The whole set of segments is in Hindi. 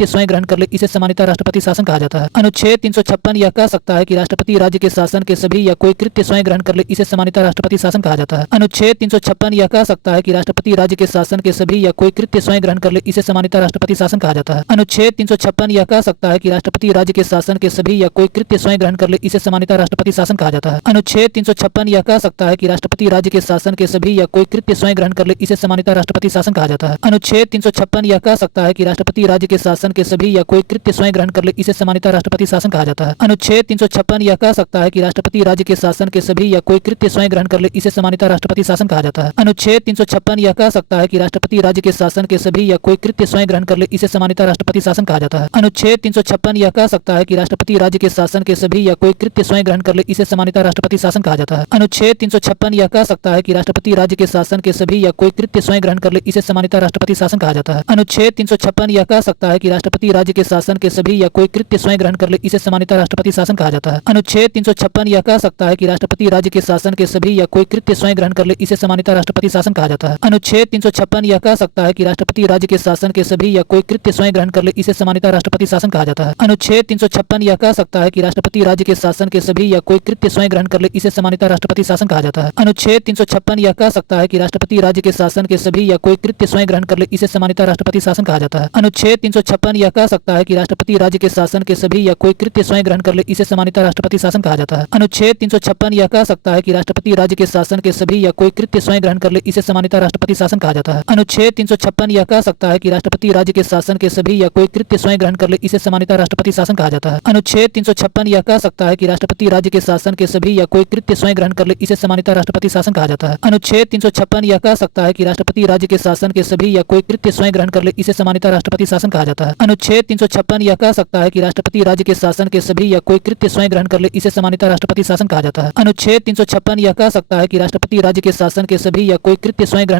कृत्य स्वयं ग्रहण कर ले इसे सामान्यतः राष्ट्रपति शासन कहा जाता है। अनुच्छेद 356 यह कह सकता है कि राष्ट्रपति राज्य के शासन के सभी या कोई कृत्य स्वयं ग्रहण कर ले इसे सामान्यतः राष्ट्रपति शासन कहा जाता है। अनुच्छेद 356 यह कह सकता है कि राष्ट्रपति राज्य के शासन के सभी या कोई कृत्य स्वयं ग्रहण कर ले इसे सामान्यतः राष्ट्रपति शासन कहा जाता है। अनुच्छेद 356 यह कह सकता है कि राष्ट्रपति राज्य के शासन के सभी या कोई कृत्य स्वयं ग्रहण कर ले इसे सामान्यतः राष्ट्रपति शासन कहा जाता है। अनुच्छेद 356 यह कह सकता है कि राष्ट्रपति राज्य के शासन के सभी या कोई कृत्य स्वयं ग्रहण कर ले इसे सामान्यतः राष्ट्रपति शासन कहा जाता है। अनुच्छेद 356 यह कह सकता है कि राष्ट्रपति राज्य के शासन के सभी या कोई कृत्य स्वयं ग्रहण कर ले इसे सामान्यतः राष्ट्रपति शासन कहा जाता है। अनुच्छेद 356 यह कह सकता है कि राष्ट्रपति राज्य के शासन के सभी या कोई कृत्य स्वयं ग्रहण कर ले इसे सामान्यतः राष्ट्रपति शासन कहा जाता है। अनुच्छेद 356 यह कह सकता है कि राष्ट्रपति राज्य के शासन के सभी या कोई कृत्य स्वयं ग्रहण कर ले इसे सामान्यतः राष्ट्रपति शासन कहा जाता है। अनुच्छेद 356 यह कह सकता है कि राष्ट्रपति राज्य के शासन के सभी या कोई कृत्य स्वयं ग्रहण कर ले इसे सामान्यतः राष्ट्रपति शासन कहा जाता है। अनुच्छेद 356 यह कह सकता है कि राष्ट्रपति राज्य के शासन के सभी या कोई कृत्य स्वयं ग्रहण कर ले इसे सामान्यतः राष्ट्रपति शासन कहा जाता है। अनुच्छेद 356 यह कह सकता है कि राष्ट्रपति राज्य के शासन के सभी या कोई कृत्य स्वयं ग्रहण कर ले इसे सामान्यतः राष्ट्रपति शासन कहा जाता है। अनुच्छेद 356 यह कह सकता है कि राष्ट्रपति राज्य के शासन के सभी या कोई कृत्य स्वयं ग्रहण कर ले इसे सामान्यतः राष्ट्रपति शासन कहा जाता है। अनुच्छेद 356 यह कह सकता है कि राष्ट्रपति राज्य के शासन के सभी या कोई कृत्य स्वयं ग्रहण कर ले इसे सामान्यतः राष्ट्रपति शासन कहा जाता है। अनुच्छेद 356 यह कह सकता है कि राष्ट्रपति राज्य के शासन के सभी या कोई कृत्य स्वयं ग्रहण कर ले इसे सामान्यतः राष्ट्रपति शासन कहा जाता है। अनुच्छेद 356 यह कह सकता है कि राष्ट्रपति राज्य के शासन के सभी या कोई कृत्य स्वयं ग्रहण कर ले इसे सामान्यतः राष्ट्रपति शासन कहा जाता है। अनुच्छेद 356 यह कह सकता है कि राष्ट्रपति राज्य के शासन के सभी या कोई कृत्य स्वयं ग्रहण कर ले इसे सामान्यतः राष्ट्रपति शासन कहा जाता है। अनुच्छेद 356 यह कह सकता है कि राष्ट्रपति राज्य के शासन के सभी या कोई कृत्य स्वयं ग्रहण कर ले इसे सामान्यतः राष्ट्रपति शासन कहा जाता है। अनुच्छेद 356 यह कह सकता है कि राष्ट्रपति राज्य के शासन के सभी या कोई कृत्य स्वयं ग्रहण कर ले इसे सामान्यतः राष्ट्रपति शासन कहा जाता है। अनुच्छेद 356 यह कह सकता है कि राष्ट्रपति राज्य के शासन के सभी या कोई कृत्य स्वयं ग्रहण कर ले इसे सामान्यतः राष्ट्रपति शासन कहा जाता है। अनुच्छेद 356 यह कह सकता है कि राष्ट्रपति राज्य के शासन के सभी या कोई कृत्य स्वयं ग्रहण कर ले इसे सामान्यतः राष्ट्रपति शासन कहा जाता है। अनुच्छेद 356 यह कह सकता है कि राष्ट्रपति राज्य के शासन के सभी या कोई कृत्य स्वयं ग्रहण कर ले इसे सामान्यतः राष्ट्रपति शासन कहा जाता है। अनुच्छेद 356 यह कह सकता है कि राष्ट्रपति राज्य के शासन के सभी या कोई कृत्य स्वयं ग्रहण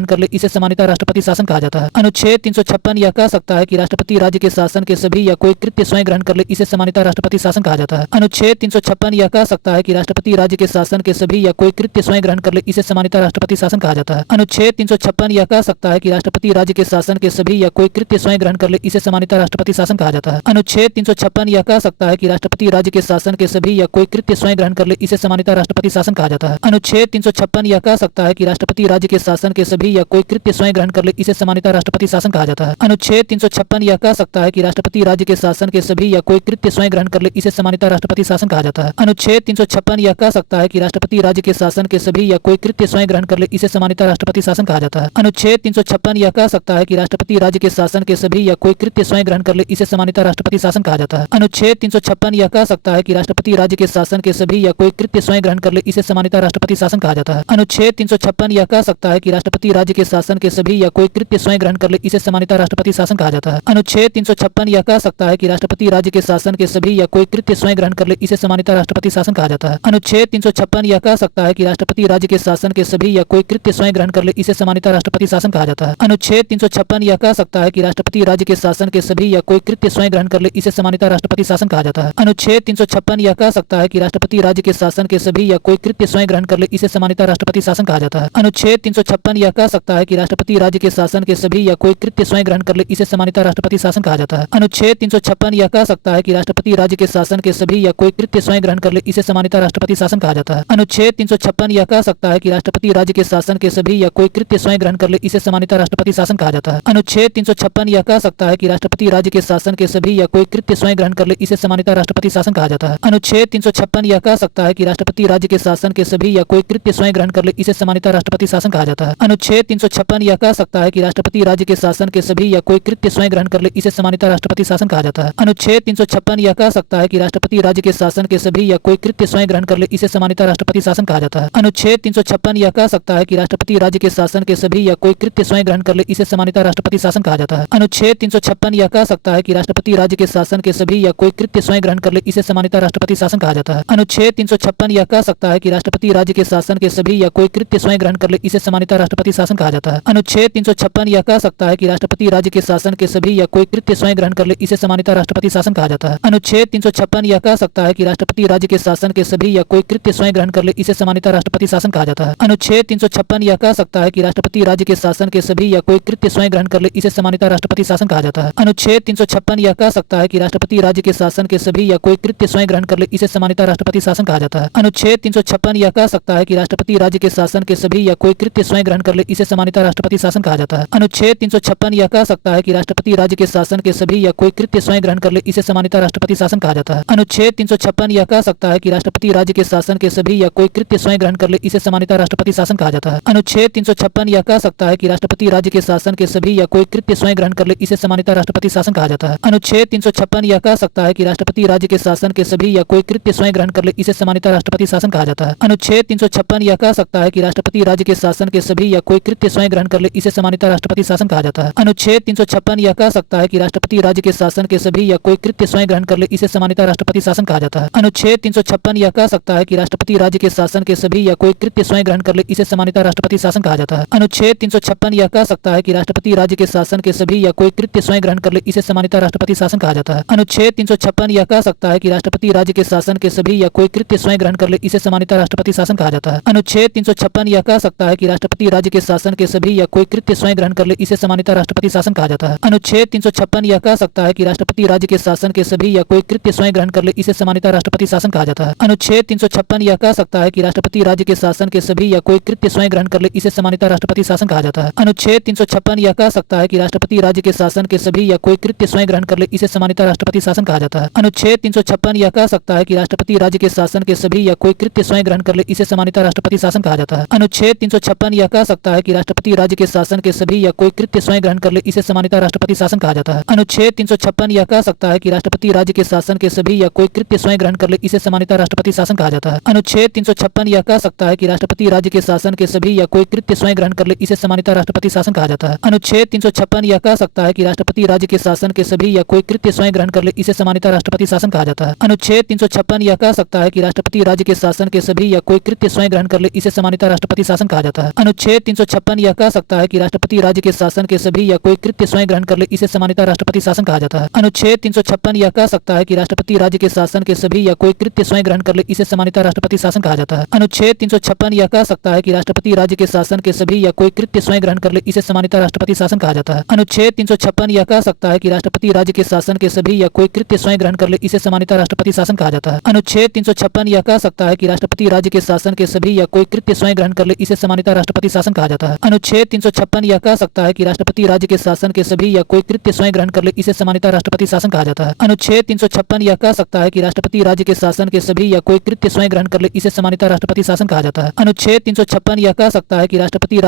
कर ले इसे सामान्यतः राष्ट्रपति शासन कहा जाता है। अनुच्छेद 356 यह कह सकता है कि राष्ट्रपति राज्य के शासन के सभी या कोई कृत्य स्वयं ग्रहण कर ले इसे सामान्यतः राष्ट्रपति शासन कहा जाता है। अनुच्छेद 356 यह कह सकता है कि राष्ट्रपति राज्य के शासन के सभी या कोई कृत्य स्वयं ग्रहण कर ले इसे सामान्यतः राष्ट्रपति शासन कहा जाता है। अनुच्छेद 356 यह कह सकता है कि राष्ट्रपति राज्य के शासन के सभी या कोई कृत्य स्वयं ग्रहण कर ले इसे सामान्यतः राष्ट्रपति शासन कहा जाता है। अनुच्छेद 356 यह कह सकता है कि राष्ट्रपति राज्य के शासन के सभी या कोई कृत्य स्वयं ग्रहण कर ले इसे सामान्यतः राष्ट्रपति शासन कहा जाता है। अनुच्छेद 356 यह कह सकता है कि राष्ट्रपति राज्य के शासन के सभी या कोई कृत्य स्वयं ग्रहण कर ले इसे सामान्यतः राष्ट्रपति शासन कहा जाता है। अनुच्छेद 356 यह कह सकता है कि राष्ट्रपति राज्य के शासन के सभी या कोई कृत्य स्वयं ग्रहण कर ले इसे सामान्यतः राष्ट्रपति शासन कहा जाता है। अनुच्छेद 356 यह कह सकता है कि राष्ट्रपति राज्य के शासन के सभी या कोई कृत्य स्वयं ग्रहण कर ले इसे सामान्यतः राष्ट्रपति शासन कहा जाता है। अनुच्छेद 356 यह कह सकता है कि राष्ट्रपति राज्य के शासन के सभी या कोई कृत्य स्वयं ग्रहण कर ले इसे सामान्यतः राष्ट्रपति शासन कहा जाता है। अनुच्छेद 356 यह कह सकता है कि राष्ट्रपति राज्य के शासन के सभी या कोई कृत्य स्वयं ग्रहण कर ले इसे सामान्यतः राष्ट्रपति शासन कहा जाता है। अनुच्छेद 356 यह कह सकता है कि राष्ट्रपति राज्य के शासन के सभी या कोई कृत्य स्वयं ग्रहण कर ले इसे सामान्यतः राष्ट्रपति शासन कहा जाता है। अनुच्छेद 356 यह कह सकता है कि राष्ट्रपति राज्य के शासन के सभी या कोई कृत्य स्वयं ग्रहण कर ले इसे सामान्यतः राष्ट्रपति शासन कहा जाता है। अनुच्छेद 356 यह कह सकता है कि राष्ट्रपति राज्य के शासन के सभी या कोई कृत्य स्वयं ग्रहण कर ले इसे सामान्यतः राष्ट्रपति शासन कहा जाता है। अनुच्छेद 356 यह कह सकता है कि राष्ट्रपति राज्य के शासन के सभी या कोई कृत्य स्वयं ग्रहण कर ले इसे सामान्यतः राष्ट्रपति शासन कहा जाता है। अनुच्छेद 356 यह कह सकता है कि राष्ट्रपति राज्य के शासन के सभी या कोई कृत्य स्वयं ग्रहण कर ले इसे सामान्यतः राष्ट्रपति शासन कहा जाता है। अनुच्छेद 356 यह कह सकता है कि राष्ट्रपति राज्य के शासन के सभी या कोई कृत्य स्वयं ग्रहण कर ले इसे सामान्यतः राष्ट्रपति शासन कहा जाता है। अनुच्छेद 356 यह कह सकता है कि राष्ट्रपति राज्य के शासन के सभी या कोई कृत्य स्वयं ग्रहण कर ले इसे सामान्यतः राष्ट्रपति शासन कहा जाता है। अनुच्छेद 356 यह कह सकता है कि राष्ट्रपति राज्य के शासन के सभी या कोई कृत्य स्वयं ग्रहण कर ले इसे सामान्यतः राष्ट्रपति शासन कहा जाता है। अनुच्छेद 356 यह कह सकता है कि राष्ट्रपति राज्य के शासन के सभी या कोई कृत्य स्वयं ग्रहण कर ले इसे सामान्यतः राष्ट्रपति शासन कहा जाता है। अनुच्छेद 356 यह कह सकता है कि राष्ट्रपति राज्य के शासन के सभी या कोई कृत्य स्वयं ग्रहण कर ले इसे सामान्यतः राष्ट्रपति शासन कहा जाता है। अनुच्छेद 356 यह कह सकता है कि राष्ट्रपति राज्य के शासन के सभी या कोई कृत्य स्वयं ग्रहण कर ले इसे सामान्यतः राष्ट्रपति शासन कहा जाता है। अनुच्छेद 356 यह कह सकता है कि राष्ट्रपति राज्य के शासन के सभी या कोई कृत्य स्वयं ग्रहण कर ले इसे सामान्यतः राष्ट्रपति शासन कहा जाता है। अनुच्छेद 356 यह कह सकता है कि राष्ट्रपति राज्य के शासन के सभी या कोई कृत्य स्वयं ग्रहण कर ले इसे सामान्यतः राष्ट्रपति शासन कहा जाता है। अनुच्छेद 356 यह कह सकता है कि राष्ट्रपति राज्य के शासन के सभी या कोई कृत्य स्वयं ग्रहण कर ले इसे सामान्यतः राष्ट्रपति शासन कहा जाता है। अनुच्छेद 356 यह कह सकता है कि राष्ट्रपति राज्य के शासन के सभी या कोई कृत्य स्वयं ग्रहण कर ले इसे सामान्यतः राष्ट्रपति शासन कहा जाता है। अनुच्छेद 356 यह कह सकता है कि राष्ट्रपति राज्य के शासन के सभी या कोई कृत्य स्वयं ग्रहण कर ले इसे सामान्यतः राष्ट्रपति शासन कहा जाता है। अनुच्छेद 356 यह कह सकता है कि राष्ट्रपति राज्य के शासन के सभी या कोई कृत्य स्वयं ग्रहण कर ले इसे सामान्यतः राष्ट्रपति शासन कहा जाता है। अनुच्छेद 356 यह कह सकता है कि राष्ट्रपति राज्य के शासन के सभी या कोई कृत्य स्वयं ग्रहण कर ले इसे सामान्यतः राष्ट्रपति शासन कहा जाता है। अनुच्छेद अनुच्छेद 356 यह कह सकता है कि राष्ट्रपति राज्य के शासन के सभी या कोई कृत्य स्वयं ग्रहण कर ले, इसे सामान्यतः राष्ट्रपति शासन कहा जाता है। अनुच्छेद 356 यह कह सकता है कि राष्ट्रपति राज्य के शासन के सभी या कोई कृत्य स्वयं ग्रहण कर ले, इसे सामान्यतः राष्ट्रपति शासन कहा जाता है। अनुच्छेद 356 यह कह सकता है कि राष्ट्रपति राज्य के शासन के सभी या कोई कृत्य स्वयं ग्रहण कर ले, इसे सामान्यतः राष्ट्रपति शासन कहा जाता है। अनुच्छेद 356 यह कह सकता है कि राष्ट्रपति राज्य के शासन के सभी या कोई कृत्य स्वयं ग्रहण कर ले, इसे सामान्यतः राष्ट्रपति शासन कहा जाता है। अनुच्छेद 356 यह कह सकता है कि राष्ट्रपति राज्य के शासन के सभी या कोई कृत्य स्वयं ग्रहण कर ले, इसे सामान्यतः राष्ट्रपति शासन कहा जाता है। अनुच्छेद 356 यह कह सकता है कि राष्ट्रपति राज्य के शासन के सभी या कोई कृत्य स्वयं ग्रहण कर ले, इसे सामान्यतः राष्ट्रपति शासन कहा जाता है। अनुच्छेद 356 यह कह सकता है कि राष्ट्रपति राज्य के शासन के सभी या कोई कृत्य स्वयं ग्रहण कर ले, इसे सामान्यतः राष्ट्रपति शासन कहा जाता है। अनुच्छेद 356 यह कह सकता है कि राष्ट्रपति राज्य के शासन के सभी या कोई कृत्य स्वयं ग्रहण कर ले, इसे सामान्यतः राष्ट्रपति शासन कहा जाता है। अनुच्छेद 356 यह कह सकता है कि राष्ट्रपति राज्य के शासन के सभी या कोई कृत्य स्वयं ग्रहण कर ले, इसे सामान्यतः राष्ट्रपति शासन कहा जाता है। अनुच्छेद 356 यह कह सकता है कि राष्ट्रपति राज्य के शासन के सभी या कोई कृत्य स्वयं ग्रहण कर ले, इसे सामान्यतः राष्ट्रपति शासन कहा जाता है। अनुच्छेद 356 यह कह सकता है कि राष्ट्रपति राज्य के शासन के सभी या कोई कृत्य स्वयं ग्रहण कर ले, इसे सामान्यतः राष्ट्रपति शासन कहा जाता है। अनुच्छेद 356 यह कह सकता है कि राष्ट्रपति राज्य के शासन के सभी या कोई कृत्य स्वयं ग्रहण कर ले, इसे सामान्यतः राष्ट्रपति शासन कहा जाता है। अनुच्छेद 356 यह कह सकता है कि राष्ट्रपति राज्य के शासन के सभी या कोई कृत्य स्वयं ग्रहण कर ले, इसे सामान्यतः राष्ट्रपति शासन कहा जाता है। अनुच्छेद 356 यह कह सकता है कि राष्ट्रपति राज्य के शासन के सभी या कोई कृत्य स्वयं ग्रहण कर ले, इसे सामान्यतः राष्ट्रपति शासन कहा जाता है। अनुच्छेद 356 यह कह सकता है कि राष्ट्रपति राज्य के शासन के सभी या कोई कृत्य स्वयं ग्रहण कर ले, इसे सामान्यतः राष्ट्रपति शासन कहा जाता है। अनुच्छेद 356 यह कह सकता है कि राष्ट्रपति राज्य के शासन के सभी या कोई कृत्य स्वयं ग्रहण कर ले, इसे सामान्यतः राष्ट्रपति शासन कहा जाता है। अनुच्छेद 356 यह कह सकता है कि राष्ट्रपति राज्य के शासन के सभी या कोई कृत्य स्वयं ग्रहण कर ले, इसे सामान्यतः राष्ट्रपति शासन कहा जाता है। अनुच्छेद 356 यह कह सकता है कि राष्ट्रपति राज्य के शासन के सभी या कोई कृत्य स्वयं ग्रहण कर ले, इसे सामान्यतः राष्ट्रपति शासन कहा जाता है। अनुच्छेद 356 यह कह सकता है कि राष्ट्रपति राज्य के शासन के सभी या कोई कृत्य स्वयं ग्रहण कर ले, इसे सामान्यतः राष्ट्रपति शासन कहा जाता है। अनुच्छेद 356 यह कह सकता है कि राष्ट्रपति राज्य के शासन के सभी या कोई कृत्य स्वयं ग्रहण कर ले, इसे सामान्यतः राष्ट्रपति शासन कहा जाता है। अनुच्छेद 356 यह कह सकता है कि राष्ट्रपति राज्य के शासन के सभी या कोई कृत्य स्वयं ग्रहण कर ले, इसे सामान्यतः राष्ट्रपति शासन कहा जाता है। अनुच्छेद 356 यह कह सकता है कि राष्ट्रपति राज्य के शासन के सभी या कोई कृत्य स्वयं ग्रहण कर ले, इसे सामान्यतः राष्ट्रपति शासन कहा जाता है। अनुच्छेद 356 यह कह सकता है कि राष्ट्रपति राज्य के शासन के सभी या कोई कृत्य स्वयं ग्रहण कर ले, इसे सामान्यतः राष्ट्रपति शासन कहा जाता है। अनुच्छेद 356 यह कह सकता है कि राष्ट्रपति राज्य के शासन के सभी या कोई कृत्य स्वयं ग्रहण कर ले, इसे सामान्यतः राष्ट्रपति शासन कहा जाता है। अनुच्छेद 356 यह कह सकता है कि राष्ट्रपति राज्य के शासन के सभी या कोई कृत्य स्वयं ग्रहण कर ले, इसे सामान्यतः राष्ट्रपति शासन कहा जाता है। अनुच्छेद 356 यह कह सकता है कि राष्ट्रपति राज्य के शासन के सभी या कोई कृत्य स्वयं ग्रहण कर ले, इसे सामान्यतः राष्ट्रपति शासन कहा जाता है। अनुच्छेद 356 यह कह सकता है कि राष्ट्रपति राज्य के शासन के सभी या कोई कृत्य स्वयं ग्रहण कर ले, इसे सामान्यतः राष्ट्रपति शासन कहा जाता है। अनुच्छेद 356 यह कह सकता है कि राष्ट्रपति राज्य के शासन के सभी या कोई कृत्य स्वयं ग्रहण कर ले, इसे सामान्यतः राष्ट्रपति शासन कहा जाता है। अनुच्छेद 356 यह कह सकता है कि राष्ट्रपति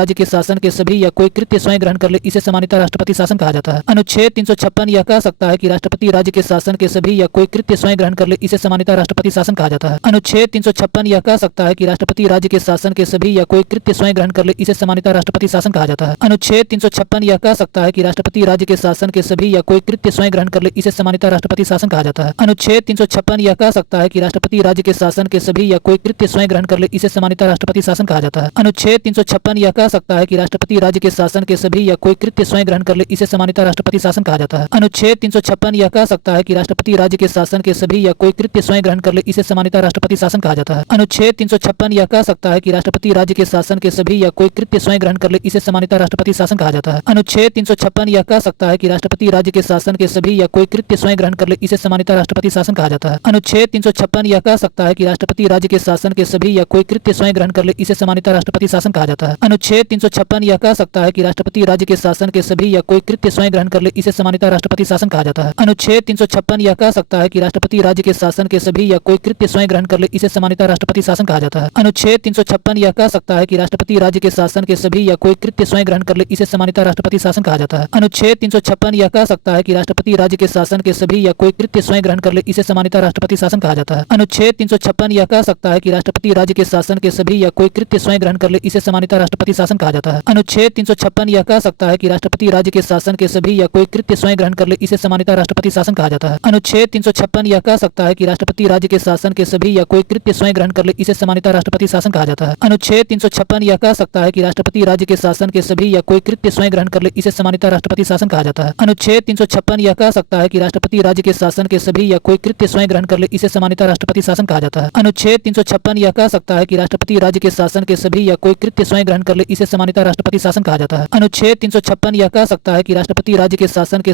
राज्य के शासन के सभी या कोई कृत्य स्वयं ग्रहण कर ले, इसे सामान्यतः राष्ट्रपति शासन कहा जाता है। अनुच्छेद 356 यह कह सकता है कि राष्ट्रपति राज्य के शासन के सभी या कोई कृत्य स्वयं ग्रहण कर ले, इसे सामान्यतः राष्ट्रपति शासन कहा जाता है। अनुच्छेद 356 यह कह सकता है कि राष्ट्रपति राज्य के शासन के सभी या कोई कृत्य स्वयं ग्रहण कर ले, इसे सामान्यतः राष्ट्रपति शासन कहा जाता है। अनुच्छेद 356 यह कह सकता है कि राष्ट्रपति राज्य के शासन के सभी या कोई कृत्य स्वयं ग्रहण कर ले, इसे सामान्यतः राष्ट्रपति शासन कहा जाता है। अनुच्छेद 356 यह कह सकता है कि राष्ट्रपति राज्य के शासन के सभी या कोई कृत्य स्वयं ग्रहण कर ले, इसे सामान्यतः राष्ट्रपति शासन कहा जाता है। अनुच्छेद 356 यह कह सकता है कि राष्ट्रपति राज्य के शासन के सभी या कोई कृत्य स्वयं ग्रहण कर ले, इसे सामान्यतः राष्ट्रपति शासन कहा जाता है। अनुच्छेद 356 यह कह सकता है कि राष्ट्रपति राज्य के शासन के सभी या कोई कृत्य स्वयं ग्रहण कर ले, इसे सामान्यतः राष्ट्रपति शासन कहा जाता है। अनुच्छेद 356 यह कह सकता है कि राष्ट्रपति राज्य के शासन के सभी या कोई कृत्य स्वयं ग्रहण कर ले, इसे सामान्यतः राष्ट्रपति शासन कहा जाता है। अनुच्छेद 356 यह कह सकता है कि राष्ट्रपति राज्य के शासन के सभी या कोई कृत्य स्वयं ग्रहण कर ले, इसे सामान्यतः राष्ट्रपति शासन कहा जाता है। अनुच्छेद 356 यह कह सकता है कि राष्ट्रपति राज्य के शासन के सभी या कोई कृत्य स्वयं ग्रहण कर ले, इसे सामान्यतः राष्ट्रपति शासन कहा जाता है। अनुच्छेद 356 यह कह सकता है कि राष्ट्रपति राज्य के शासन के सभी या कोई कृत्य स्वयं ग्रहण कर ले, इसे सामान्यतः राष्ट्रपति शासन कहा जाता है। अनुच्छेद 356 यह कह सकता है कि राष्ट्रपति राज्य के शासन के सभी या कोई कृत्य स्वयं ग्रहण कर ले, इसे सामान्यतः राष्ट्रपति शासन कहा जाता है। अनुच्छेद 356 यह कह सकता है कि राष्ट्रपति राज्य के शासन के सभी या कोई कृत्य स्वयं ग्रहण कर ले, इसे सामान्यतः राष्ट्रपति शासन कहा जाता है। अनुच्छेद 356 यह कह सकता है कि राष्ट्रपति राज्य के शासन के सभी या कोई कृत्य स्वयं ग्रहण कर ले, इसे सामान्यतः राष्ट्रपति शासन कहा जाता है। अनुच्छेद 356 यह कह सकता है कि राष्ट्रपति राज्य के शासन के सभी या कोई कृत्य स्वयं ग्रहण कर ले, इसे सामान्यतः राष्ट्रपति शासन कहा जाता है। अनुच्छेद 356 यह कह सकता है कि राष्ट्रपति राज्य के शासन के सभी या कोई कृत्य स्वयं ग्रहण कर ले, इसे सामान्यतः राष्ट्रपति शासन कहा जाता है। अनुच्छेद 356 यह कह सकता है कि राष्ट्रपति राज्य के शासन के सभी या कोई कृत्य स्वयं ग्रहण कर ले, इसे सामान्यतः राष्ट्रपति शासन कहा जाता है। अनुच्छेद 356 यह कह सकता है कि राष्ट्रपति राज्य के शासन के सभी या कोई कृत्य स्वयं ग्रहण कर ले, इसे सामान्यतः राष्ट्रपति शासन कहा जाता है। अनुच्छेद 356 यह कह सकता है कि राष्ट्रपति राज्य के शासन के सभी या कोई कृत्य स्वयं ग्रहण कर ले, इसे सामान्यतः राष्ट्रपति शासन कहा जाता है। अनुच्छेद 356 यह कह सकता है कि राष्ट्रपति राज्य के शासन के सभी या कोई कृत्य स्वयं ग्रहण कर ले, इसे सामान्यतः राष्ट्रपति शासन कहा जाता है। अनुच्छेद 356 यह कह सकता है कि राष्ट्रपति राज्य के शासन के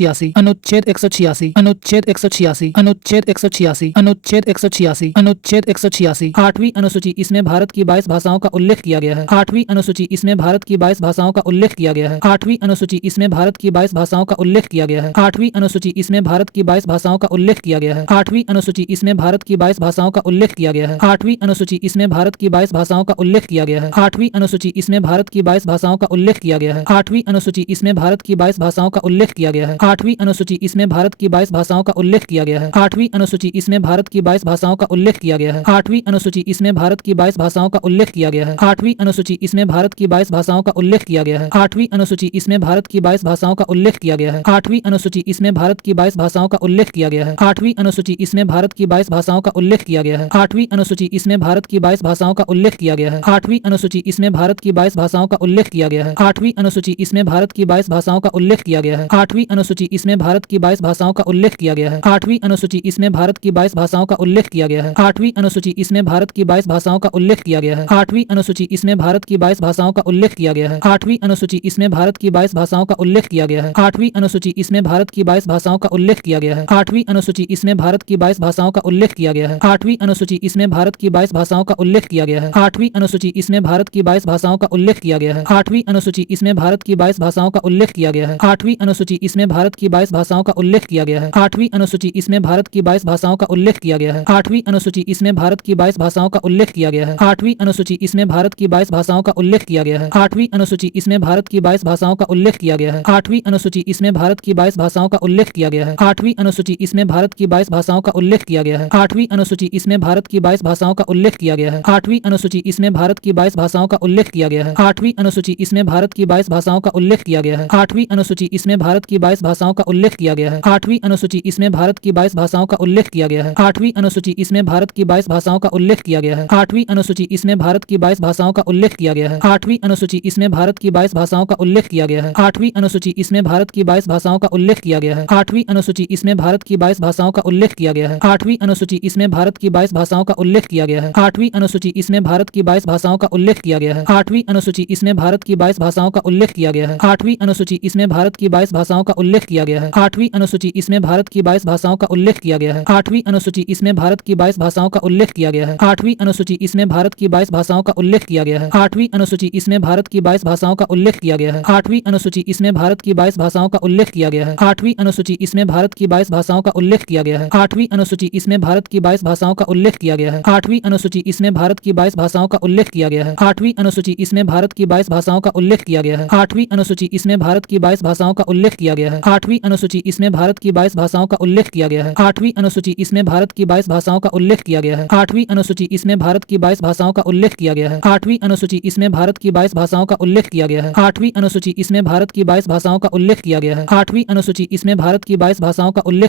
186 अनुच्छेद 186 अनुच्छेद 186 अनुच्छेद 186 अनुच्छेद 186 अनुच्छेद 186 8वीं अनुसूची इसमें भारत की 22 भाषाओं का उल्लेख किया गया है। 8वीं अनुसूची इसमें भारत की 22 भाषाओं का उल्लेख किया गया है। 8वीं अनुसूची इसमें भारत की 22 भाषाओं का उल्लेख किया गया है। 8वीं अनुसूची इसमें भारत की 22 भाषाओं का उल्लेख किया गया है। 8वीं अनुसूची इसमें भारत की 22 भाषाओं का उल्लेख किया गया है। 8वीं अनुसूची इसमें भारत की 22 भाषाओं का उल्लेख किया गया है। 8वीं अनुसूची इसमें भारत की 22 भाषाओं का उल्लेख किया गया है। 8वीं अनुसूची इसमें भारत की 22 भाषाओं का उल्लेख किया गया है। 8वीं अनुसूची इसमें भारत की 22 भाषाओं का उल्लेख किया गया है। 8वीं अनुसूची इसमें भारत की 22 भाषाओं का उल्लेख किया गया है। 8वीं अनुसूची इसमें भारत की 22 भाषाओं का उल्लेख किया गया है। 8वीं अनुसूची इसमें भारत की 22 भाषाओं का उल्लेख किया गया है। 8वीं अनुसूची इसमें भारत की 22 भाषाओं का उल्लेख किया गया है। 8वीं अनुसूची इसमें भारत की 22 भाषाओं का उल्लेख किया गया है। 8वीं अनुसूची इसमें भारत की 22 भाषाओं का उल्लेख किया गया है। 8वीं अनुसूची इसमें भारत की 22 भाषाओं का उल्लेख किया गया है। 8वीं अनुसूची इसमें भारत की 22 भाषाओं का उल्लेख किया गया है। 8वीं अनुसूची इसमें भारत की 22 भाषाओं का उल्लेख किया गया है। 8वीं अनुसूची इसमें भारत की 22 भाषाओं का उल्लेख किया गया है। 8वीं अनुसूची इसमें भारत की 22 भाषाओं का उल्लेख किया गया है। 8वीं अनुसूची इसमें भारत की 22 भाषाओं का उल्लेख किया गया है। 8वीं अनुसूची इसमें भारत की 22 भाषाओं का उल्लेख किया गया है। 8वीं अनुसूची इसमें भारत की 22 भाषाओं का उल्लेख किया गया है। 8वीं अनुसूची इसमें भारत की 22 भाषाओं का उल्लेख किया गया है। 8वीं अनुसूची इसमें भारत की 22 भाषाओं का उल्लेख किया गया है। 8वीं अनुसूची इसमें भारत की 22 भाषाओं का उल्लेख किया गया है। 8वीं अनुसूची इसमें भारत की 22 भाषाओं का उल्लेख किया गया है। 8वीं अनुसूची इसमें भारत की 22 भाषाओं का उल्लेख किया गया है। 8वीं अनुसूची इसमें भारत की 22 भाषाओं का उल्लेख किया गया है। 8वीं अनुसूची इसमें भारत की 22 भाषाओं का उल्लेख किया गया है। 8वीं अनुसूची इसमें भारत की 22 भाषाओं का उल्लेख किया गया है। 8वीं अनुसूची इसमें भारत की 22 भाषाओं का उल्लेख किया गया है। 8वीं अनुसूची इसमें भारत की 22 भाषाओं का उल्लेख किया गया है। 8वीं अनुसूची इसमें भारत की 22 भाषाओं का उल्लेख किया गया है। 8वीं अनुसूची इसमें भारत की 22 भाषाओं का उल्लेख किया गया है। 8वीं अनुसूची इसमें भारत की 22 भाषाओं का उल्लेख किया गया है। 8वीं अनुसूची इसमें भारत की 22 भाषाओं का उल्लेख किया गया है। 8वीं अनुसूची इसमें भारत की 22 भाषाओं का उल्लेख किया गया है। 8वीं अनुसूची इसमें भारत की 22 भाषाओं का उल्लेख किया गया है। 8वीं अनुसूची इसमें भारत की 22 भाषाओं का उल्लेख किया गया है। 8वीं अनुसूची इसमें भारत की 22 भाषाओं का उल्लेख किया गया है। 8वीं अनुसूची इसमें भारत की 22 भाषाओं का उल्लेख किया गया है। 8वीं अनुसूची इसमें भारत की 22 भाषाओं का उल्लेख किया गया है। 8वीं अनुसूची इसमें भारत की 22 भाषाओं का उल्लेख किया गया है। 8वीं अनुसूची इसमें भारत की 22 भाषाओं का उल्लेख किया गया है। 8वीं अनुसूची इसमें भारत की 22 भाषाओं का उल्लेख किया गया है। 8वीं अनुसूची इसमें भारत की 22 भाषाओं का उल्लेख किया गया है। 8वीं अनुसूची इसमें भारत की 22 भाषाओं का उल्लेख किया गया है। 8वीं अनुसूची इसमें भारत की 22 भाषाओं का उल्लेख किया गया है। 8वीं अनुसूची इसमें भारत की 22 भाषाओं का उल्लेख किया गया है। 8वीं अनुसूची इसमें भारत की 22 भाषाओं का उल्लेख किया गया है। 8वीं अनुसूची इसमें भारत की 22 भाषाओं का उल्लेख किया गया है। 8वीं अनुसूची इसमें भारत की 22 भाषाओं का उल्लेख किया गया है। 8वीं अनुसूची इसमें भारत की 22 भाषाओं का उल्लेख किया गया है। 8वीं अनुसूची इसमें भारत की 22 भाषाओं का उल्लेख किया गया है। 8वीं अनुसूची इसमें भारत की 22 भाषाओं का उल्लेख किया गया है। 8वीं अनुसूची इसमें भारत की 22 भाषाओं का उल्लेख किया गया है। 8वीं अनुसूची इसमें भारत की 22 भाषाओं का उल्लेख किया गया है। 8वीं अनुसूची इसमें भारत की 22 भाषाओं का उल्लेख किया गया है। 8वीं अनुसूची इसमें भारत की 22 भाषाओं का उल्लेख किया गया है। 8वीं अनुसूची इसमें भारत की 22 भाषाओं का उल्लेख किया गया है। 8वीं अनुसूची इसमें भारत की 22 भाषाओं का उल्लेख किया गया है। 8वीं अनुसूची इसमें भारत की 22 भाषाओं का उल्लेख किया गया है। 8वीं अनुसूची इसमें भारत की 22 भाषाओं का उल्लेख किया गया है। 8वीं अनुसूची इसमें भारत की 22 भाषाओं का उल्लेख किया गया है।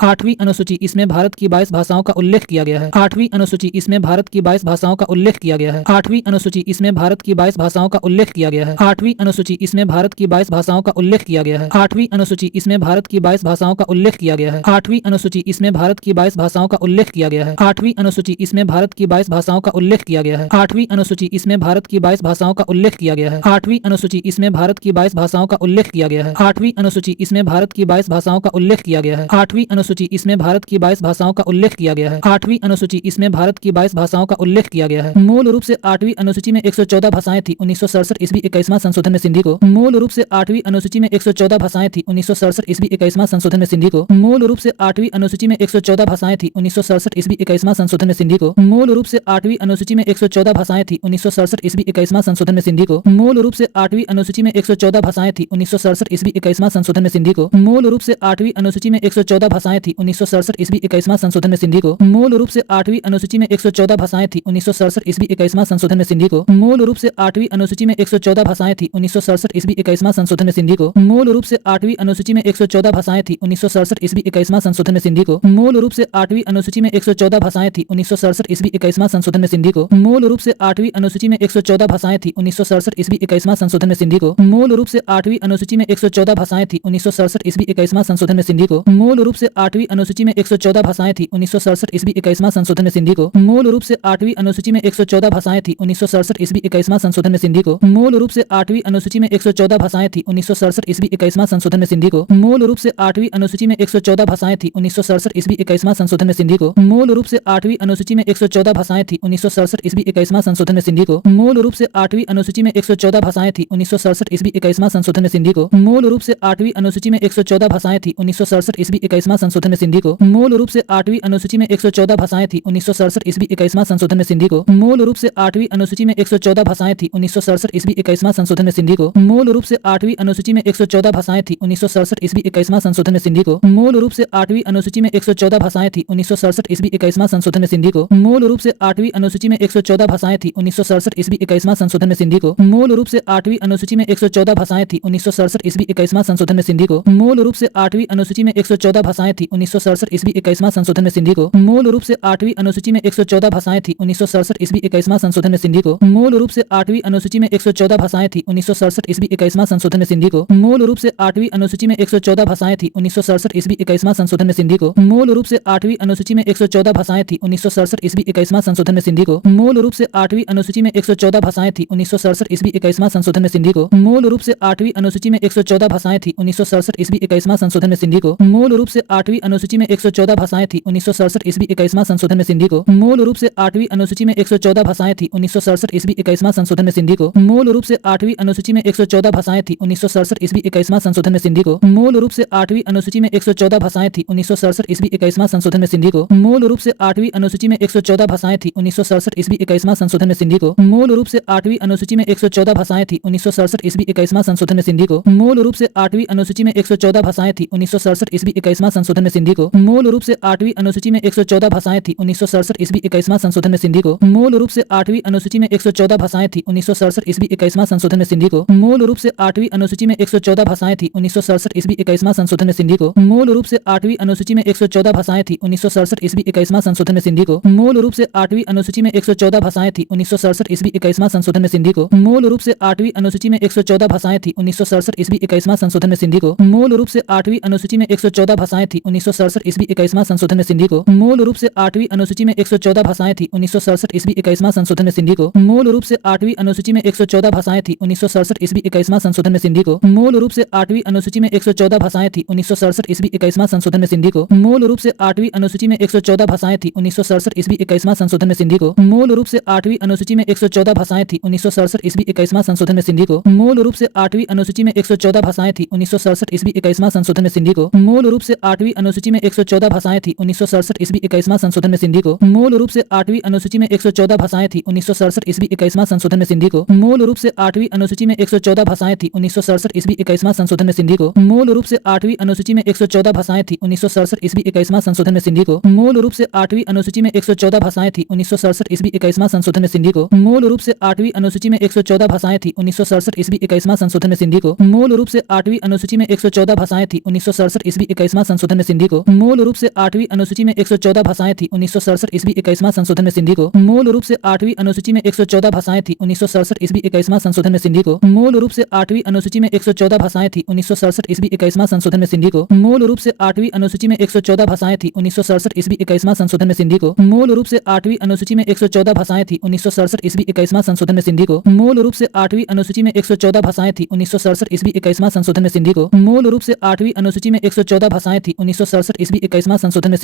8वीं अनुसूची इसमें भारत की 22 भाषाओं का उल्लेख किया गया है। 8वीं अनुसूची इसमें भारत की 22 भाषाओं का उल्लेख किया गया है। 8वीं अनुसूची इसमें भारत की 22 भाषाओं का उल्लेख किया गया है। 8वीं अनुसूची इसमें भारत की 22 भाषाओं का उल्लेख किया गया है। 8वीं अनुसूची इसमें भारत की 22 भाषाओं का उल्लेख किया गया है। 8वीं अनुसूची इसमें भारत की 22 भाषाओं का उल्लेख किया गया है। 8वीं अनुसूची इसमें भारत की 22 भाषाओं का उल्लेख किया गया है। 8वीं अनुसूची इसमें भारत की 22 भाषाओं का उल्लेख किया गया है। 8वीं अनुसूची इसमें भारत की 22 भाषाओं का उल्लेख किया गया है। 8वीं अनुसूची इसमें भारत की 22 भाषाओं का उल्लेख किया गया है। 8वीं अनुसूची इसमें भारत की 22 भाषाओं का उल्लेख किया गया है। 8वीं अनुसूची इसमें भारत की 22 भाषाओं का उल्लेख किया गया है। मूल रूप से 8वीं अनुसूची में 114 भाषाएं थी। 1967 ईस्वी 21वां संशोधन में सिंधी को मूल रूप से 8वीं अनुसूची में 114 भाषाएं थी। 1967 ईस्वी 21वां संशोधन में सिंधी को मूल रूप से 8वीं अनुसूची में 114 भाषाएं थी। 1967 ईस्वी 21वां संशोधन में सिंधी को मूल रूप से 8वीं अनुसूची में 114 भाषाएं थी। 1967 ईस्वी 21वां संशोधन में सिंधी को मूल रूप से 8वीं अनुसूची में 114 भाषाएं थी। 1967 ईस्वी 21वां संशोधन में सिंधी को मूल रूप से 8वीं अनुसूची में 114 भाषाएं थी। 1967 ईस्वी 21वां संशोधन में सिंधी को मूल रूप से 8वीं अनुसूची में 114 भाषाएं थी। 1967 ईस्वी 21वां संशोधन में सिंधी को मूल रूप से 8वीं अनुसूची में 114 भाषाएं थी। 1967 ईस्वी 21वां संशोधन में सिंधी को मूल रूप से 8वीं अनुसूची में 114 भाषाएं थी। 1967 ईस्वी 21वां संशोधन में सिंधी को मूल रूप से 8वीं अनुसूची में 114 भाषाएं थी। 1967 ईस्वी 21वां संशोधन में सिंधी को मूल रूप से 8वीं अनुसूची में 114 भाषाएं थी। 1967 ईस्वी 21वां संशोधन में सिंधी को मूल रूप से 8वीं अनुसूची में 114 भाषाएं थी। 1967 ईस्वी 21वां संशोधन में सिंधी को मूल रूप से 8वीं अनुसूची में 114 भाषाएं थी। 1967 ईस्वी 21वां संशोधन में सिंधी को मूल रूप से 8वीं अनुसूची में 114 भाषाएं थी। 1967 ईस्वी 21वां संशोधन में सिंधी को मूल रूप से 8वीं अनुसूची में 114 भाषाएं थी। 1967 ईस्वी 21वां संशोधन में सिंधी सिंधी को मूल रूप से 8वीं अनुसूची में 114 भाषाएं थी 1967 ईस्वी 21वां संशोधन में सिंधी को मूल रूप से 8वीं अनुसूची में 114 भाषाएं थी 1967 ईस्वी 21वां संशोधन में सिंधी को मूल रूप से 8वीं अनुसूची में 114 भाषाएं थी 1967 ईस्वी 21वां संशोधन में सिंधी को मूल रूप से 8वीं अनुसूची में 114 भाषाएं थी 1967 ईस्वी 21वां संशोधन में सिंधी को मूल रूप से 8वीं अनुसूची में 114 भाषाएं थी 1967 ईस्वी 21वां संशोधन में सिंधी को मूल रूप से 8वीं अनुसूची में 114 भाषाएं थी 1967 ईस्वी 21वां संशोधन में सिंधी को मूल रूप से 8वीं अनुसूची में 114 भाषाएं थी 1967 ईस्वी 21वां संशोधन में सिंधी को मूल रूप से 8वीं अनुसूची में 114 भाषाएं थी 1967 ईस्वी 21वां संशोधन में सिंधी को मूल रूप से 8वीं अनुसूची में 114 भाषाएं थी 1967 ईस्वी 21वां संशोधन में सिंधी को मूल रूप से 8वीं अनुसूची में 114 भाषाएं थी 1967 ईस्वी 21वां संशोधन में सिंधी को मूल रूप से 8वीं अनुसूची में 114 भाषाएं थी 1967 ईस्वी 21वां संशोधन में सिंधी को मूल रूप से 8वीं अनुसूची में 114 भाषाएं थी 1967 ईस्वी 21वां संशोधन में सिंधी को मूल रूप से 8वीं अनुसूची में 114 भाषाएं थी 1967 ईस्वी 21वां संशोधन में सिंधी को मूल रूप से 8वीं अनुसूची में 114 भाषाएं थी 1967 ईस्वी 21वां संशोधन में सिंधी को मूल रूप से 8वीं अनुसूची में 114 भाषाएं थी 1967 ईस्वी 21वां संशोधन में सिंधी को मूल रूप से 8वीं अनुसूची में 114 भाषाएं थी 1967 ईस्वी 21वां संशोधन में सिंधी को मूल रूप से 8वीं अनुसूची में 114 भाषाएं थी 1967 ईस्वी 21वां संशोधन में सिंधी को मूल रूप से 8वीं अनुसूची में 114 भाषाएं थी 1967 ईस्वी 21वां संशोधन में सिंधी को मूल रूप से 8वीं अनुसूची में 114 भाषाएं थी 1967 ईस्वी 21वां संशोधन में सिंधी को मूल रूप से 8वीं अनुसूची में 114 भाषाएं थी 1967 ईस्वी 21वां संशोधन में सिंधी को मूल रूप से 8वीं अनुसूची में 114 भाषाएं थी 1967 ईस्वी 21वां संशोधन में सिंधी को मूल रूप से 8वीं अनुसूची में 114 भाषाएं थी 1967 ईस्वी 21वां संशोधन में सिंधी को मूल रूप से 8वीं अनुसूची में 114 भाषाएं थी 1967 ईस्वी 21वां संशोधन में सिंधी को मूल रूप से 8वीं अनुसूची में 114 भाषाएं थी 1967 ईस्वी 21वां संशोधन में सिंधी को मूल रूप से 8वीं अनुसूची में 114 भाषाएं थी 1967 ईस्वी 21वां संशोधन में सिंधी को मूल रूप से 8वीं अनुसूची में 114 भाषाएं थी 1967 ईस्वी 21वां संशोधन में सिंधी को मूल रूप से 8वीं अनुसूची में 114 भाषाएं थी 1967 ईस्वी 21वां संशोधन में सिंधी को मूल रूप से 8वीं अनुसूची में 114 भाषाएं थी 1967 ईस्वी 21वां संशोधन में सिंधी को मूल रूप से 8वीं अनुसूची में 114 भाषाएं थी 1967 ईस्वी 21वां संशोधन में सिंधी को मूल रूप से 8वीं अनुसूची में 114 भाषाएं थी 1967 ईस्वी 21वां संशोधन में सिंधी को मूल रूप से 8वीं अनुसूची में 114 भाषाएं थी 1967 ईस्वी 21वां संशोधन में सिंधी को मूल रूप से 8वीं अनुसूची में 114 भाषाएं थी 1967 ईस्वी 21वां संशोधन में सिंधी को मूल रूप से 8वीं अनुसूची में 114 भाषाएं थी 1967 ईस्वी 21वां संशोधन में सिंधी को मूल रूप से 8वीं अनुसूची में 114 भाषाएं थी 1967 ईस्वी 21वां संशोधन में सिंधी को मूल रूप से 8वीं अनुसूची में 114 भाषाएं थी 1967 ईस्वी 21वां संशोधन में सिंधी को मूल रूप से 8वीं अनुसूची में 114 भाषाएं थी 1967 ईस्वी 21वां संशोधन में सिंधी को मूल रूप से 8वीं अनुसूची में 114 भाषाएं थी 1967 ईस्वी 21वां संशोधन में सिंधी को मूल रूप से 8वीं अनुसूची में 114 भाषाएं थी 1967 ईस्वी 21वां संशोधन में सिंधी को मूल रूप से 8वीं अनुसूची में 114 भाषाएं थी 1967 ईस्वी 21वां संशोधन में सिंधी को मूल रूप से 8वीं अनुसूची में 114 भाषाएं थी 1967 ईस्वी 21वां संशोधन में सिंधी को मूल रूप से 8वीं अनुसूची में 114 भाषाएं थी 1967 ईस्वी 21वां संशोधन में सिंधी को मूल रूप से 8वीं अनुसूची में 114 भाषाएं थी 1967 ईस्वी 21वां संशोधन में सिंधी को मूल रूप से 8वीं अनुसूची में 114 भाषाएं थी 1967 ईस्वी 21वां संशोधन में सिंधी को मूल रूप से 8वीं अनुसूची में 114 भाषाएं थी 1967 ईस्वी 21वां संशोधन में सिंधी को मूल रूप से 8वीं अनुसूची में 114 भाषाएं थी 1967 ईस्वी 21वां संशोधन में सिंधी को मूल रूप से 8वीं अनुसूची में 114 भाषाएं थी 1967 ईस्वी 21वां संशोधन में सिंधी को मूल रूप से 8वीं अनुसूची में 114 भाषाएं थी 1967 ईस्वी 21वां संशोधन में सिंधी को मूल रूप से 8वीं अनुसूची में 114 भाषाएं थी 1967 ईस्वी 21वां संशोधन में सिंधी को मूल रूप से 8वीं अनुसूची में 114 भाषाएं थी 1967 ईस्वी 21वां संशोधन में सिंधी को मूल रूप से 8वीं अनुसूची में 114 भाषाएं थी 1967 ईस्वी 21वां संशोधन में सिंधी को मूल रूप से 8वीं अनुसूची में 114 भाषाएं थी 1967 ईस्वी 21वां संशोधन में सिंधी को मूल रूप से 8वीं अनुसूची में 114 भाषाएं थी 1967 ईस्वी 21वां संशोधन में सिंधी को मूल रूप से 8वीं अनुसूची में 114 भाषाएं थी 1967 ईस्वी 21वां संशोधन में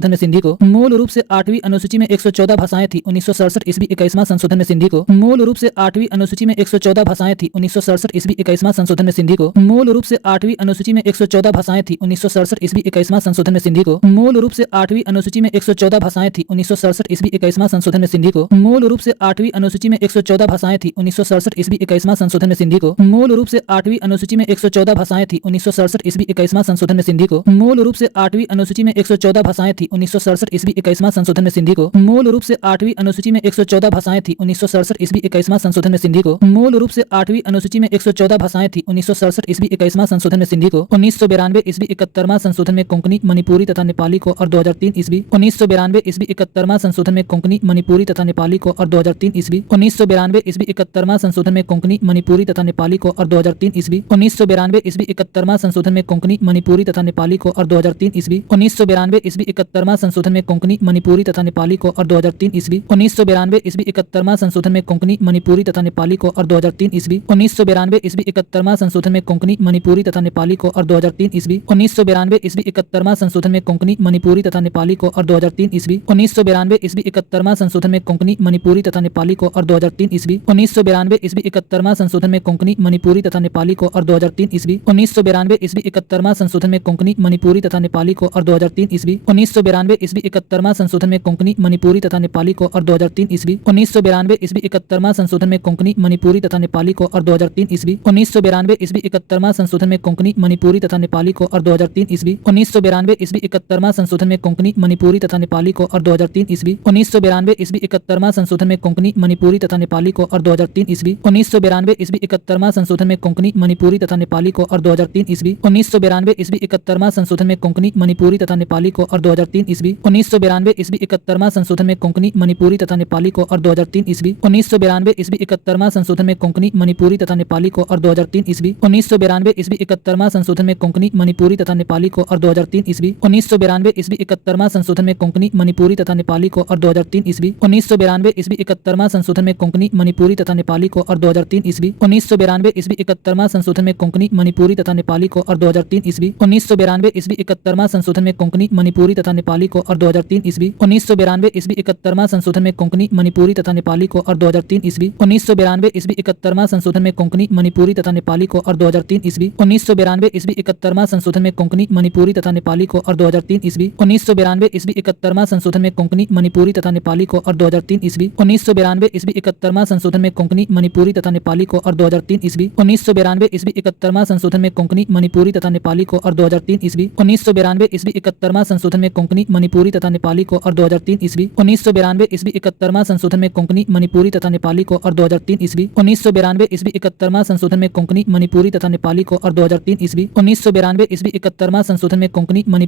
सिंधी को मूल रूप से 8वीं अनुसूची में 114 भाषाएं थी 1967 ईस्वी 21वां संशोधन में सिंधी को मूल रूप से 8वीं अनुसूची में 114 भाषाएं थी 1967 ईस्वी 21वां संशोधन में सिंधी को मूल रूप से 8वीं अनुसूची में 114 भाषाएं थी 1967 ईस्वी 21वां संशोधन में सिंधी को मूल रूप से 8वीं अनुसूची में 114 भाषाएं थी 1967 ईस्वी 21वां संशोधन में सिंधी को मूल रूप से 8वीं अनुसूची में 114 भाषाएं थी 1967 ईस्वी 21वां संशोधन में सिंधी को मूल रूप से 8वीं अनुसूची में 114 भाषाएं थी 1967 ईस्वी 21वां संशोधन में सिंधी को मूल रूप से 8वीं अनुसूची में 114 भाषाएं थी 1967 ईस्वी 21वां संशोधन में सिंधी को मूल रूप से 8वीं अनुसूची में 114 भाषाएं थी 1967 ईस्वी 21वां संशोधन में सिंधी को 1992 ईस्वी 71वां संशोधन में कोंकणी, मणिपुरी तथा नेपाली को और 2003 ईस्वी 1992 ईस्वी 71वां संशोधन में कोंकणी, मणिपुरी तथा नेपाली को और 2003 ईस्वी 1992 ईस्वी 71वां संशोधन में कोंकणी, मणिपुरी तथा नेपाली को और 2003 ईस्वी 1992 ईस्वी 71वां संशोधन में कोंकणी, मणिपुरी तथा नेपाली को और 2003 ईस्वी 1992 ईस्वी 71वां संशोधन में कोंकणी, मणिपुरी तथा नेपाली को और 2003 ईस्वी 1992 ईस्वी 71वां संशोधन में कोंकणी, मणिपुरी तथा नेपाली को और 2003 ईस्वी 1992 ईस्वी 71वां संशोधन में कोंकणी मणिपुरी तथा नेपाली को और 2003 ईस्वी 1992 ईस्वी 71वां संशोधन में कोंकणी मणिपुरी तथा नेपाली को और 2003 ईस्वी 1992 ईस्वी 71वां संशोधन में कोंकणी मणिपुरी तथा नेपाली को और 2003 ईस्वी 1992 ईस्वी 71वां संशोधन में कोंकणी मणिपुरी तथा नेपाली को और 2003 ईस्वी 1992 ईस्वी 71वां संशोधन में कोंकणी मणिपुरी तथा नेपाली को और 2003 ईस्वी 1992 ईस्वी 71वां संशोधन में कोंकणी मणिपुरी तथा नेपाली को और 2003 ईस्वी 1992 ईस्वी 71वां संशोधन में कोंकणी मणिपुरी तथा नेपाली को और 2003 ईस्वी 1992 ईस्वी 71वां संशोधन में कोंकणी मणिपुरी तथा नेपाली को और 2003 ईस्वी 1992 ईस्वी 71वां संशोधन में कोंकणी मणिपुरी तथा नेपाली को और 2003 ईस्वी 1992 ईस्वी 71वां संशोधन में कोंकणी मणिपुरी तथा नेपाली को और 2003 ईस्वी 1992 ईस्वी 71वां संशोधन में कोंकणी मणिपुरी तथा नेपाली को और 2003 ईस्वी 1992 ईस्वी 71वां संशोधन में कोंकणी मणिपुरी तथा नेपाली को और 2003 ईस्वी 1992 ईस्वी 71वां संशोधन में कोंकणी मणिपुरी तथा नेपाली को और 2003 ईस्वी 1992 ईस्वी 71वां संशोधन में कोंकणी मणिपुरी तथा नेपाली को और 2003 ईस्वी 1992 ईस्वी 71वां संशोधन में कोंकणी मणिपुरी तथा नेपाली को और 2003 ईस्वी 1992 ईस्वी 71वां संशोधन में कोंकणी मणिपुरी तथा नेपाली को और 2003 ईस्वी 1992 ईस्वी 71वां संशोधन में कोंकणी मणिपुरी तथा नेपाली को और 2003 ईस्वी 1992 ईस्वी 71वां संशोधन में कोंकणी मणिपुरी तथा नेपाली को और 2003 ईस्वी 1992 ईस्वी 71वां संशोधन में कोंकणी मणिपुरी तथा नेपाली को और 2003 ईस्वी 1992 ईस्वी 71वां संशोधन में कोंकणी मणिपुरी तथा नेपाली को और 2003 ईस्वी 1992 ईस्वी 71वां संशोधन में कोंकणी मणिपुरी तथा नेपाली को और 2003 ईस्वी 1992 ईस्वी 71वां संशोधन में कोंकणी मणिपुरी तथा नेपाली को और 2003 ईस्वी 1992 ईस्वी 71वां संशोधन में कोंकणी मणिपुरी तथा नेपाली को और 2003 ईस्वी 1992 ईस्वी 71वां संशोधन में कोंकणी मणिपुरी तथा नेपाली को और 2003 ईस्वी 1992 ईस्वी 71वां संशोधन में कोंकणी मणिपुरी तथा नेपाली को और 2003 ईस्वी 1992 ईस्वी 71वां संशोधन में कोंकणी मणिपुरी तथा नेपाली को और 2003 ईस्वी 1992 ईस्वी 71वां संशोधन में कोंकणी मणिपुरी तथा नेपाली को और 2003 ईस्वी 1992 ईस्वी 71वां संशोधन में कोंकणी मणिपुरी तथा नेपाली को और 2003 ईस्वी 1992 ईस्वी 71वां संशोधन में कोंकणी मणिपुरी तथा नेपाली को और 2003 ईस्वी 1992 ईस्वी 71वां संशोधन में कोंकणी मणिपुरी तथा नेपाली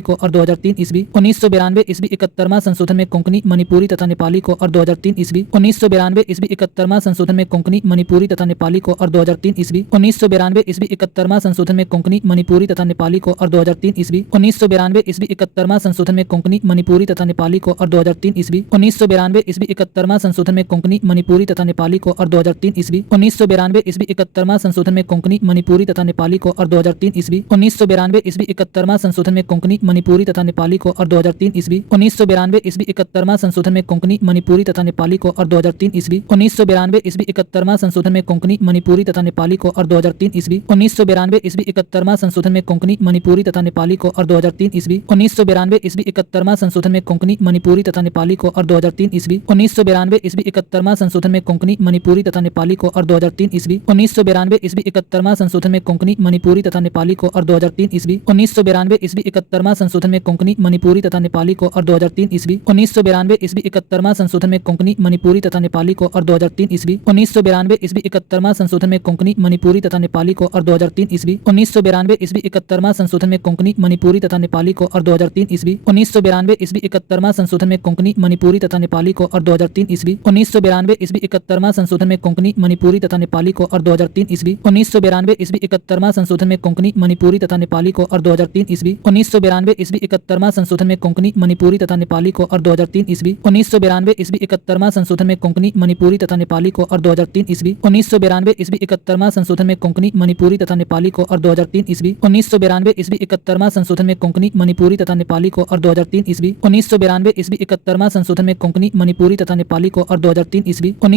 को और 2003 ईस्वी 1992 ईस्वी 71वां संशोधन में कोंकणी मणिपुरी तथा नेपाली को और 2003 ईस्वी 1992 ईस्वी 71वां संशोधन में कोंकणी मणिपुरी तथा नेपाली को और 2003 ईस्वी 1992 ईस्वी 71वां संशोधन में कोंकणी मणिपुरी तथा नेपाली को और 2003 ईस्वी 1992 ईस्वी 71वां संशोधन में कोंकणी मणिपुरी तथा नेपाली को और 2003 ईस्वी 1992 ईस्वी 71वां संशोधन में कोंकणी मणिपुरी तथा नेपाली को और 2003 ईस्वी 1992 ईस्वी 71वां संशोधन में कोंकणी मणिपुरी तथा नेपाली को और 2003 ईस्वी 1992 ईस्वी 71वां संशोधन में कोंकणी मणिपुरी तथा नेपाली को और 2003 ईस्वी 1992 ईस्वी 71वां संशोधन में कोंकणी मणिपुरी तथा नेपाली को और 2003 ईस्वी 1992 ईस्वी 71वां संशोधन में कोंकणी मणिपुरी तथा नेपाली को और 2003 ईस्वी 1992 ईस्वी 71वां संशोधन में कोंकणी मणिपुरी तथा नेपाली को और 2003 ईस्वी 1992 ईस्वी 71वां संशोधन में कोंकणी मणिपुरी तथा नेपाली को और 2003 ईस्वी 1992 ईस्वी 71वां संशोधन में कोंकणी मणिपुरी तथा नेपाली को और 2003 ईस्वी 1992 ईस्वी 71वां संशोधन में कोंकणी मणिपुरी तथा नेपाली को और 2003 ईस्वी 1992 ईस्वी 71वां संशोधन में कोंकणी मणिपुरी तथा नेपाली को और 2003 ईस्वी 1992 ईस्वी 71वां संशोधन में कोंकणी मणिपुरी तथा नेपाली को और 2003 ईस्वी 1992 ईस्वी 71वां संशोधन में कोंकणी मणिपुरी तथा नेपाली को और 2003 ईस्वी 1992 ईस्वी 71वां संशोधन में कोंकणी मणिपुरी तथा नेपाली को और 2003 ईस्वी 1992 ईस्वी 71वां संशोधन में कोंकणी मणिपुरी तथा नेपाली को और 2003 ईस्वी 1992 ईस्वी 71वां संशोधन में कोंकणी मणिपुरी तथा नेपाली को और 2003 ईस्वी 1992 ईस्वी 71वां संशोधन में कोंकणी मणिपुरी तथा नेपाली को और 2003 ईस्वी 1992 ईस्वी 71वां संशोधन में कोंकणी मणिपुरी तथा नेपाली को और 2003 ईस्वी 1992 ईस्वी 71वां संशोधन में कोंकणी मणिपुरी तथा नेपाली को और 2003 ईस्वी 1992 ईस्वी 71वां संशोधन में कोंकणी मणिपुरी तथा नेपाली को और 2003 ईस्वी 1992 ईस्वी 71वां संशोधन में कोंकणी मणिपुरी तथा नेपाली को और 2003 ईस्वी 1992 ईस्वी 71वां संशोधन में कोंकणी मणिपुरी तथा नेपाली को और 2003 ईस्वी 1992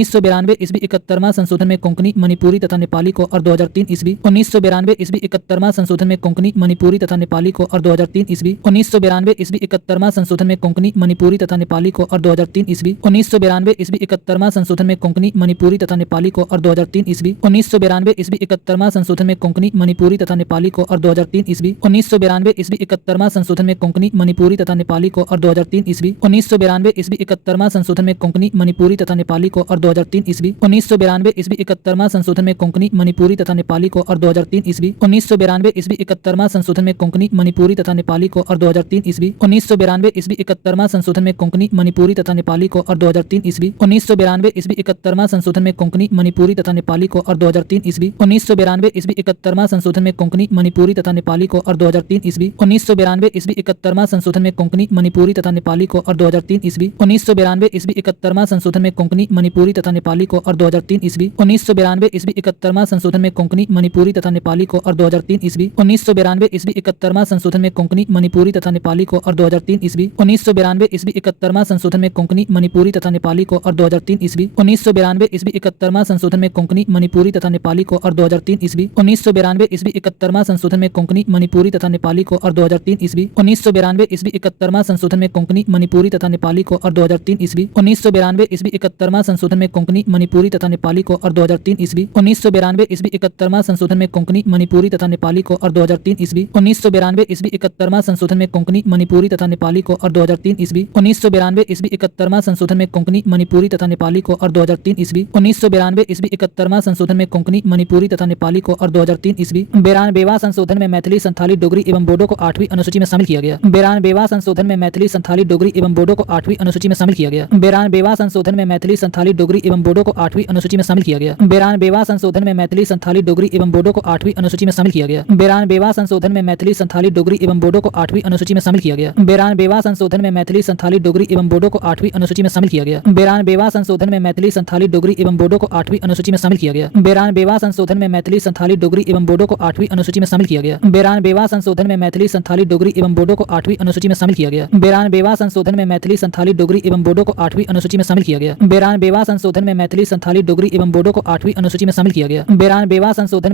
ईस्वी 71वां संशोधन में कोंकणी मणिपुरी तथा नेपाली को और 2003 ईस्वी 1992 ईस्वी 71वां संशोधन में कोंकणी मणिपुरी तथा नेपाली को और 2003 ईस्वी 1992 ईस्वी 71वां संशोधन में कोंकणी मणिपुरी तथा नेपाली को और 2003 ईस्वी 1992 ईस्वी 71वां संशोधन में कोंकणी मणिपुरी तथा नेपाली को और 2003 ईस्वी 1992 ईस्वी 71वां संशोधन में कोंकणी मणिपुरी तथा नेपाली को और 2003 ईस्वी 1992 ईस्वी 71वां संशोधन में कोंकणी मणिपुरी तथा नेपाली को और 2003 ईस्वी 1992 ईस्वी 71वां संशोधन में कोंकणी मणिपुरी तथा नेपाली को और 2003 ईस्वी 1992 ईस्वी 71वां संशोधन में कोंकणी मणिपुरी तथा नेपाली को और 2003 ईस्वी 1992 ईस्वी 71वां संशोधन में कोंकणी मणिपुरी तथा नेपाली को और 2003 ईस्वी 1992 ईस्वी 71वां संशोधन में कोंकणी मणिपुरी तथा नेपाली को और 2003 ईस्वी 1992 ईस्वी 71वां संशोधन में कोंकणी मणिपुरी तथा नेपाली को और 2003 ईस्वी 1992 ईस्वी 71वां संशोधन में कोंकणी मणिपुरी तथा नेपाली को और 2003 ईस्वी 1992 ईस्वी 71वां संशोधन में कोंकणी मणिपुरी तथा नेपाली को और 2003 ईस्वी 1992 ईस्वी 71वां संशोधन में कोंकणी, मणिपुरी तथा नेपाली को और 2003 ईस्वी 1992 ईस्वी 71वां संशोधन में कोंकणी, मणिपुरी तथा नेपाली को और 2003 ईस्वी 1992 ईस्वी 71वां संशोधन में कोंकणी, मणिपुरी तथा नेपाली को और 2003 ईस्वी 1992 ईस्वी 71वां संशोधन में कोंकणी, मणिपुरी तथा नेपाली को और 2003 ईस्वी 1992 ईस्वी 71वां संशोधन में कोंकणी, मणिपुरी तथा नेपाली को और 2003 ईस्वी 1992 ईस्वी 71वां संशोधन में कोंकणी, मणिपुरी तथा नेपाली को और 2003 ईस्वी 1992 ईस्वी 71वां संशोधन में कोंकणी, मणिपुरी तथा नेपाली को और 2003 ईस्वी 1992 ईस्वी 71वां संशोधन में कोंकणी, मणिपुरी तथा नेपाली को और 2003 ईस्वी 1992 ईस्वी 71वां संशोधन में कोंकणी, मणिपुरी तथा नेपाली को और 2003 ईस्वी 1992 ईस्वी 71वां संशोधन में कोंकणी, मणिपुरी तथा नेपाली को और 2003 ईस्वी 1992 ईस्वी 71वां संशोधन में कोंकणी, मणिपुरी तथा नेपाली को और 2003 ईस्वी 92वां संशोधन में मैथिली, संथाली, डोगरी एवं बोडो को 8वीं अनुसूची में शामिल किया गया। 92वां संशोधन में मैथिली, संथाली, डोगरी एवं बोडो को 8वीं अनुसूची में शामिल किया गया। 92वां संशोधन में मैथिली, संथाली, डोगरी एवं बोडो को 8वीं अनुसूची में शामिल किया गया। 92वां संशोधन में मैथिली, संथाली, डोगरी एवं बोडो को 8वीं अनुसूची में शामिल किया गया। 92वां संशोधन में मैथिली, संथाली, डोगरी एवं बोडो को 8वीं अनुसूची में शामिल किया गया। 92वां संशोधन में मैथिली, संथाली, डोगरी एवं बोडो को 8वीं अनुसूची में शामिल किया गया। 92वां संशोधन में मैथिली, संथाली, डोगरी एवं बोडो को 8वीं अनुसूची में शामिल किया गया। 92वां संशोधन में मैथिली, संथाली, डोगरी एवं बोडो को 8वीं अनुसूची में शामिल किया गया। 92वां संशोधन में मैथिली, संथाली, डोगरी एवं बोडो को 8वीं अनुसूची में शामिल किया गया। 92वां संशोधन में मैथिली, संथाली, डोगरी एवं बोडो को 8वीं अनुसूची में शामिल किया गया। 92वां संशोधन में मैथिली, संथाली, डोगरी एवं बोडो को 8वीं अनुसूची में शामिल किया गया। 92वां संशोधन में मैथिली, संथाली, डोगरी एवं बोडो को 8वीं अनुसूची में शामिल किया गया। 92वां संशोधन में मैथिली, संथाली, डोगरी एवं बोडो को 8वीं अनुसूची में शामिल किया गया। 92वां संशोधन में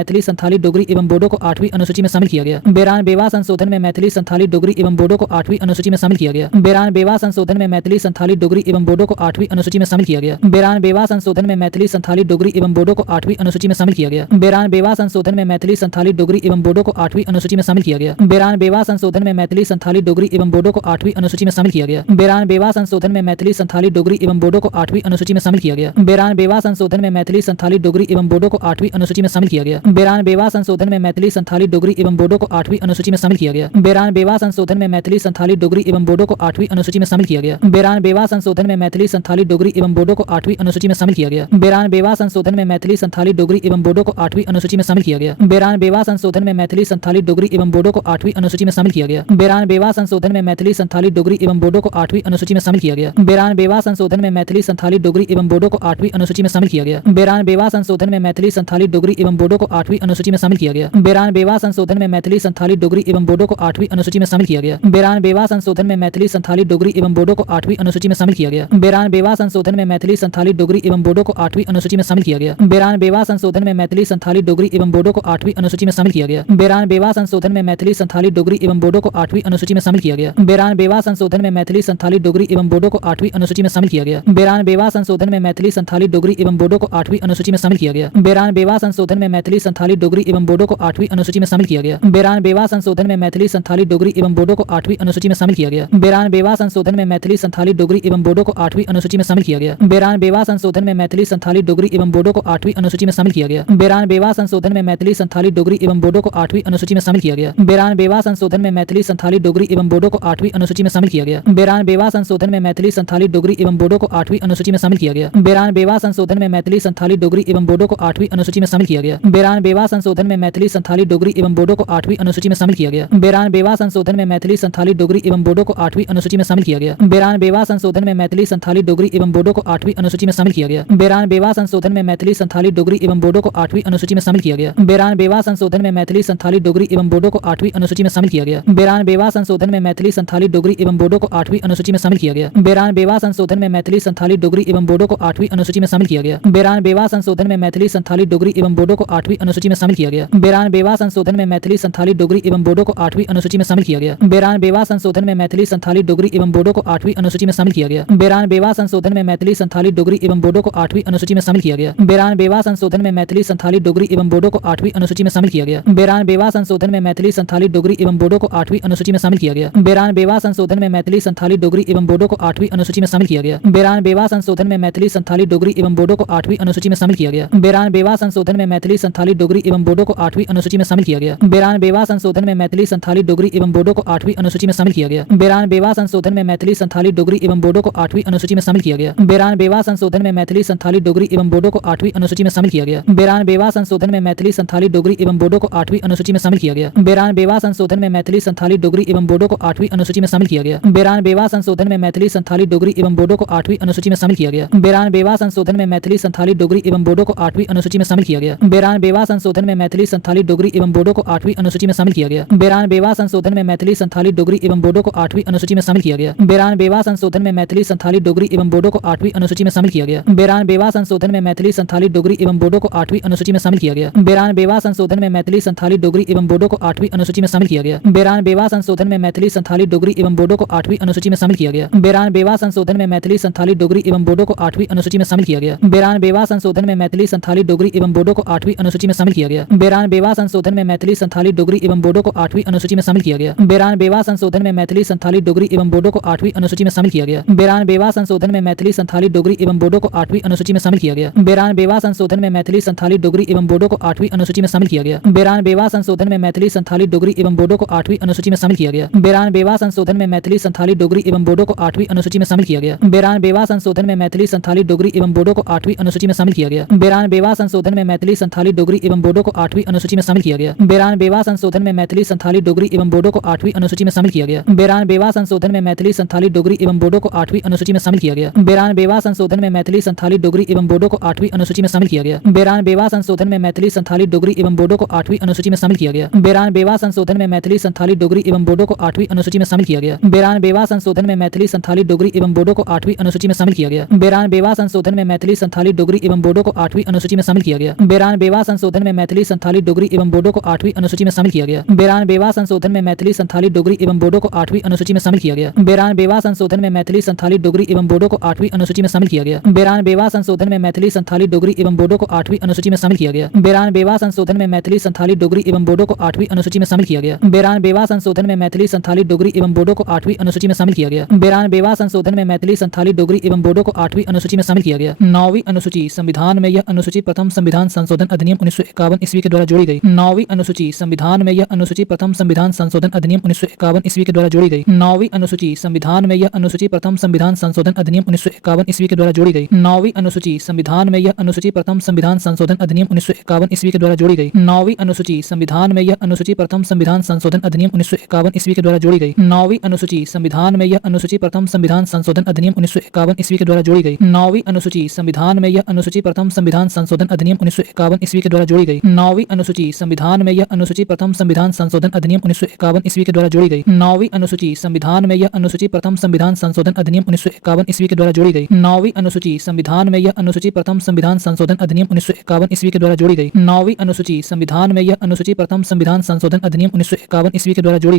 मैथिली, संथाली, डोगरी एवं बोडो को 8वीं अनुसूची में शामिल किया गया। 92वां संशोधन में मैथिली, संथाली, डोगरी एवं बोडो को 8वीं अनुसूची में शामिल किया गया। 92वां संशोधन में मैथिली, संथाली, डोगरी एवं बोडो को 8वीं अनुसूची में शामिल किया गया। 92वां संशोधन में मैथिली, संथाली, डोगरी एवं बोडो को 8वीं अनुसूची में शामिल किया गया। 92वां संशोधन में मैथिली, संथाली, डोगरी एवं बोडो को 8वीं अनुसूची में शामिल किया गया। 92वां संशोधन में मैथिली, संथाली, डोगरी एवं बोडो को 8वीं अनुसूची में शामिल किया गया। 92वां संशोधन में मैथिली, संथाली, डोगरी एवं बोडो को 8वीं अनुसूची में शामिल किया गया। 92वां संशोधन में मैथिली, संथाली, डोगरी एवं बोडो को 8वीं अनुसूची में शामिल किया गया। 92वां संशोधन में मैथिली, संथाली, डोगरी एवं बोडो को 8वीं अनुसूची में शामिल किया गया। 92वां संशोधन में मैथिली, संथाली, डोगरी एवं बोडो को 8वीं अनुसूची में शामिल किया गया। 92वां संशोधन में मैथिली, संथाली, डोगरी एवं बोडो को 8वीं अनुसूची में शामिल किया गया। 92वां संशोधन में मैथिली, संथाली, डोगरी एवं बोडो को 8वीं अनुसूची में शामिल किया गया। 92वां संशोधन में मैथिली, संथाली, डोगरी एवं बोडो को 8वीं अनुसूची में शामिल किया गया। 92वां संशोधन में मैथिली, संथाली, डोगरी एवं बोडो को 8वीं अनुसूची में शामिल किया गया। 92वां संशोधन में मैथिली, संथाली, डोगरी एवं बोडो को 8वीं अनुसूची में शामिल किया गया। 92वां संशोधन में मैथिली, संथाली, डोगरी एवं बोडो को 8वीं अनुसूची में शामिल किया गया। 92वां संशोधन में मैथिली, संथाली, डोगरी एवं बोडो को 8वीं अनुसूची में शामिल किया गया। 92वां संशोधन में मैथिली, संथाली, डोगरी एवं बोडो को 8वीं अनुसूची में शामिल किया गया। 92वां संशोधन में मैथिली, संथाली, डोगरी एवं बोडो को 8वीं अनुसूची में शामिल किया गया। 92वां संशोधन में मैथिली, संथाली, डोगरी एवं बोडो को 8वीं अनुसूची में शामिल किया गया। 92वां संशोधन में मैथिली, संथाली, डोगरी एवं बोडो को 8वीं अनुसूची में शामिल किया गया। 92वां संशोधन में मैथिली, संथाली, डोगरी एवं बोडो को 8वीं अनुसूची में शामिल किया गया। 92वां संशोधन में मैथिली, संथाली, डोगरी एवं बोडो को 8वीं अनुसूची में शामिल किया गया। 92वां संशोधन में मैथिली, संथाली, डोगरी एवं बोडो को 8वीं अनुसूची में शामिल किया गया। 92वां संशोधन में मैथिली, संथाली, डोगरी एवं बोडो को 8वीं अनुसूची में शामिल किया गया। 92वां संशोधन में मैथिली, संथाली, डोगरी एवं बोडो को 8वीं अनुसूची में शामिल किया गया। 92वां संशोधन में मैथिली, संथाली, डोगरी एवं बोडो को 8वीं अनुसूची में शामिल किया गया। 92वां संशोधन में मैथिली, संथाली, डोगरी एवं बोडो को 8वीं अनुसूची में शामिल किया गया। 92वां संशोधन में मैथिली, संथाली, डोगरी एवं बोडो को 8वीं अनुसूची में शामिल किया गया। 92वां संशोधन में मैथिली, संथाली, डोगरी एवं बोडो को 8वीं अनुसूची में शामिल किया गया। 92वां संशोधन में मैथिली, संथाली, डोगरी एवं बोडो को 8वीं अनुसूची में शामिल किया गया। 92वां संशोधन में मैथिली, संथाली, डोगरी एवं बोडो को 8वीं अनुसूची में शामिल किया गया। 92वां संशोधन में मैथिली, संथाली, डोगरी एवं बोडो को 8वीं अनुसूची में शामिल किया गया। 92वां संशोधन में मैथिली, संथाली, डोगरी एवं बोडो को 8वीं अनुसूची में शामिल किया गया। 92वां संशोधन में मैथिली, संथाली, डोगरी एवं बोडो को 8वीं अनुसूची में शामिल किया गया। 92वां संशोधन में मैथिली, संथाली, डोगरी एवं बोडो को 8वीं अनुसूची में शामिल किया गया। 92वां संशोधन में मैथिली, संथाली, डोगरी एवं बोडो को 8वीं अनुसूची में शामिल किया गया। 92वां संशोधन में मैथिली, संथाली, डोगरी एवं बोडो को 8वीं अनुसूची में शामिल किया गया। 92वां संशोधन में मैथिली, संथाली, डोगरी एवं बोडो को 8वीं अनुसूची में शामिल किया गया। 92वां संशोधन में मैथिली, संथाली, डोगरी एवं बोडो को 8वीं अनुसूची में शामिल किया गया। 92वां संशोधन में मैथिली, संथाली, डोगरी एवं बोडो को 8वीं अनुसूची में शामिल किया गया। 92वां संशोधन में मैथिली, संथाली, डोगरी एवं बोडो को 8वीं अनुसूची में शामिल किया गया। 92वां संशोधन में मैथिली, संथाली, डोगरी एवं बोडो को 8वीं अनुसूची में शामिल किया गया। 92वां संशोधन में मैथिली, संथाली, डोगरी एवं बोडो को 8वीं अनुसूची में शामिल किया गया। 92वां संशोधन में मैथिली, संथाली, डोगरी एवं बोडो को 8वीं अनुसूची में शामिल किया गया। 92वां संशोधन में मैथिली, संथाली, डोगरी एवं बोडो को 8वीं अनुसूची में शामिल किया गया। 92वां संशोधन में मैथिली, संथाली, डोगरी एवं बोडो को 8वीं अनुसूची में शामिल किया गया। 92वां संशोधन में मैथिली, संथाली, डोगरी एवं बोडो को 8वीं अनुसूची में शामिल किया गया। 92वां संशोधन में मैथिली, संथाली, डोगरी एवं बोडो को 8वीं अनुसूची में शामिल किया गया। 92वां संशोधन में मैथिली, संथाली, डोगरी एवं बोडो को 8वीं अनुसूची में शामिल किया गया। 92वां संशोधन में मैथिली, संथाली, डोगरी एवं बोडो को 8वीं अनुसूची में शामिल किया गया। 92वां संशोधन संशोधन में मैथिली, संथाली, डोगरी एवं बोडो को 8वीं अनुसूची में शामिल किया गया। 92वां संशोधन में मैथिली, संथाली, डोगरी एवं बोडो को 8वीं अनुसूची में शामिल किया गया। 92वां संशोधन में मैथिली, संथाली, डोगरी एवं बोडो को 8वीं अनुसूची में शामिल किया गया। 92वां संशोधन में मैथिली, संथाली, डोगरी एवं बोडो को 8वीं अनुसूची में शामिल किया गया। 92वां संशोधन में मैथिली, संथाली, डोगरी एवं बोडो को 8वीं अनुसूची में शामिल किया गया। 92वां संशोधन में मैथिली, संथाली, डोगरी एवं बोडो को 8वीं अनुसूची में शामिल किया गया। 92वां संशोधन में मैथिली, संथाली, डोगरी एवं बोडो को 8वीं अनुसूची में शामिल किया गया। 92वां संशोधन में मैथिली, संथाली, डोगरी एवं बोडो को 8वीं अनुसूची में शामिल किया गया। 92वां संशोधन में मैथिली, संथाली, डोगरी एवं बोडो को 8वीं अनुसूची में शामिल किया गया। 92वां संशोधन में मैथिली, संथाली, डोगरी एवं बोडो को 8वीं अनुसूची में शामिल किया गया। 92वां संशोधन में मैथिली, संथाली, डोगरी एवं बोडो को 8वीं अनुसूची में शामिल किया गया। 92वां संशोधन में मैथिली, संथाली, डोगरी एवं बोडो को 8वीं अनुसूची में शामिल किया गया। 92वां संशोधन में मैथिली, संथाली, डोगरी एवं बोडो को 8वीं अनुसूची में शामिल किया गया। 92वां संशोधन में मैथिली, संथाली, डोगरी एवं बोडो को 8वीं अनुसूची में शामिल किया गया। 92वां संशोधन में मैथिली, संथाली, डोगरी एवं बोडो को 8वीं अनुसूची में शामिल किया गया। 92वां संशोधन में मैथिली, संथाली, डोगरी एवं बोडो को 8वीं अनुसूची में शामिल किया गया। 92वां संशोधन में मैथिली, संथाली, डोगरी एवं बोडो को 8वीं अनुसूची में शामिल किया गया। 92वां संशोधन में मैथिली, संथाली, डोगरी एवं बोडो को 8वीं अनुसूची में शामिल किया गया। 92वां संशोधन में मैथिली, संथाली, डोगरी एवं बोडो को 8वीं अनुसूची में शामिल किया गया। 92वां संशोधन में मैथिली, संथाली, डोगरी एवं बोडो को 8वीं अनुसूची में शामिल किया गया। 92वां संशोधन में मैथिली, संथाली, डोगरी एवं बोडो को 8वीं अनुसूची में शामिल किया गया। 92वां संशोधन में मैथिली, संथाली, डोगरी एवं बोडो को 8वीं अनुसूची में शामिल किया गया। 92वां संशोधन में मैथिली, संथाली, डोगरी एवं बोडो को 8वीं अनुसूची में शामिल किया गया। 92वां संशोधन में मैथिली, संथाली, डोगरी एवं बोडो को 8वीं अनुसूची में शामिल किया गया। 92वां संशोधन में मैथिली, संथाली, डोगरी एवं बोडो को 8वीं अनुसूची में शामिल किया गया। 92वां संशोधन में मैथिली, संथाली, डोगरी एवं बोडो को 8वीं अनुसूची में शामिल किया गया। 92वां संशोधन में मैथिली, संथाली, डोगरी एवं बोडो को 8वीं अनुसूची में शामिल किया गया। 92वां संशोधन में मैथिली, संथाली, डोगरी एवं बोडो को 8वीं अनुसूची में शामिल किया गया। 92वां संशोधन में मैथिली, संथाली, डोगरी एवं बोडो को 8वीं अनुसूची में शामिल किया गया। 92वां संशोधन में मैथिली, संथाली, डोगरी एवं बोडो को 8वीं अनुसूची में शामिल किया गया। 92वां संशोधन में मैथिली, संथाली, डोगरी एवं बोडो को 8वीं अनुसूची में शामिल किया गया। 92वां संशोधन में मैथिली, संथाली, डोगरी एवं बोडो को 8वीं अनुसूची में शामिल किया गया। 9वीं अनुसूची संविधान में यह अनुसूची प्रथम संविधान संशोधन अधिनियम 1951 ईस्वी के द्वारा जोड़ी गई। 9वीं अनुसूची संविधान में यह अनुसूची प्रथम संविधान संशोधन अधिनियम 1951 ईस्वी के द्वारा जोड़ी गई। 9वीं अनुसूची संविधान में यह अनुसूची प्रथम संविधान संशोधन अधिनियम 1951 ईस्वी के द्वारा जोड़ी गई। 9वीं अनुसूची संविधान में यह अनुसूची प्रथम संविधान संशोधन अधिनियम 1951 ईस्वी के द्वारा जोड़ी गई। 9वीं अनुसूची संविधान में यह अनुसूची प्रथम संविधान संशोधन अधिनियम 1951 ईस्वी के द्वारा जोड़ी गई। 9वीं अनुसूची संविधान में यह अनुसूची प्रथम संविधान संशोधन अधिनियम 1951 ईस्वी के द्वारा जोड़ी गई। 9वीं अनुसूची संविधान में यह अनुसूची प्रथम संविधान संशोधन अधिनियम 1951 ईस्वी के द्वारा जोड़ी गई। 9वीं अनुसूची संविधान में यह अनुसूची प्रथम संविधान संशोधन अधिनियम 1951 ईस्वी के द्वारा जोड़ी गई। 9वीं अनुसूची संविधान में यह अनुसूची प्रथम संविधान संशोधन अधिनियम 1951 ईस्वी के द्वारा जोड़ी गई। 9वीं अनुसूची संविधान में यह अनुसूची प्रथम संविधान संशोधन अधिनियम 1951 ईस्वी के द्वारा जोड़ी गई। 9वीं अनुसूची संविधान में यह अनुसूची प्रथम संविधान संशोधन अधिनियम 1951 ईस्वी के द्वारा जोड़ी गई। 9वीं अनुसूची संविधान में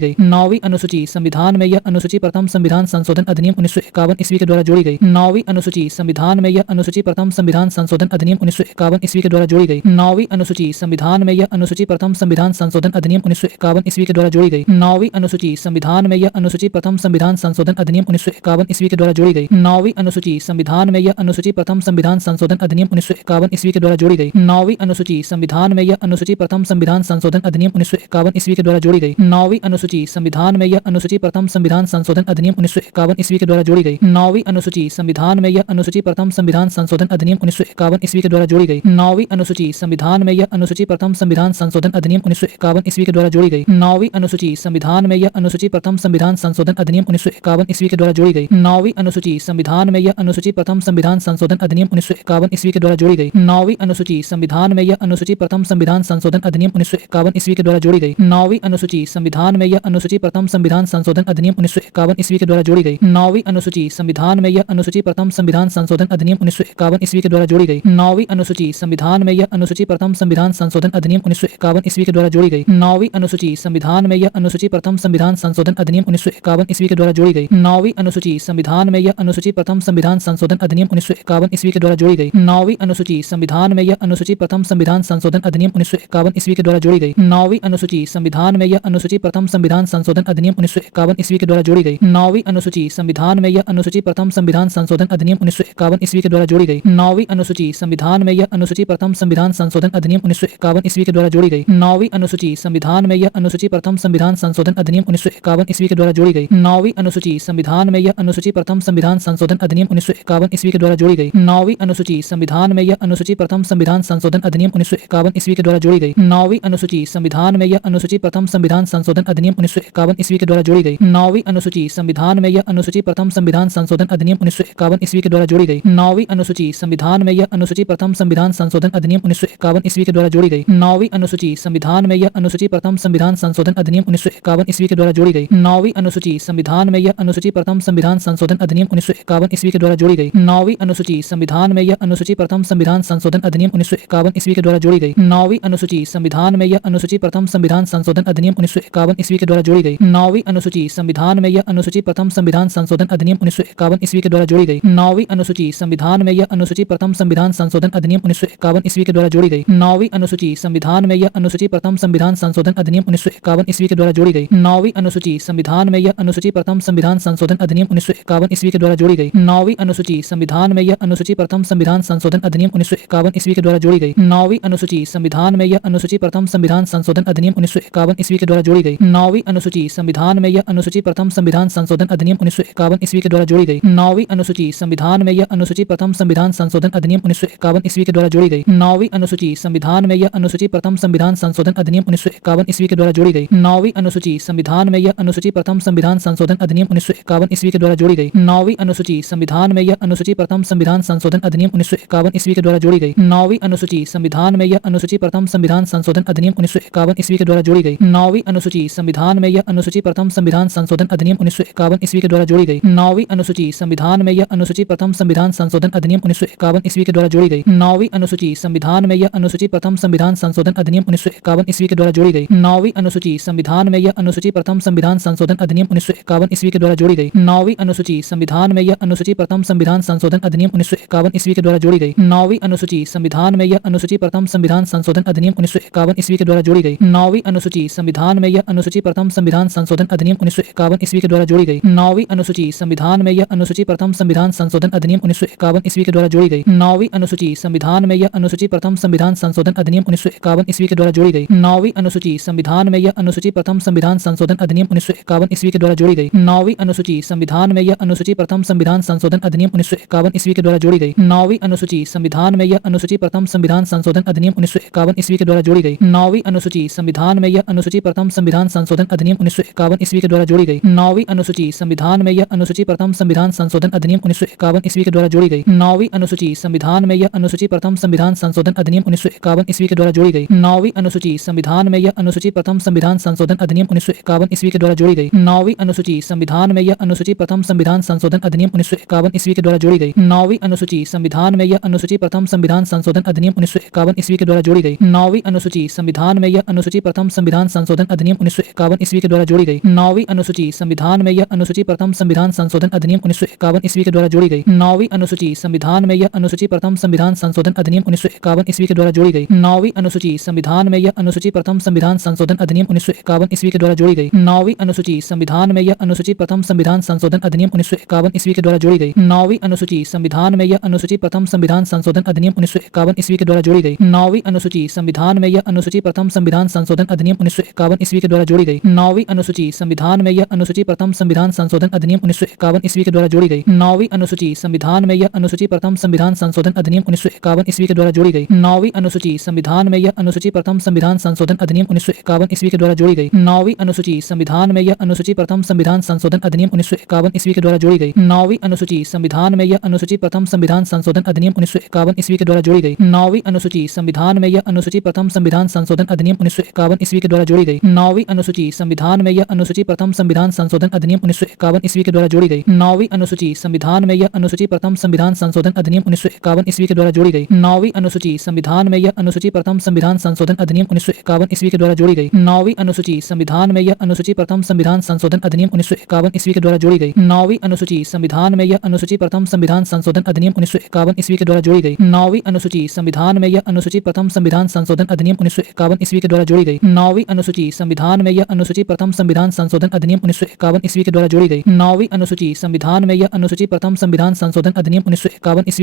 यह अनुसूची प्रथम संविधान संशोधन अधिनियम 1951 ईस्वी के द्वारा जोड़ी गई। 9वीं अनुसूची संविधान में यह अनुसूची प्रथम संविधान संशोधन अधिनियम 1951 ईस्वी के द्वारा जोड़ी गई। 9वीं अनुसूची संविधान में यह अनुसूची प्रथम संविधान संशोधन अधिनियम 1951 ईस्वी के द्वारा जोड़ी गई। 9वीं अनुसूची संविधान में यह अनुसूची प्रथम संविधान संशोधन अधिनियम 1951 ईस्वी के द्वारा जोड़ी गई। 9वीं अनुसूची संविधान में यह अनुसूची प्रथम संविधान संशोधन अधिनियम 1951 ईस्वी के द्वारा जोड़ी गई। 9वीं अनुसूची संविधान में यह अनुसूची प्रथम संविधान संशोधन अधिनियम 1951 ईस्वी के द्वारा जोड़ी गई। 9वीं अनुसूची संविधान में यह अनुसूची प्रथम संविधान संशोधन अधिनियम 1951 ईस्वी के द्वारा जोड़ी गई। 9वीं अनुसूची संविधान में यह अनुसूची प्रथम संविधान संशोधन अधिनियम 1951 ईस्वी के द्वारा जोड़ी गई। 9वीं अनुसूची संविधान में यह अनुसूची प्रथम संविधान संशोधन अधिनियम 1951 ईस्वी के द्वारा जोड़ी गई। 9वीं अनुसूची संविधान में यह अनुसूची प्रथम संविधान संशोधन अधिनियम 1951 ईस्वी के द्वारा जोड़ी गई। 9वीं अनुसूची संविधान में यह अनुसूची प्रथम संविधान संशोधन अधिनियम 1951 ईस्वी के द्वारा जोड़ी गई। 9वीं अनुसूची संविधान में यह अनुसूची प्रथम संविधान संशोधन अधिनियम 1951 ईस्वी के द्वारा जोड़ी गई। 9वीं अनुसूची संविधान में यह अनुसूची प्रथम संविधान संशोधन अधिनियम 1951 ईस्वी के द्वारा जोड़ी गई। 9वीं अनुसूची संविधान में यह अनुसूची प्रथम संविधान संशोधन अधिनियम 1951 ईस्वी के द्वारा जोड़ी गई। 9वीं अनुसूची संविधान में यह अनुसूची प्रथम संविधान संशोधन अधिनियम 1951 ईस्वी के द्वारा जोड़ी गई। 9वीं अनुसूची संविधान में यह अनुसूची प्रथम संविधान संशोधन अधिनियम 1951 ईस्वी के द्वारा जोड़ी गई। 9वीं अनुसूची संविधान में यह अनुसूची प्रथम संविधान संशोधन अधिनियम 1951 ईस्वी के द्वारा जोड़ी गई। 9वीं अनुसूची संविधान में यह अनुसूची प्रथम संविधान संशोधन अधिनियम 1951 ईस्वी के द्वारा जोड़ी गई। 9वीं अनुसूची संविधान में यह अनुसूची प्रथम संविधान संशोधन अधिनियम 1951 ईस्वी के द्वारा जोड़ी गई। 9वीं अनुसूची संविधान में यह अनुसूची प्रथम संविधान संशोधन अधिनियम 1951 ईस्वी के द्वारा जोड़ी गई। 9वीं अनुसूची संविधान में यह अनुसूची प्रथम संविधान संशोधन अधिनियम 1951 ईस्वी के द्वारा जोड़ी गई। 9वीं अनुसूची संविधान में यह अनुसूची प्रथम संविधान संशोधन अधिनियम 1951 ईस्वी के द्वारा जोड़ी गई। 9वीं अनुसूची संविधान में यह अनुसूची प्रथम संविधान संशोधन अधिनियम 1951 ईस्वी के द्वारा जोड़ी गई। 9वीं अनुसूची संविधान में यह अनुसूची प्रथम संविधान संशोधन अधिनियम 1951 ईस्वी के द्वारा जोड़ी गई। 9वीं अनुसूची संविधान में यह अनुसूची प्रथम संविधान संशोधन अधिनियम 1951 ईस्वी के द्वारा जोड़ी गई। 9वीं अनुसूची संविधान में यह अनुसूची प्रथम संविधान संशोधन अधिनियम 1951 ईस्वी के द्वारा जोड़ी गई। 9वीं अनुसूची संविधान में यह अनुसूची प्रथम संविधान संशोधन अधिनियम 1951 ईस्वी के द्वारा जोड़ी गई। 9वीं अनुसूची संविधान में यह अनुसूची प्रथम संविधान संशोधन अधिनियम 1951 ईस्वी के द्वारा जोड़ी गई। 9वीं अनुसूची संविधान में यह अनुसूची प्रथम संविधान संशोधन अधिनियम 1951 ईस्वी के द्वारा जोड़ी गई। 9वीं अनुसूची संविधान में यह अनुसूची प्रथम संविधान संशोधन अधिनियम 1951 ईस्वी के द्वारा जोड़ी गई। 9वीं अनुसूची संविधान में यह अनुसूची प्रथम संविधान संशोधन अधिनियम 1951 ईस्वी के द्वारा जोड़ी गई। 9वीं अनुसूची संविधान में यह अनुसूची प्रथम संविधान संशोधन अधिनियम 1951 ईस्वी के द्वारा जोड़ी गई। 9वीं अनुसूची संविधान में यह अनुसूची प्रथम संविधान संशोधन अधिनियम 1951 ईस्वी के द्वारा जोड़ी गई। 9वीं अनुसूची संविधान में यह अनुसूची प्रथम संविधान संशोधन अधिनियम 1951 ईस्वी के द्वारा जोड़ी गई। 9वीं अनुसूची संविधान में यह अनुसूची प्रथम संविधान संशोधन अधिनियम 1951 ईस्वी के द्वारा जोड़ी गई। 9वीं अनुसूची संविधान में यह अनुसूची प्रथम संविधान संशोधन अधिनियम 1951 ईस्वी के द्वारा जोड़ी गई। 9वीं अनुसूची संविधान में यह अनुसूची प्रथम संविधान संशोधन अधिनियम 1951 ईस्वी के द्वारा जोड़ी गई। 9वीं अनुसूची संविधान में यह अनुसूची प्रथम संविधान संशोधन अधिनियम 1951 ईस्वी के द्वारा जोड़ी गई। 9वीं अनुसूची संविधान में यह अनुसूची प्रथम संविधान संशोधन अधिनियम 1951 ईस्वी के द्वारा जोड़ी गई। 9वीं अनुसूची संविधान में यह अनुसूची प्रथम संविधान संशोधन अधिनियम 1951 ईस्वी के द्वारा जोड़ी गई। 9वीं अनुसूची संविधान में यह अनुसूची प्रथम संविधान संशोधन अधिनियम 1951 ईस्वी के द्वारा जोड़ी गई। 9वीं अनुसूची संविधान में यह अनुसूची प्रथम संविधान संशोधन अधिनियम 1951 ईस्वी के द्वारा जोड़ी गई। 9वीं अनुसूची संविधान में यह अनुसूची प्रथम संविधान संशोधन अधिनियम 1951 ईस्वी के द्वारा जोड़ी गई। 9वीं अनुसूची संविधान में यह अनुसूची प्रथम संविधान संशोधन अधिनियम 1951 ईस्वी के द्वारा जोड़ी गई। 9वीं अनुसूची संविधान में यह अनुसूची प्रथम संविधान संशोधन अधिनियम 1951 ईस्वी के द्वारा जोड़ी गई। 9वीं अनुसूची संविधान में यह अनुसूची प्रथम संविधान संशोधन अधिनियम 1951 ईस्वी के द्वारा जोड़ी गई। 9वीं अनुसूची संविधान में यह अनुसूची प्रथम संविधान संशोधन अधिनियम 1951 ईस्वी के द्वारा जोड़ी गई। 9वीं अनुसूची संविधान में यह अनुसूची प्रथम संविधान संशोधन अधिनियम 1951 ईस्वी के द्वारा जोड़ी गई। 9वीं अनुसूची संविधान में यह अनुसूची प्रथम संविधान संशोधन अधिनियम 1951 ईस्वी के द्वारा जोड़ी गई। 9वीं अनुसूची संविधान में यह अनुसूची प्रथम संविधान संशोधन अधिनियम 1951 ईस्वी के द्वारा जोड़ी गई। 9वीं अनुसूची संविधान में यह अनुसूची प्रथम संविधान संशोधन अधिनियम 1951 ईस्वी के द्वारा जोड़ी गई। 9वीं अनुसूची संविधान में यह अनुसूची प्रथम संविधान संशोधन अधिनियम 1951 ईस्वी के द्वारा जोड़ी गई। 9वीं अनुसूची संविधान में यह अनुसूची प्रथम संविधान संशोधन अधिनियम 1951 ईस्वी के द्वारा जोड़ी गई। 9वीं अनुसूची संविधान में यह अनुसूची प्रथम संविधान संशोधन अधिनियम 1951 ईस्वी के द्वारा जोड़ी गई। 9वीं अनुसूची संविधान में यह अनुसूची प्रथम संविधान संशोधन अधिनियम 1951 ईस्वी के द्वारा जोड़ी गई। 9वीं अनुसूची संविधान में यह अनुसूची प्रथम संविधान संशोधन अधिनियम 1951 ईस्वी के द्वारा जोड़ी गई। 9वीं अनुसूची संविधान में यह अनुसूची प्रथम संविधान संशोधन अधिनियम 1951 ईस्वी के द्वारा जोड़ी गई। 9वीं अनुसूची संविधान में यह अनुसूची प्रथम संविधान संशोधन अधिनियम 1951 ईस्वी के द्वारा जोड़ी गई। 9वीं अनुसूची संविधान में यह अनुसूची प्रथम संविधान संशोधन अधिनियम 1951 ईस्वी के द्वारा जोड़ी गई। 9वीं अनुसूची संविधान में यह अनुसूची प्रथम संविधान संशोधन अधिनियम 1951 ईस्वी के द्वारा जोड़ी गई। 9वीं अनुसूची संविधान में यह अनुसूची प्रथम संविधान संशोधन अधिनियम 1951 ईस्वी के द्वारा जोड़ी गई। 9वीं अनुसूची संविधान में यह अनुसूची प्रथम संविधान संशोधन अधिनियम 1951 ईस्वी के द्वारा जोड़ी गई। 9वीं अनुसूची संविधान में यह अनुसूची प्रथम संविधान संशोधन अधिनियम 1951 ईस्वी के द्वारा जोड़ी गई। 9वीं अनुसूची संविधान में यह अनुसूची प्रथम संविधान संशोधन अधिनियम 1951 ईस्वी के द्वारा जोड़ी गई। 9वीं अनुसूची संविधान में यह अनुसूची प्रथम संविधान संशोधन अधिनियम 1951 ईस्वी के द्वारा जोड़ी गई। 9वीं अनुसूची संविधान में यह अनुसूची प्रथम संविधान संशोधन अधिनियम 1951 ईस्वी के द्वारा जोड़ी गई। 9वीं अनुसूची संविधान में यह अनुसूची प्रथम संविधान संशोधन अधिनियम 1951 ईस्वी के द्वारा जोड़ी गई। 9वीं अनुसूची संविधान में यह अनुसूची प्रथम संविधान संशोधन अधिनियम 1951 ईस्वी के द्वारा जोड़ी गई। 9वीं अनुसूची संविधान में यह अनुसूची प्रथम संविधान संशोधन अधिनियम 1951 ईस्वी के द्वारा जोड़ी गई। 9वीं अनुसूची संविधान में यह अनुसूची प्रथम संविधान संशोधन अधिनियम 1951 ईस्वी के द्वारा जोड़ी गई। 9वीं अनुसूची संविधान में यह अनुसूची प्रथम संविधान संशोधन अधिनियम 1951 ईस्वी के द्वारा जोड़ी गई। 9वीं अनुसूची संविधान में यह अनुसूची प्रथम संविधान संशोधन अधिनियम 1951 ईस्वी के द्वारा जोड़ी गई। 9वीं अनुसूची संविधान में यह अनुसूची प्रथम संविधान संशोधन अधिनियम 1951 ईस्वी के द्वारा जोड़ी गई। 9वीं अनुसूची संविधान में यह अनुसूची प्रथम संविधान संशोधन अधिनियम 1951 ईस्वी के द्वारा जोड़ी गई। 9वीं अनुसूची संविधान में यह अनुसूची प्रथम संविधान संशोधन अधिनियम 1951 ईस्वी के द्वारा जोड़ी गई। 9वीं अनुसूची संविधान में यह अनुसूची प्रथम संविधान संशोधन अधिनियम 1951 ईस्वी के द्वारा जोड़ी गई। 9वीं अनुसूची संविधान में यह अनुसूची प्रथम संविधान संशोधन अधिनियम 1951 ईस्वी के द्वारा जोड़ी गई। 9वीं अनुसूची संविधान में यह अनुसूची प्रथम संविधान संशोधन अधिनियम 1951 ईस्वी के द्वारा जोड़ी गई। 9वीं अनुसूची संविधान में यह अनुसूची प्रथम संविधान संशोधन अधिनियम 1951 ईस्वी के द्वारा जोड़ी गई। 9वीं अनुसूची संविधान में यह अनुसूची प्रथम संविधान संशोधन अधिनियम 1951 ईस्वी के द्वारा जोड़ी गई। 9वीं अनुसूची संविधान में यह अनुसूची प्रथम संविधान संशोधन अधिनियम 1951 ईस्वी के द्वारा जोड़ी गई। 9वीं अनुसूची संविधान में यह अनुसूची प्रथम संविधान संशोधन अधिनियम 1951 ईस्वी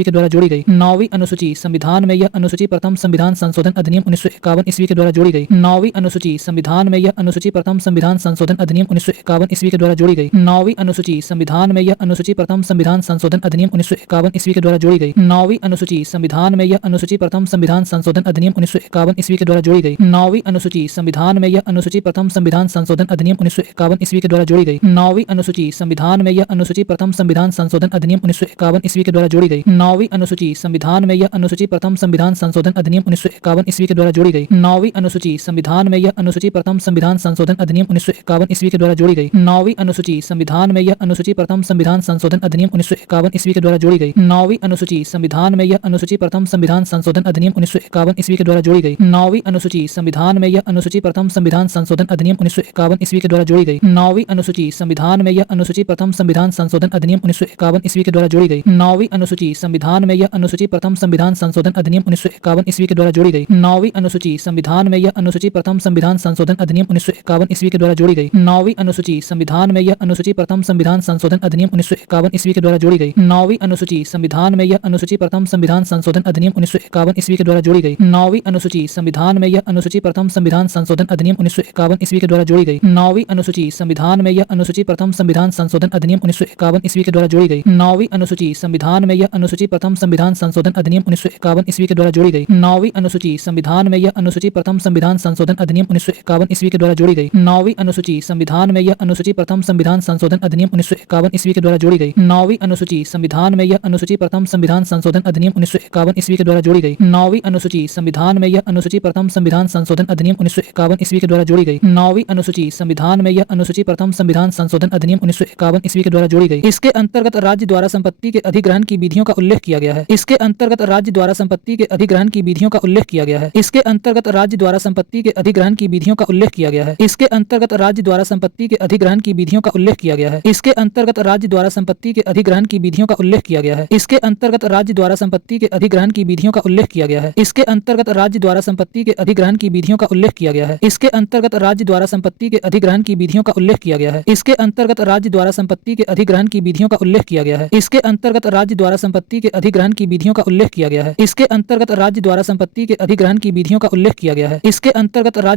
के द्वारा जोड़ी गई। 9वीं अनुसूची संविधान में यह अनुसूची प्रथम संविधान संशोधन अधिनियम 1951 ईस्वी के द्वारा जोड़ी गई। 9वीं अनुसूची संविधान में यह अनुसूची प्रथम संविधान संशोधन अधिनियम 1951 ईस्वी के द्वारा जोड़ी गई। 9वीं अनुसूची संविधान में यह अनुसूची प्रथम संविधान संशोधन अधिनियम 1951 ईस्वी के द्वारा जोड़ी गई। 9वीं अनुसूची संविधान में यह अनुसूची प्रथम संविधान संशोधन अधिनियम 1951 ईस्वी के द्वारा जोड़ी गई। 9वीं अनुसूची संविधान में यह अनुसूची प्रथम संविधान संशोधन अधिनियम 1951 ईस्वी के द्वारा जोड़ी गई। 9वीं अनुसूची अनुसूची संविधान में यह अनुसूची प्रथम संविधान संशोधन अधिनियम 1951 ईस्वी के द्वारा जोड़ी गई। 9वीं अनुसूची संविधान में यह अनुसूची प्रथम संविधान संशोधन अधिनियम 1951 ईस्वी के द्वारा जोड़ी गई। 9वीं अनुसूची संविधान में यह अनुसूची प्रथम संविधान संशोधन अधिनियम 1951 ईस्वी के द्वारा जोड़ी गई। 9वीं अनुसूची संविधान में यह अनुसूची प्रथम संविधान संशोधन अधिनियम 1951 ईस्वी के द्वारा जोड़ी गई। 9वीं अनुसूची संविधान में यह अनुसूची प्रथम संविधान संशोधन अधिनियम 1951 ईस्वी के द्वारा जोड़ी गई। 9वीं अनुसूची संविधान में यह अनुसूची प्रथम संविधान संशोधन अधिनियम 1951 ईस्वी के द्वारा जोड़ी गई। 9वीं अनुसूची संविधान में यह अनुसूची प्रथम संविधान संशोधन अधिनियम 1951 ईस्वी के द्वारा जोड़ी गई। 9वीं अनुसूची संविधान में यह अनुसूची प्रथम संविधान संशोधन अधिनियम 1951 ईस्वी के द्वारा जोड़ी गई। 9वीं अनुसूची संविधान में यह अनुसूची प्रथम संविधान संशोधन अधिनियम 1951 ईस्वी के द्वारा जोड़ी गई। 9वीं अनुसूची संविधान में यह अनुसूची प्रथम संविधान संशोधन अधिनियम 1951 ईस्वी के द्वारा जोड़ी गई। 9वीं अनुसूची संविधान में यह अनुसूची प्रथम संविधान संशोधन अधिनियम 1951 ईस्वी के द्वारा जोड़ी गई। 9वीं अनुसूची संविधान में यह अनुसूची प्रथम संविधान संशोधन अधिनियम 1951 ईस्वी के द्वारा जोड़ी गई। 9वीं अनुसूची संविधान में यह अनुसूची प्रथम संविधान संशोधन अधिनियम 1951 ईस्वी के द्वारा जोड़ी गई। 9वीं अनुसूची संविधान में यह अनुसूची प्रथम संविधान संशोधन अधिनियम 1951 ईस्वी के द्वारा जोड़ी गई। 9वीं अनुसूची संविधान में यह अनुसूची प्रथम संविधान संशोधन अधिनियम 1951 ईस्वी के द्वारा जोड़ी गई। 9वीं अनुसूची संविधान में यह अनुसूची प्रथम संविधान संशोधन अधिनियम 1951 ईस्वी के द्वारा जोड़ी गई। 9वीं अनुसूची संविधान में यह अनुसूची प्रथम संविधान संशोधन अधिनियम 1951 ईस्वी के द्वारा जोड़ी गई। 9वीं अनुसूची संविधान में यह अनुसूची प्रथम संविधान संशोधन अधिनियम 1951 ईस्वी के द्वारा जोड़ी गई। 9वीं अनुसूची संविधान में यह अनुसूची प्रथम संविधान संशोधन अधिनियम 1951 ईस्वी के द्वारा जोड़ी गई। इसके अंतर्गत राज्य द्वारा संपत्ति के अधिग्रहण की विधियों का उल्लेख किया गया है। इसके अंतर्गत राज्य द्वारा संपत्ति के अधिग्रहण की विधियों का उल्लेख किया गया है। इसके अंतर्गत राज्य द्वारा संपत्ति के अधिग्रहण की विधियों का उल्लेख किया गया है। इसके अंतर्गत राज्य द्वारा संपत्ति के अधिग्रहण की विधियों का उल्लेख किया गया है। इसके अंतर्गत राज्य द्वारा संपत्ति के अधिग्रहण की विधियों का उल्लेख किया गया है। इसके अंतर्गत राज्य द्वारा संपत्ति के अधिग्रहण की विधियों का उल्लेख किया गया है। इसके अंतर्गत राज्य द्वारा संपत्ति के अधिग्रहण की विधियों का उल्लेख किया गया है। इसके अंतर्गत राज्य द्वारा संपत्ति के अधिग्रहण की विधियों का उल्लेख किया गया है। इसके अंतर्गत राज्य द्वारा संपत्ति के अधिग्रहण की विधियों का उल्लेख किया गया है। इसके अंतर्गत राज्य द्वारा संपत्ति के अधिग्रहण की विधियों का उल्लेख किया गया है। इसके अंतर्गत राज्य द्वारा संपत्ति के अधिग्रहण की विधियों का उल्लेख किया गया है। इसके अंतर्गत राज्य द्वारा संपत्ति के अधिग्रहण की विधियों का उल्लेख किया गया है। इसके अंतर्गत राज्य द्वारा संपत्ति के अधिग्रहण की विधियों का उल्लेख किया गया है। इसके अंतर्गत राज्य द्वारा संपत्ति के अधिग्रहण की विधियों का उल्लेख किया गया है। इसके अंतर्गत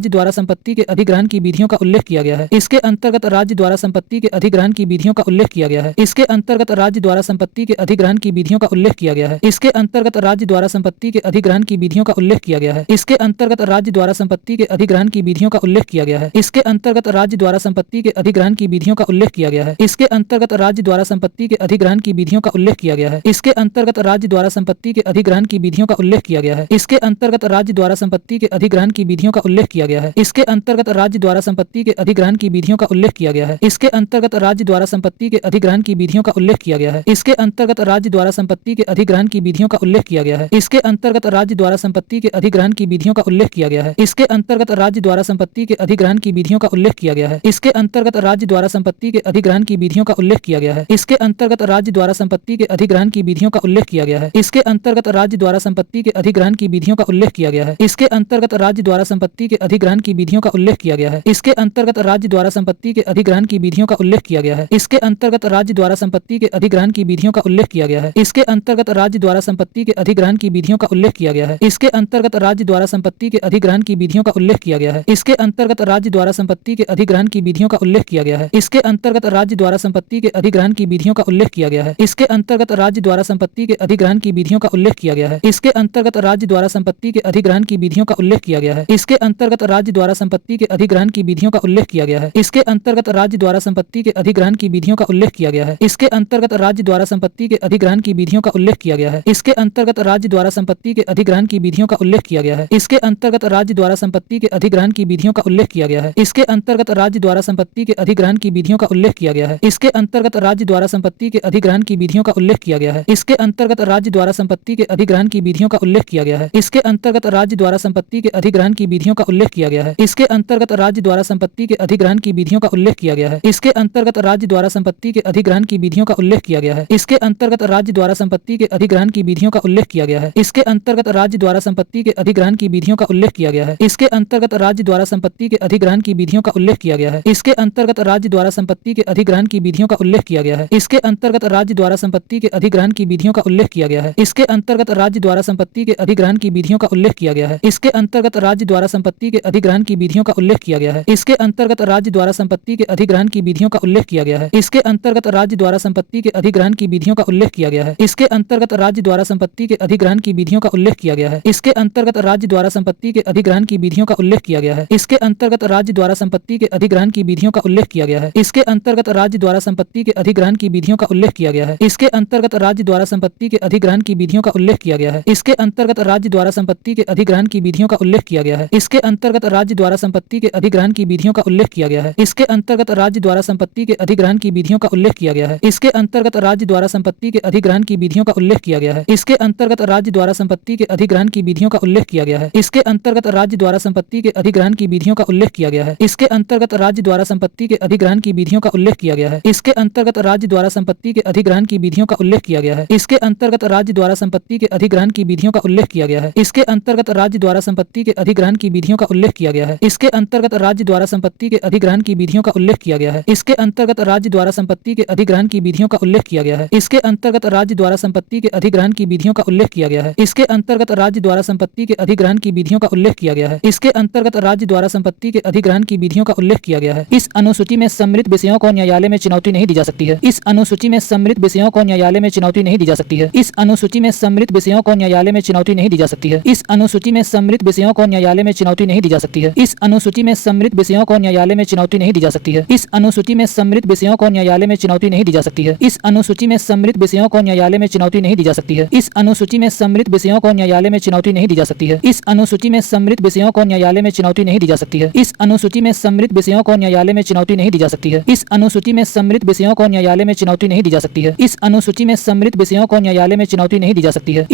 राज्य द्वारा संपत्ति के अधिग्रहण की विधियों का उल्लेख किया गया है। इसके अंतर्गत राज्य द्वारा संपत्ति के अधिग्रहण की विधियों का उल्लेख किया गया है। इसके अंतर्गत राज्य द्वारा संपत्ति के अधिग्रहण की विधियों का उल्लेख किया गया है। इसके अंतर्गत राज्य द्वारा संपत्ति के अधिग्रहण की विधियों का उल्लेख किया गया है। इसके अंतर्गत राज्य द्वारा संपत्ति के अधिग्रहण की विधियों का उल्लेख किया गया है। इसके अंतर्गत राज्य द्वारा संपत्ति के अधिग्रहण की विधियों का उल्लेख किया गया है। इसके अंतर्गत राज्य द्वारा संपत्ति के अधिग्रहण की विधियों का उल्लेख किया गया है। इसके अंतर्गत राज्य द्वारा संपत्ति के अधिग्रहण की विधियों का उल्लेख किया गया है। इसके अंतर्गत राज्य द्वारा संपत्ति के अधिग्रहण की विधियों का उल्लेख किया गया है। इसके अंतर्गत राज्य द्वारा संपत्ति के अधिग्रहण की विधियों का उल्लेख किया गया है। इसके अंतर्गत राज्य द्वारा संपत्ति के अधिग्रहण की विधियों का उल्लेख किया गया है। इसके अंतर्गत राज्य द्वारा संपत्ति के अधिग्रहण की विधियों का उल्लेख किया गया है। इसके अंतर्गत राज्य द्वारा संपत्ति के अधिग्रहण की विधियों का उल्लेख किया गया है। इसके अंतर्गत राज्य द्वारा संपत्ति के अधिग्रहण की विधियों का उल्लेख किया गया है। इसके अंतर्गत राज्य द्वारा संपत्ति के अधिग्रहण की विधियों का उल्लेख किया गया है। इसके अंतर्गत राज्य द्वारा संपत्ति के अधिग्रहण की विधियों का उल्लेख किया गया है। इसके अंतर्गत राज्य द्वारा संपत्ति के अधिग्रहण की विधियों का उल्लेख किया गया है। इसके अंतर्गत राज्य द्वारा संपत्ति के अधिग्रहण की विधियों का उल्लेख किया गया है। इसके अंतर्गत राज्य द्वारा संपत्ति के अधिग्रहण की विधियों का उल्लेख किया गया है। इसके अंतर्गत राज्य द्वारा संपत्ति के अधिग्रहण की विधियों का उल्लेख किया गया है। इसके अंतर्गत राज्य द्वारा संपत्ति के अधिग्रहण की विधियों का उल्लेख किया गया है। इसके अंतर्गत राज्य द्वारा संपत्ति के अधिग्रहण की विधियों का उल्लेख किया गया है। इसके अंतर्गत राज्य द्वारा संपत्ति के अधिग्रहण की विधियों का उल्लेख किया गया है। इसके अंतर्गत राज्य द्वारा संपत्ति के अधिग्रहण की विधियों का उल्लेख किया गया है। इसके अंतर्गत राज्य द्वारा संपत्ति के अधिग्रहण की विधियों का उल्लेख किया गया है। इसके अंतर्गत राज्य द्वारा संपत्ति के अधिग्रहण की विधियों का उल्लेख किया गया है। इसके अंतर्गत राज्य द्वारा संपत्ति के अधिग्रहण की विधियों का उल्लेख किया गया है। इसके अंतर्गत राज्य द्वारा संपत्ति के अधिग्रहण की विधियों का उल्लेख किया गया है। इसके अंतर्गत राज्य द्वारा संपत्ति के अधिग्रहण की विधियों का उल्लेख किया गया है। इसके अंतर्गत राज्य द्वारा संपत्ति के अधिग्रहण की विधियों का उल्लेख किया गया है। इसके अंतर्गत राज्य द्वारा संपत्ति के अधिग्रहण की विधियों का उल्लेख किया गया है। इसके अंतर्गत राज्य द्वारा संपत्ति के अधिग्रहण की विधियों का उल्लेख किया गया है। इसके अंतर्गत राज्य द्वारा संपत्ति के अधिग्रहण की विधियों का उल्लेख किया गया है। इसके अंतर्गत राज्य द्वारा संपत्ति के अधिग्रहण की विधियों का उल्लेख किया गया है। इसके अंतर्गत राज्य द्वारा संपत्ति के अधिग्रहण की विधियों का उल्लेख किया गया है। इसके अंतर्गत राज्य द्वारा संपत्ति के अधिग्रहण की विधियों का उल्लेख किया गया है। इसके अंतर्गत राज्य द्वारा संपत्ति के अधिग्रहण की विधियों का उल्लेख किया गया है। इसके अंतर्गत राज्य द्वारा संपत्ति के अधिग्रहण की विधियों का उल्लेख किया गया है। इसके अंतर्गत राज्य द्वारा संपत्ति के अधिग्रहण की विधियों का उल्लेख किया गया है। इसके अंतर्गत राज्य द्वारा संपत्ति के अधिग्रहण की विधियों का उल्लेख किया गया है। इसके अंतर्गत राज्य द्वारा संपत्ति के अधिग्रहण की विधियों का उल्लेख किया गया है। इसके अंतर्गत राज्य द्वारा संपत्ति के अधिग्रहण की विधियों का उल्लेख किया गया है। इसके अंतर्गत राज्य द्वारा संपत्ति के अधिग्रहण की विधियों का उल्लेख किया गया है। इसके अंतर्गत राज्य द्वारा संपत्ति के अधिग्रहण की विधियों का उल्लेख किया गया है। इसके अंतर्गत राज्य द्वारा संपत्ति के अधिग्रहण की विधियों का उल्लेख किया गया है। इसके अंतर्गत राज्य द्वारा संपत्ति के अधिग्रहण की विधियों का उल्लेख किया गया है। इसके अंतर्गत राज्य द्वारा संपत्ति के अधिग्रहण की विधियों का उल्लेख किया गया है। इसके अंतर्गत राज्य द्वारा संपत्ति के अधिग्रहण की विधियों का उल्लेख किया गया है। इसके अंतर्गत राज्य द्वारा संपत्ति के अधिग्रहण की विधियों का उल्लेख किया गया है। इसके अंतर्गत राज्य द्वारा संपत्ति के अधिग्रहण की विधियों का उल्लेख किया गया है। इसके अंतर्गत राज्य द्वारा संपत्ति के अधिग्रहण की विधियों का उल्लेख किया गया है। इसके अंतर्गत राज्य द्वारा संपत्ति के अधिग्रहण की विधियों का उल्लेख किया गया है। इसके अंतर्गत राज्य द्वारा संपत्ति के अधिग्रहण की विधियों का उल्लेख किया गया है। इसके अंतर्गत राज्य द्वारा संपत्ति के अधिग्रहण की विधियों का उल्लेख किया गया है। इसके अंतर्गत राज्य द्वारा संपत्ति के अधिग्रहण की विधियों का उल्लेख किया गया है। इसके अंतर्गत राज्य द्वारा संपत्ति के अधिग्रहण की विधियों का उल्लेख किया गया है। इसके अंतर्गत राज्य द्वारा संपत्ति के अधिग्रहण की विधियों का उल्लेख किया गया है। इसके अंतर्गत राज्य द्वारा संपत्ति के अधिग्रहण की विधियों का उल्लेख किया गया है। इसके अंतर्गत राज्य द्वारा संपत्ति के अधिग्रहण की विधियों का उल्लेख किया गया है। इसके अंतर्गत राज्य द्वारा संपत्ति के अधिग्रहण की विधियों का उल्लेख किया गया है। इसके अंतर्गत राज्य द्वारा संपत्ति के अधिग्रहण की विधियों का उल्लेख किया गया है। इसके अंतर्गत राज्य द्वारा संपत्ति के अधिग्रहण की विधियों का उल्लेख किया गया है। इसके अंतर्गत राज्य द्वारा संपत्ति के अधिग्रहण की विधियों का उल्लेख किया गया है। इस अनुसूची में सम्मिलित विषयों को न्यायालय में चुनौती नहीं दी जा सकती है। इस अनुसूची में सम्मिलित विषयों को न्यायालय में चुनौती नहीं दी जा सकती है। इस अनुसूची में सम्मिलित विषयों को न्यायालय में चुनौती नहीं दी जा सकती है। इस अनुसूची में सम्मिलित विषयों को न्यायालय में चुनौती नहीं दी जा सकती है। इस अनुसूची में सम्मिलित विषयों को न्यायालय में चुनौती नहीं दी जा सकती है। इस अनुसूची में सम्मिलित विषयों को न्यायालय में चुनौती नहीं दी जा सकती है। इस अनुसूची में सम्मिलित विषयों को न्यायालय में चुनौती नहीं दी जा सकती है। इस अनुसूची में सम्मिलित विषयों को न्यायालय में चुनौती नहीं दी जा सकती है। इस अनुसूची में सम्मिलित विषयों को न्यायालय में चुनौती नहीं दी जा सकती है। इस अनुसूची में सम्मिलित विषयों को न्यायालय में चुनौती नहीं दी जा सकती है। इस अनुसूची में सम्मिलित विषयों को न्यायालय में चुनौती नहीं दी जा सकती है। इस अनुसूची में सम्मिलित विषयों को न्यायालय में चुनौती नहीं दी जा सकती है। इस अनुसूची में सम्मिलित विषयों को न्यायालय में चुनौती नहीं दी जा सकती है। इस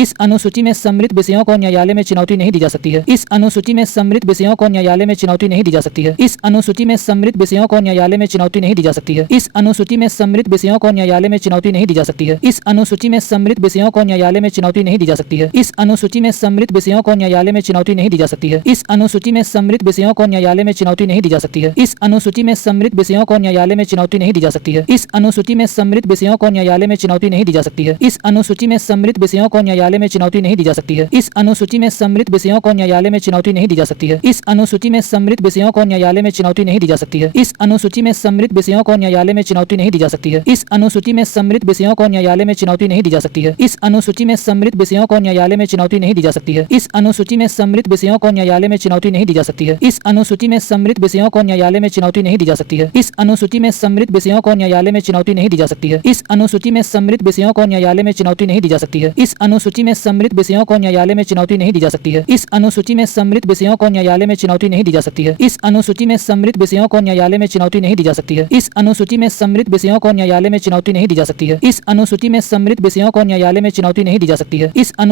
अनुसूची में सम्मिलित विषयों को न्यायालय में चुनौती नहीं दी जा सकती है। इस अनुसूची में सम्मिलित विषयों को न्यायालय में चुनौती नहीं दी जा सकती है। इस अनुसूची में सम्मिलित विषयों को न्यायालय में चुनौती नहीं दी जा सकती है। इस अनुसूची में सम्मिलित विषयों को न्यायालय में चुनौती नहीं दी जा सकती है। इस अनुसूची में सम्मिलित विषयों को न्यायालय में चुनौती नहीं दी जा सकती है। इस अनुसूची में सम्मिलित विषयों को न्यायालय में चुनौती नहीं दी जा सकती है। इस अनुसूची में सम्मिलित विषयों को न्यायालय में चुनौती नहीं दी जा सकती है। इस अनुसूची में सम्मिलित विषयों को न्यायालय में चुनौती नहीं दी जा सकती है। इस अनुसूची में सम्मिलित विषयों को न्यायालय में चुनौती नहीं दी जा सकती है। इस अनुसूची में सम्मिलित विषयों को न्यायालय में चुनौती नहीं दी जा सकती है। इस अनुसूची में सम्मिलित विषयों को न्यायालय में चुनौती नहीं दी जा सकती है। इस अनुसूची में सम्मिलित विषयों को न्यायालय में चुनौती नहीं दी जा सकती है। इस अनुसूची में सम्मिलित विषयों को न्यायालय में चुनौती नहीं दी जा सकती है। इस अनुसूची में सम्मिलित विषयों को न्यायालय में चुनौती नहीं दी जा सकती है। इस अनुसूची में सम्मिलित विषयों को न्यायालय में चुनौती नहीं दी जा सकती है। इस अनुसूची में सम्मिलित विषयों को न्यायालय में चुनौती नहीं दी जा सकती है। इस अनुसूची में सम्मिलित विषयों को न्यायालय में चुनौती नहीं दी जा सकती है। इस अनुसूची में सम्मिलित विषयों को न्यायालय में चुनौती नहीं दी जा सकती है। इस अनुसूची में सम्मिलित विषयों को न्यायालय में चुनौती नहीं दी जा सकती है। इस अनुसूची में सम्मिलित विषयों को न्यायालय में चुनौती नहीं दी जा सकती है। इस अनुसूची में सम्मिलित विषयों को न्यायालय में चुनौती नहीं दी जा सकती है। इस अनुसूची में सम्मिलित विषयों को न्यायालय में चुनौती नहीं दी जा सकती है। इस अनुसूची में सम्मिलित विषयों को न्यायालय में चुनौती नहीं दी जा सकती है। इस अनुसूची में सम्मिलित विषयों को न्यायालय में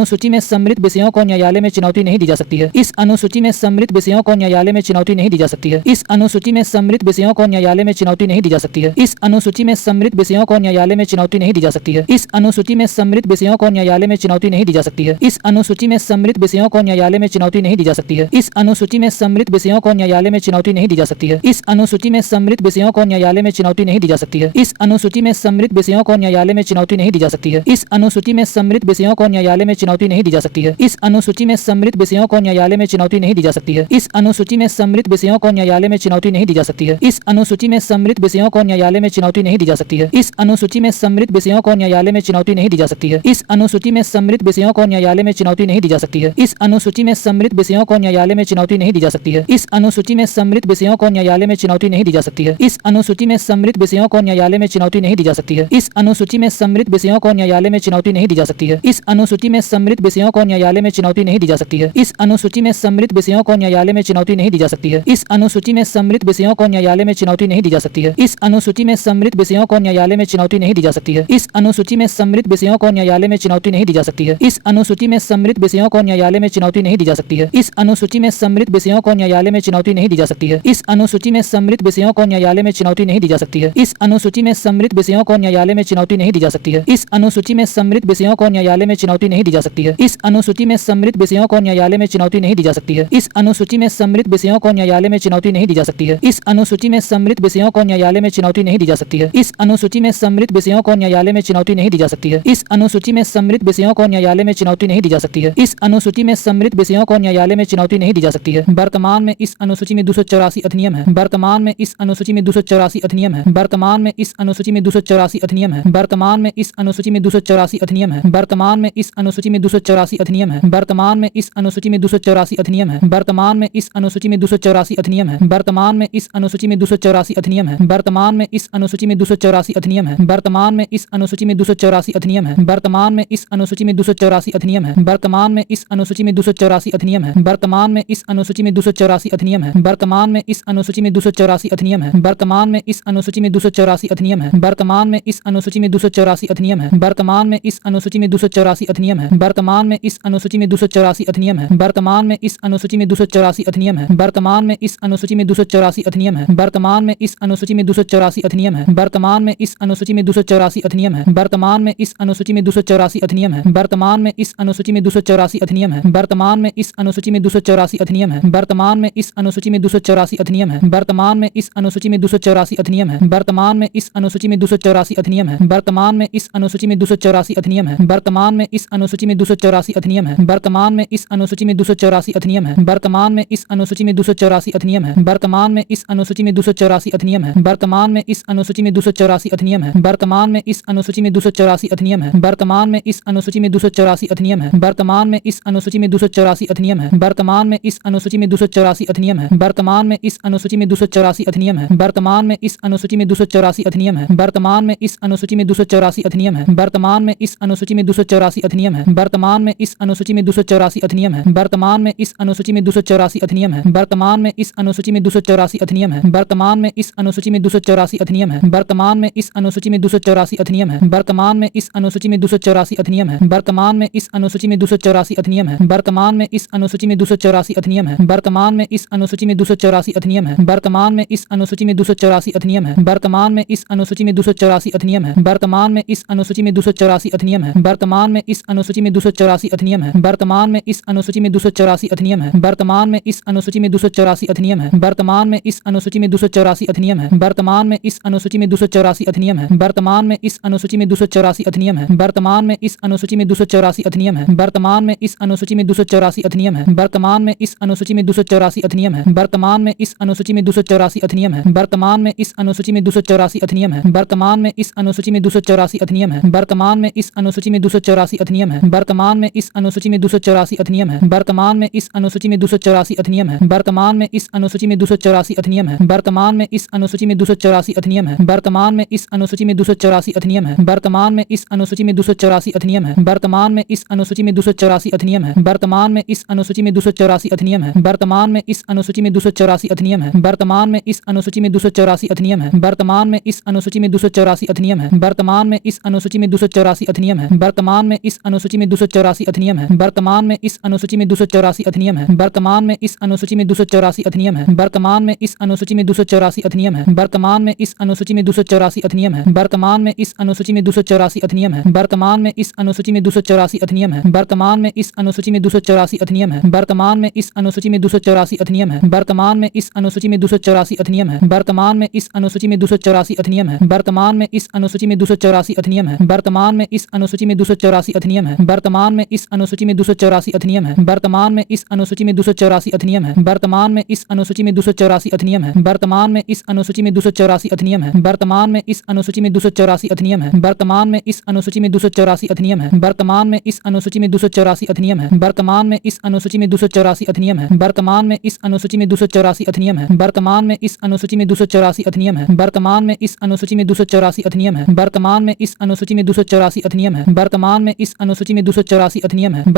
चुनौती नहीं दी जा सकती है। इस अनुसूची में सम्मिलित विषयों को न्यायालय में चुनौती नहीं दी जा सकती है। इस अनुसूची में सम्मिलित विषयों को न्यायालय में चुनौती नहीं दी जा सकती है। इस अनुसूची में सम्मिलित विषयों को न्यायालय में चुनौती नहीं दी जा सकती है। इस अनुसूची में सम्मिलित विषयों को न्यायालय में चुनौती नहीं दी जा सकती है। इस अनुसूची में सम्मिलित विषयों को न्यायालय में चुनौती नहीं दी जा सकती है। इस अनुसूची में सम्मिलित विषयों को न्यायालय में चुनौती नहीं दी जा सकती है। इस अनुसूची में सम्मिलित विषयों को न्यायालय में चुनौती नहीं दी जा सकती है। इस अनुसूची में सम्मिलित विषयों को न्यायालय में चुनौती नहीं दी जा सकती है। इस अनुसूची में सम्मिलित विषयों को न्यायालय में चुनौती नहीं दी जा सकती है। इस अनुसूची में सम्मिलित विषयों को न्यायालय में चुनौती नहीं दी जा सकती है। इस अनुसूची में सम्मिलित विषयों को न्यायालय में चुनौती नहीं दी जा सकती है। इस अनुसूची में सम्मिलित विषयों को न्यायालय में चुनौती नहीं दी जा सकती है। इस अनुसूची में सम्मिलित विषयों को न्यायालय में चुनौती नहीं दी जा सकती है। इस अनुसूची में सम्मिलित विषयों को न्यायालय में चुनौती नहीं दी जा सकती है। इस अनुसूची में सम्मिलित विषयों को न्यायालय में चुनौती नहीं दी जा सकती है। इस अनुसूची में सम्मिलित विषयों को न्यायालय में चुनौती नहीं दी जा सकती है। इस अनुसूची में सम्मिलित विषयों को न्यायालय में चुनौती नहीं दी जा सकती है। इस अनुसूची में सम्मिलित विषयों को न्यायालय में चुनौती नहीं दी जा सकती है। इस अनुसूची में सम्मिलित विषयों को न्यायालय में चुनौती नहीं दी जा सकती है। इस अनुसूची में सम्मिलित विषयों को न्यायालय में चुनौती नहीं दी जा सकती है। इस अनुसूची में सम्मिलित विषयों को न्यायालय में चुनौती नहीं दी जा सकती है। इस अनुसूची में सम्मिलित विषयों को न्यायालय में चुनौती नहीं दी जा सकती है। इस अनुसूची में सम्मिलित विषयों को न्यायालय में चुनौती नहीं दी जा सकती है। इस अनुसूची में सम्मिलित विषयों को न्यायालय में चुनौती नहीं दी जा सकती है। इस अनुसूची में सम्मिलित विषयों को न्यायालय में चुनौती नहीं दी जा सकती है। इस अनुसूची में सम्मिलित विषयों को न्यायालय में चुनौती नहीं दी जा सकती है। इस अनुसूची में सम्मिलित विषयों को न्यायालय में चुनौती नहीं दी जा सकती है। इस अनुसूची में सम्मिलित विषयों को न्यायालय में चुनौती नहीं दी जा सकती है। इस अनुसूची में सम्मिलित विषयों को न्यायालय में चुनौती नहीं दी जा सकती है। इस अनुसूची में सम्मिलित विषयों को न्यायालय में चुनौती नहीं दी जा सकती है। इस अनुसूची में सम्मिलित विषयों को न्यायालय में चुनौती नहीं दी जा सकती है। इस अनुसूची में सम्मिलित विषयों को न्यायालय में चुनौती नहीं दी जा सकती है। इस अनुसूची में सम्मिलित विषयों को न्यायालय में चुनौती नहीं दी जा सकती है। इस अनुसूची में सम्मिलित विषयों को न्यायालय में चुनौती नहीं दी जा सकती है। वर्तमान में इस अनुसूची में 284 अधिनियम है। वर्तमान में इस अनुसूची में 284 अधिनियम है। वर्तमान में इस अनुसूची में 284 अधिनियम है। वर्तमान में इस अनुसूची में 284 अधिनियम है। वर्तमान में इस अनुसूची में 284 अधिनियम है। वर्तमान में इस अनुसूची में 284 अधिनियम है। वर्तमान में इस अनुसूची में 284 अधिनियम है। वर्तमान में इस अनुसूची में 284 अधिनियम है। वर्तमान में इस अनुसूची में 284 अधिनियम है। वर्तमान में इस अनुसूची में 284 अधिनियम है। वर्तमान में इस अनुसूची में 284 अधिनियम है। वर्तमान में इस अनुसूची में 284 अधिनियम है। वर्तमान में इस अनुसूची में 284 अधिनियम है। वर्तमान में इस अनुसूची में 284 अधिनियम है। वर्तमान में इस अनुसूची में 284 अधिनियम है। वर्तमान में इस अनुसूची में 284 अधिनियम है। वर्तमान में इस अनुसूची में 284 अधिनियम है। वर्तमान में इस अनुसूची में 284 अधिनियम है। वर्तमान में इस अनुसूची में 284 अधिनियम है। वर्तमान में इस अनुसूची में 284 अधिनियम है। वर्तमान में इस अनुसूची में 284 अधिनियम है। वर्तमान में इस अनुसूची में 284 अधिनियम है। वर्तमान में इस अनुसूची में 284 अधिनियम है। वर्तमान में इस अनुसूची में 284 अधिनियम है। वर्तमान में इस अनुसूची में 284 अधिनियम है। वर्तमान में इस अनुसूची में 284 अधिनियम है। वर्तमान में इस अनुसूची में 284 अधिनियम है। वर्तमान में इस अनुसूची में 284 अधिनियम है। वर्तमान में इस अनुसूची में 284 अधिनियम है। वर्तमान में इस अनुसूची में 284 अधिनियम है। वर्तमान में इस अनुसूची में 284 अधिनियम है। वर्तमान में इस अनुसूची में 284 अधिनियम है। वर्तमान में इस अनुसूची में 284 अधिनियम है। वर्तमान में इस अनुसूची में 284 अधिनियम है। वर्तमान में इस अनुसूची में 284 अधिनियम है। वर्तमान में इस अनुसूची में 284 अधिनियम है। वर्तमान में इस अनुसूची में 284 अधिनियम है। वर्तमान में इस अनुसूची में 284 अधिनियम है। वर्तमान में इस अनुसूची में 284 अधिनियम है। वर्तमान में इस अनुसूची में 284 अधिनियम है। वर्तमान में इस अनुसूची में 284 अधिनियम है। वर्तमान में इस अनुसूची में 284 अधिनियम है। वर्तमान में इस अनुसूची में 284 अधिनियम है। वर्तमान में इस अनुसूची में 284 अधिनियम है। वर्तमान में इस अनुसूची में 284 अधिनियम है। वर्तमान में इस अनुसूची में 284 अधिनियम है। वर्तमान में इस अनुसूची में 284 अधिनियम है। वर्तमान में इस अनुसूची में 284 अधिनियम है। वर्तमान में इस अनुसूची में 284 अधिनियम है। वर्तमान में इस अनुसूची में 284 अधिनियम है। वर्तमान में इस अनुसूची में 284 अधिनियम है। वर्तमान में इस अनुसूची में 284 अधिनियम है। वर्तमान में इस अनुसूची में 284 अधिनियम है। वर्तमान में इस अनुसूची में 284 अधिनियम है। वर्तमान में इस अनुसूची में 284 अधिनियम है। वर्तमान में इस अनुसूची में 284 अधिनियम है। वर्तमान में इस अनुसूची में 284 अधिनियम है। वर्तमान में इस अनुसूची में 284 अधिनियम है। वर्तमान में इस अनुसूची में 284 अधिनियम है। वर्तमान में इस अनुसूची में 284 अधिनियम है। वर्तमान में इस अनुसूची में 284 अधिनियम है। वर्तमान में इस अनुसूची में 284 अधिनियम है। वर्तमान में इस अनुसूची में 284 अधिनियम है। वर्तमान में इस अनुसूची में 284 अधिनियम है। वर्तमान में इस अनुसूची में 284 अधिनियम है। वर्तमान में इस अनुसूची में 284 अधिनियम है। वर्तमान में इस अनुसूची में 284 अधिनियम है। वर्तमान में इस अनुसूची में 284 अधिनियम है। वर्तमान में इस अनुसूची में 284 अधिनियम है। वर्तमान में इस अनुसूची में 284 अधिनियम है। वर्तमान में इस अनुसूची में 284 अधिनियम है। वर्तमान में इस अनुसूची में 284 अधिनियम है। वर्तमान में इस अनुसूची में 284 अधिनियम है। वर्तमान में इस अनुसूची में 284 अधिनियम है। वर्तमान में इस अनुसूची में 284 अधिनियम है। वर्तमान में इस अनुसूची में 284 अधिनियम है। वर्तमान में इस अनुसूची में 284 अधिनियम है। वर्तमान में इस अनुसूची में 284 अधिनियम है। वर्तमान में इस अनुसूची में 284 अधिनियम है। वर्तमान में इस अनुसूची में 284 अधिनियम है। वर्तमान में इस अनुसूची में 284 अधिनियम है। वर्तमान में इस अनुसूची में 284 अधिनियम है। वर्तमान में इस अनुसूची में 284 अधिनियम है। वर्तमान में इस अनुसूची में 284 अधिनियम है। वर्तमान में इस अनुसूची में 284 अधिनियम है। वर्तमान में इस अनुसूची में 284 अधिनियम है। वर्तमान में इस अनुसूची में 284 अधिनियम है। वर्तमान में इस अनुसूची में 284 अधिनियम है। वर्तमान में इस अनुसूची में 284 अधिनियम है। वर्तमान में इस अनुसूची में 284 अधिनियम है। वर्तमान में इस अनुसूची में 284 अधिनियम है। वर्तमान में इस अनुसूची में 284 अधिनियम है। वर्तमान में इस अनुसूची में 284 अधिनियम है। वर्तमान में इस अनुसूची में 284 अधिनियम है। वर्तमान में इस अनुसूची में 284 अधिनियम है। वर्तमान में इस अनुसूची में 284 अधिनियम है। वर्तमान में इस अनुसूची में 284 अधिनियम है। वर्तमान में इस अनुसूची में 284 अधिनियम है। वर्तमान में इस अनुसूची में 284 अधिनियम है। वर्तमान में इस अनुसूची में 284 अधिनियम है। वर्तमान में इस अनुसूची में 284 अधिनियम है। वर्तमान में इस अनुसूची में 284 अधिनियम है। वर्तमान में इस अनुसूची में 284 अधिनियम है। वर्तमान में इस अनुसूची में 284 अधिनियम है। वर्तमान में इस अनुसूची में 284 अधिनियम है। वर्तमान में इस अनुसूची में 284 अधिनियम है।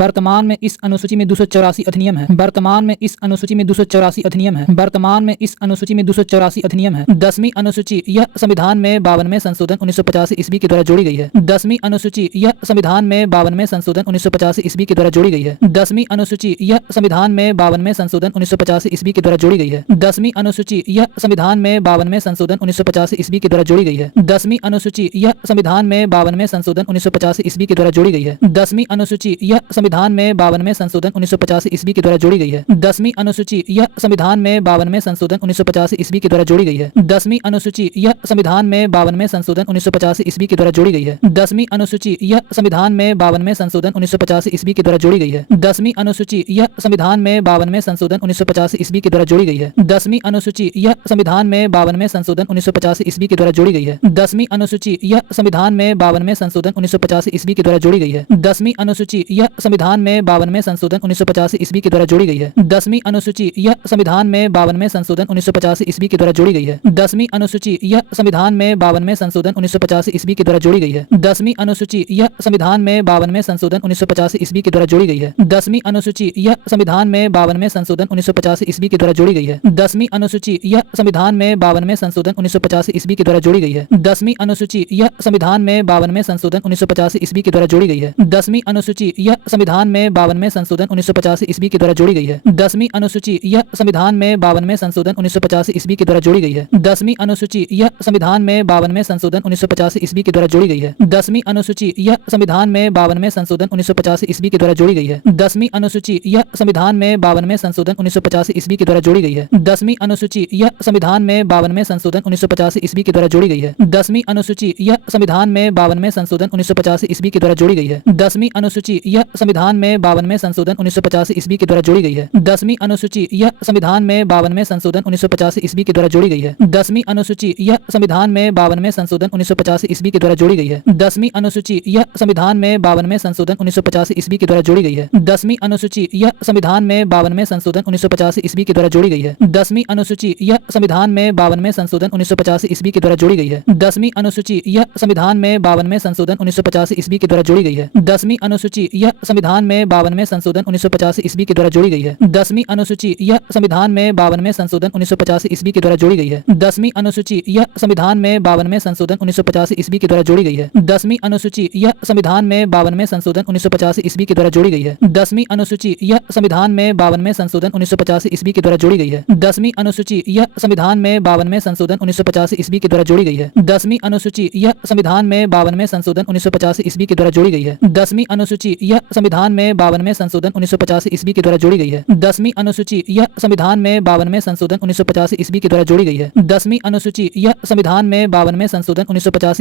वर्तमान में इस अनुसूची में 284 अधिनियम है। वर्तमान में इस अनुसूची में 284 अधिनियम है। वर्तमान में इस अनुसूची में 284 अधिनियम है। 10वीं अनुसूची यह संविधान में 52वें संशोधन 1950 ईस्वी के द्वारा जोड़ी गई है। 10वीं अनुसूची यह संविधान में 52वें संशोधन 1950 ईस्वी के द्वारा जोड़ी गई है। 10वीं अनुसूची यह संविधान में 52वें संशोधन 1950 ईस्वी के द्वारा जोड़ी गई है। 10वीं अनुसूची यह संविधान में 52वें संशोधन 1950 ईस्वी के द्वारा जोड़ी गई है। 10वीं अनुसूची यह संविधान में 52वें संशोधन 1950 ईस्वी के द्वारा जोड़ी गई है। 10वीं अनुसूची यह संविधान में 52वें संशोधन 1950 ईस्वी के द्वारा जोड़ी गई है। 10वीं अनुसूची यह संविधान में 52वें संशोधन 1950 ईस्वी के द्वारा जोड़ी गई है। 10वीं अनुसूची यह संविधान में 52वें संशोधन 1950 ईस्वी के द्वारा जोड़ी गई है। 10वीं अनुसूची यह संविधान में 52वें संशोधन 1950 ईस्वी के द्वारा जोड़ी गई है। 10वीं अनुसूची यह संविधान में 52वें संशोधन 1950 ईस्वी के द्वारा जोड़ी गई है। 10वीं अनुसूची यह संविधान में 52वें संशोधन 1950 ईस्वी के द्वारा जोड़ी गई है। 10वीं अनुसूची यह संविधान में 52वें संशोधन 1950 ईस्वी के द्वारा जोड़ी गई है। 10वीं अनुसूची यह संविधान में 52वें संशोधन 1950 ईस्वी के द्वारा जोड़ी गई है। 10वीं अनुसूची यह संविधान में 52वें में संशोधन 1985 ईस्वी के द्वारा जोड़ी गई है। 10वीं अनुसूची यह संविधान में 52वें संशोधन 1985 ईस्वी के द्वारा जोड़ी गई है। 10वीं अनुसूची यह संविधान में 52वें संशोधन 1985 ईस्वी के द्वारा जोड़ी गई है। 10वीं अनुसूची यह संविधान में 52वें संशोधन 1985 ईस्वी के द्वारा जोड़ी गई है। 10वीं अनुसूची यह संविधान में 52वें संशोधन 1985 ईस्वी के द्वारा जोड़ी गई है। 10वीं अनुसूची यह संविधान में 52वें संशोधन 1985 ईस्वी के द्वारा जोड़ी गई है। 10वीं अनुसूची यह संविधान में 52वें संशोधन 1985 ईस्वी के द्वारा जोड़ी गई है। 10वीं अनुसूची यह संविधान में 52वें संशोधन 1985 ईस्वी के द्वारा जोड़ी गई है। 10वीं अनुसूची यह संविधान में 52वें संशोधन 1985 ईस्वी के द्वारा जोड़ी गई है। 10वीं अनुसूची यह संविधान में 52वें संशोधन 1985 ईस्वी के द्वारा जोड़ी गई है। 10वीं अनुसूची यह संविधान में 52वें संशोधन 1985 ईस्वी के द्वारा जोड़ी गई है। 10वीं अनुसूची यह संविधान में 52वें संशोधन 1985 ईस्वी के द्वारा जोड़ी गई है। 10वीं अनुसूची यह संविधान में 52वें संशोधन 1985 ईस्वी के द्वारा जोड़ी गई है। 10वीं अनुसूची यह संविधान में 52वें संशोधन 1985 ईस्वी के द्वारा जोड़ी गई है। 10वीं अनुसूची यह संविधान में 52वें संशोधन 1985 ईस्वी के द्वारा जोड़ी गई है। 10वीं अनुसूची यह संविधान में 52वें संशोधन 1985 ईस्वी के द्वारा जोड़ी गई है। 10वीं अनुसूची यह संविधान में 52वें संशोधन 1985 ईस्वी के द्वारा जोड़ी गई है। 10वीं अनुसूची यह संविधान में 52वें संशोधन 1985 ईस्वी के द्वारा जोड़ी गई है। 10वीं अनुसूची यह संविधान में 52वें संशोधन 1985 ईस्वी के द्वारा जोड़ी गई है। 10वीं अनुसूची यह संविधान में 52वें संशोधन 1985 ईस्वी के द्वारा जोड़ी गई है। 10वीं अनुसूची यह संविधान में 52वें संशोधन 1985 ईस्वी के द्वारा जोड़ी गई है। 10वीं अनुसूची यह संविधान में 52वें संशोधन 1985 ईस्वी के द्वारा जोड़ी गई है। 10वीं अनुसूची यह संविधान में 52वें संशोधन 1985 ईस्वी के द्वारा जोड़ी गई है। 10वीं अनुसूची यह संविधान में 52वें संशोधन 1985 ईस्वी के द्वारा जोड़ी गई है। 10वीं अनुसूची यह संविधान में 52वें संशोधन 1985 ईस्वी के द्वारा जोड़ी गई है। 10वीं अनुसूची यह संविधान में 52वें संशोधन 1985 ईस्वी के द्वारा जोड़ी गई है। 10वीं अनुसूची यह संविधान में 52वें संशोधन 1985 ईस्वी के द्वारा जोड़ी गई है। 10वीं अनुसूची यह संविधान में 52वें संशोधन 1985 ईस्वी के द्वारा जोड़ी गई है। 10वीं अनुसूची यह संविधान में 52वें संशोधन 1985 ईस्वी के द्वारा जोड़ी गई है। 10वीं अनुसूची यह संविधान में 52वें संशोधन 1985 ईस्वी के द्वारा जोड़ी गई है। 10वीं अनुसूची यह संविधान में 52वें संशोधन 1985 ईस्वी के द्वारा जोड़ी गई है। 10वीं अनुसूची यह संविधान में 52वें संशोधन 1985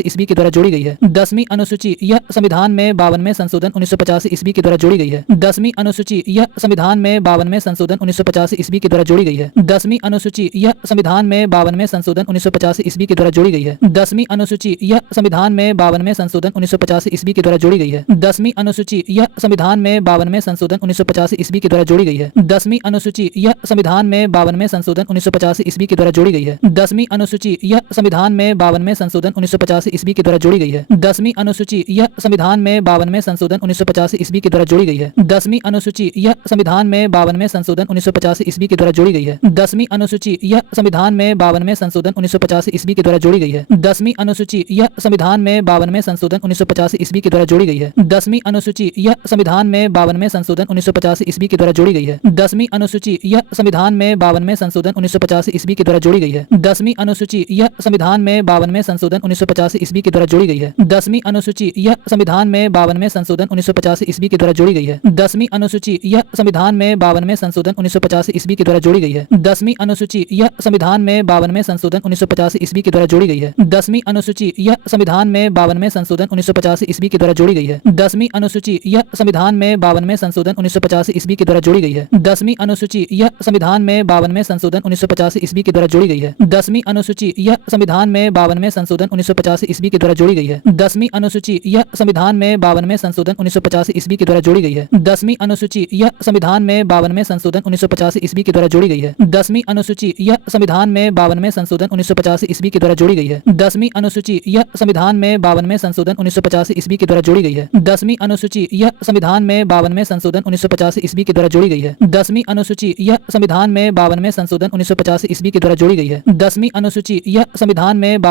ईस्वी के द्वारा जोड़ी गई है। 10वीं अनुसूची यह संविधान में 52वें संशोधन 1985 ईस्वी के द्वारा जोड़ी गई है। 10वीं अनुसूची यह संविधान में 52वें संशोधन 1985 ईस्वी के द्वारा जोड़ी गई है। 10वीं अनुसूची यह संविधान में 52वें संशोधन 1985 ईस्वी के द्वारा जोड़ी गई है। 10वीं अनुसूची यह संविधान में 52वें संशोधन 1985 ईस्वी के द्वारा जोड़ी गई है। 10वीं अनुसूची यह संविधान में 52वें संशोधन 1985 ईस्वी के द्वारा जोड़ी गई है। 10वीं अनुसूची यह संविधान में 52वें संशोधन 1985 ईस्वी के द्वारा जोड़ी गई है। 10वीं अनुसूची यह संविधान में 52वें संशोधन 1985 ईस्वी के द्वारा जोड़ी गई है। 10वीं अनुसूची यह संविधान में 52वें संशोधन 1985 ईस्वी के द्वारा जोड़ी गई है। 10वीं अनुसूची यह संविधान में 52वें संशोधन 1985 ईस्वी के द्वारा जोड़ी गई है। 10वीं अनुसूची यह संविधान में 52वें संशोधन 1985 ईस्वी के द्वारा जोड़ी गई है। 10वीं अनुसूची यह संविधान में 52वें संशोधन 1985 ईस्वी के द्वारा जोड़ी गई है। 10वीं अनुसूची यह संविधान में 52वें संशोधन 1985 ईस्वी के द्वारा जोड़ी गई है। 10वीं अनुसूची यह संविधान में 52वें संशोधन 1985 ईस्वी के द्वारा जोड़ी गई है। 10वीं अनुसूची यह संविधान में 52वें संशोधन 1985 ईस्वी के द्वारा जोड़ी गई है। 10वीं अनुसूची यह संविधान में 52वें संशोधन 1985 ईस्वी के द्वारा जोड़ी गई है। 10वीं अनुसूची यह संविधान में 52वें संशोधन 1985 ईस्वी के द्वारा जोड़ी गई है। 10वीं अनुसूची यह संविधान में 52वें संशोधन 1985 ईस्वी के द्वारा जोड़ी गई है। 10वीं अनुसूची यह संविधान में 52वें संशोधन 1985 ईस्वी के द्वारा जोड़ी गई है। 10वीं अनुसूची यह संविधान में 52वें संशोधन 1985 ईस्वी के द्वारा जोड़ी गई है। 10वीं अनुसूची यह संविधान में 52वें संशोधन 1985 ईस्वी के द्वारा जोड़ी गई है। 10वीं अनुसूची यह संविधान में 52वें संशोधन 1985 ईस्वी के द्वारा जोड़ी गई है। 10वीं अनुसूची यह संविधान में 52वें संशोधन 1985 ईस्वी के द्वारा जोड़ी गई है। 10वीं अनुसूची यह संविधान में 52वें संशोधन 1985 ईस्वी के द्वारा जोड़ी गई है। 10वीं अनुसूची यह संविधान में 52वें संशोधन 1985 ईस्वी के द्वारा जोड़ी गई है। 10वीं अनुसूची यह संविधान में 52वें संशोधन 1985 ईस्वी के द्वारा जोड़ी गई है। 10वीं अनुसूची यह संविधान में 52वें संशोधन 1985 ईस्वी के द्वारा जोड़ी गई है। 10वीं अनुसूची यह संविधान में 52वें संशोधन 1985 ईस्वी के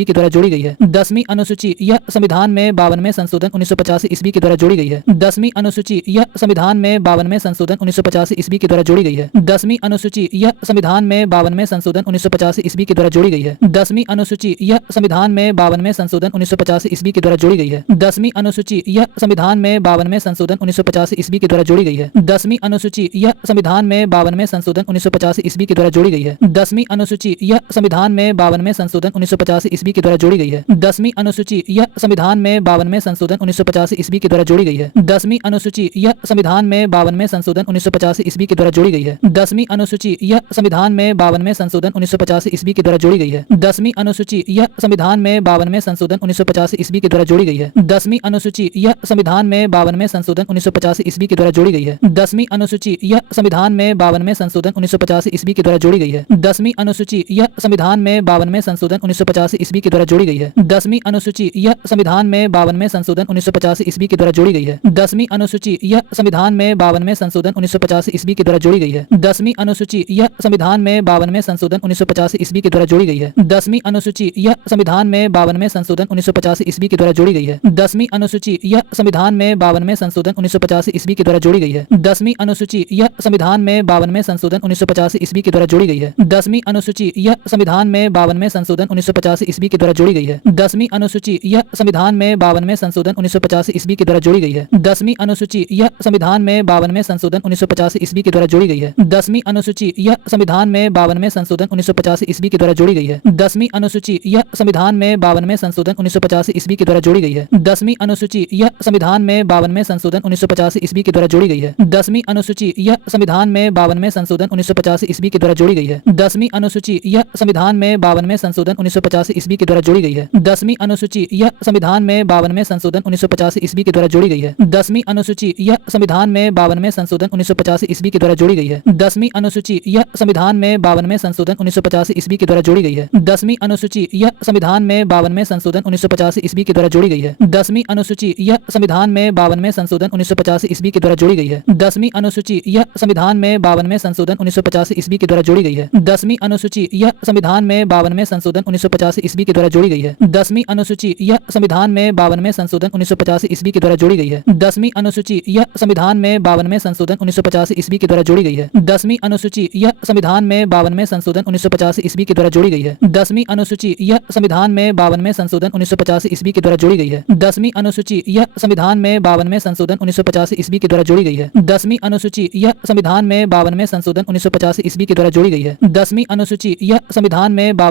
द्वारा जोड़ी गई है। 10वीं अनुसूची यह संविधान में 52वें संशोधन 1985 ईस्वी के द्वारा जोड़ी गई है। 10वीं अनुसूची यह संविधान में 52वें संशोधन 1985 ईस्वी के द्वारा जोड़ी गई है। 10वीं अनुसूची यह संविधान में 52वें संशोधन 1985 ईस्वी के द्वारा जोड़ी गई है। 10वीं अनुसूची यह संविधान में 52वें संशोधन 1985 ईस्वी के द्वारा जोड़ी गई है। 10वीं अनुसूची यह संविधान में 52वें संशोधन 1985 ईस्वी के द्वारा जोड़ी गई है। 10वीं अनुसूची यह संविधान में 52वें संशोधन 1985 ईस्वी के द्वारा जोड़ी गई है। 10वीं अनुसूची यह संविधान में 52वें संशोधन 1985 ईस्वी के द्वारा जोड़ी गई है। 10वीं अनुसूची यह संविधान में 52वें संशोधन 1985 ईस्वी के द्वारा जोड़ी गई है। 10वीं अनुसूची यह संविधान में 52वें संशोधन 1985 ईस्वी के द्वारा जोड़ी गई है। 10वीं अनुसूची यह संविधान में 52वें संशोधन 1985 ईस्वी के द्वारा जोड़ी गई है। 10वीं अनुसूची यह संविधान में 52वें संशोधन 1985 ईस्वी के द्वारा जोड़ी गई है। 10वीं अनुसूची यह संविधान में 52वें संशोधन 1985 ईस्वी के द्वारा जोड़ी गई है। 10वीं अनुसूची यह संविधान में 52वें संशोधन 1985 ईस्वी के द्वारा जोड़ी गई है। 10वीं अनुसूची यह संविधान में 52वें संशोधन 1985 ईस्वी के द्वारा जोड़ी गई है। 10वीं अनुसूची यह संविधान में 52वें संशोधन 1985 ईस्वी के द्वारा जोड़ी गई है। 10वीं अनुसूची यह संविधान में 52वें संशोधन 1985 ईस्वी के द्वारा जोड़ी गई है। 10वीं अनुसूची यह संविधान में 52वें संशोधन 1985 ईस्वी के द्वारा जोड़ी गई है। 10वीं अनुसूची यह संविधान में 52वें संशोधन 1985 ईस्वी के द्वारा जोड़ी गई है। 10वीं अनुसूची यह संविधान में 52वें संशोधन 1985 ईस्वी के द्वारा जोड़ी गई है। 10वीं अनुसूची यह संविधान में 52वें संशोधन 1985 ईस्वी के द्वारा जोड़ी गई है। 10वीं अनुसूची यह संविधान में 52वें संशोधन 1985 ईस्वी के द्वारा जोड़ी गई है। 10वीं अनुसूची यह संविधान में 52वें संशोधन 1985 ईस्वी के द्वारा जोड़ी गई है। 10वीं अनुसूची यह संविधान में 52वें संशोधन 1985 ईस्वी के द्वारा जोड़ी गई है। 10वीं अनुसूची यह संविधान में 52वें संशोधन 1985 ईस्वी के द्वारा जोड़ी गई है। 10वीं अनुसूची यह संविधान में 52वें संशोधन 1985 ईस्वी के द्वारा जोड़ी गई है। 10वीं अनुसूची यह संविधान में 52वें संशोधन 1985 ईस्वी के द्वारा जोड़ी गई है। 10वीं अनुसूची यह संविधान में 52वें संशोधन 1985 ईस्वी के द्वारा जोड़ी गई है। 10वीं अनुसूची यह संविधान में 52वें संशोधन 1985 ईस्वी के द्वारा जोड़ी गई है। 10वीं अनुसूची यह संविधान में 52वें संशोधन 1985 ईस्वी के द्वारा जोड़ी गई है। 10वीं अनुसूची यह संविधान में 52वें संशोधन 1985 ईस्वी के द्वारा जोड़ी गई है। 10वीं अनुसूची यह संविधान में 52वें संशोधन 1985 ईस्वी के द्वारा जोड़ी गई है। 10वीं अनुसूची यह संविधान में 52वें संशोधन 1985 ईस्वी के द्वारा जोड़ी गई है। 10वीं अनुसूची यह संविधान में 52वें संशोधन 1985 ईस्वी के द्वारा जोड़ी गई है। 10वीं अनुसूची यह संविधान में 52वें संशोधन 1985 ईस्वी के द्वारा जोड़ी गई है। 10वीं अनुसूची यह संविधान में 52वें संशोधन 1985 ईस्वी के द्वारा जोड़ी गई है। 10वीं अनुसूची यह संविधान में 52वें संशोधन 1985 ईस्वी के द्वारा जोड़ी गई है। 10वीं अनुसूची यह संविधान में 52वें संशोधन 1985 ईस्वी के द्वारा जोड़ी गई है। 10वीं अनुसूची यह संविधान में 52वें संशोधन 1985 ईस्वी के द्वारा जोड़ी गई है। 10वीं अनुसूची यह संविधान में 52वें संशोधन 1985 ईस्वी के द्वारा जोड़ी गई है। 10वीं अनुसूची यह संविधान में 52वें संशोधन 1985 ईस्वी के द्वारा जोड़ी गई है। 10वीं अनुसूची यह संविधान में 52वें संशोधन 1985 ईस्वी के द्वारा जोड़ी गई है। 10वीं अनुसूची यह संविधान में 52वें संशोधन 1985 ईस्वी के द्वारा जोड़ी गई है। 10वीं अनुसूची यह संविधान में 52वें संशोधन 1985 ईस्वी के द्वारा जोड़ी गई है। 10वीं अनुसूची यह संविधान में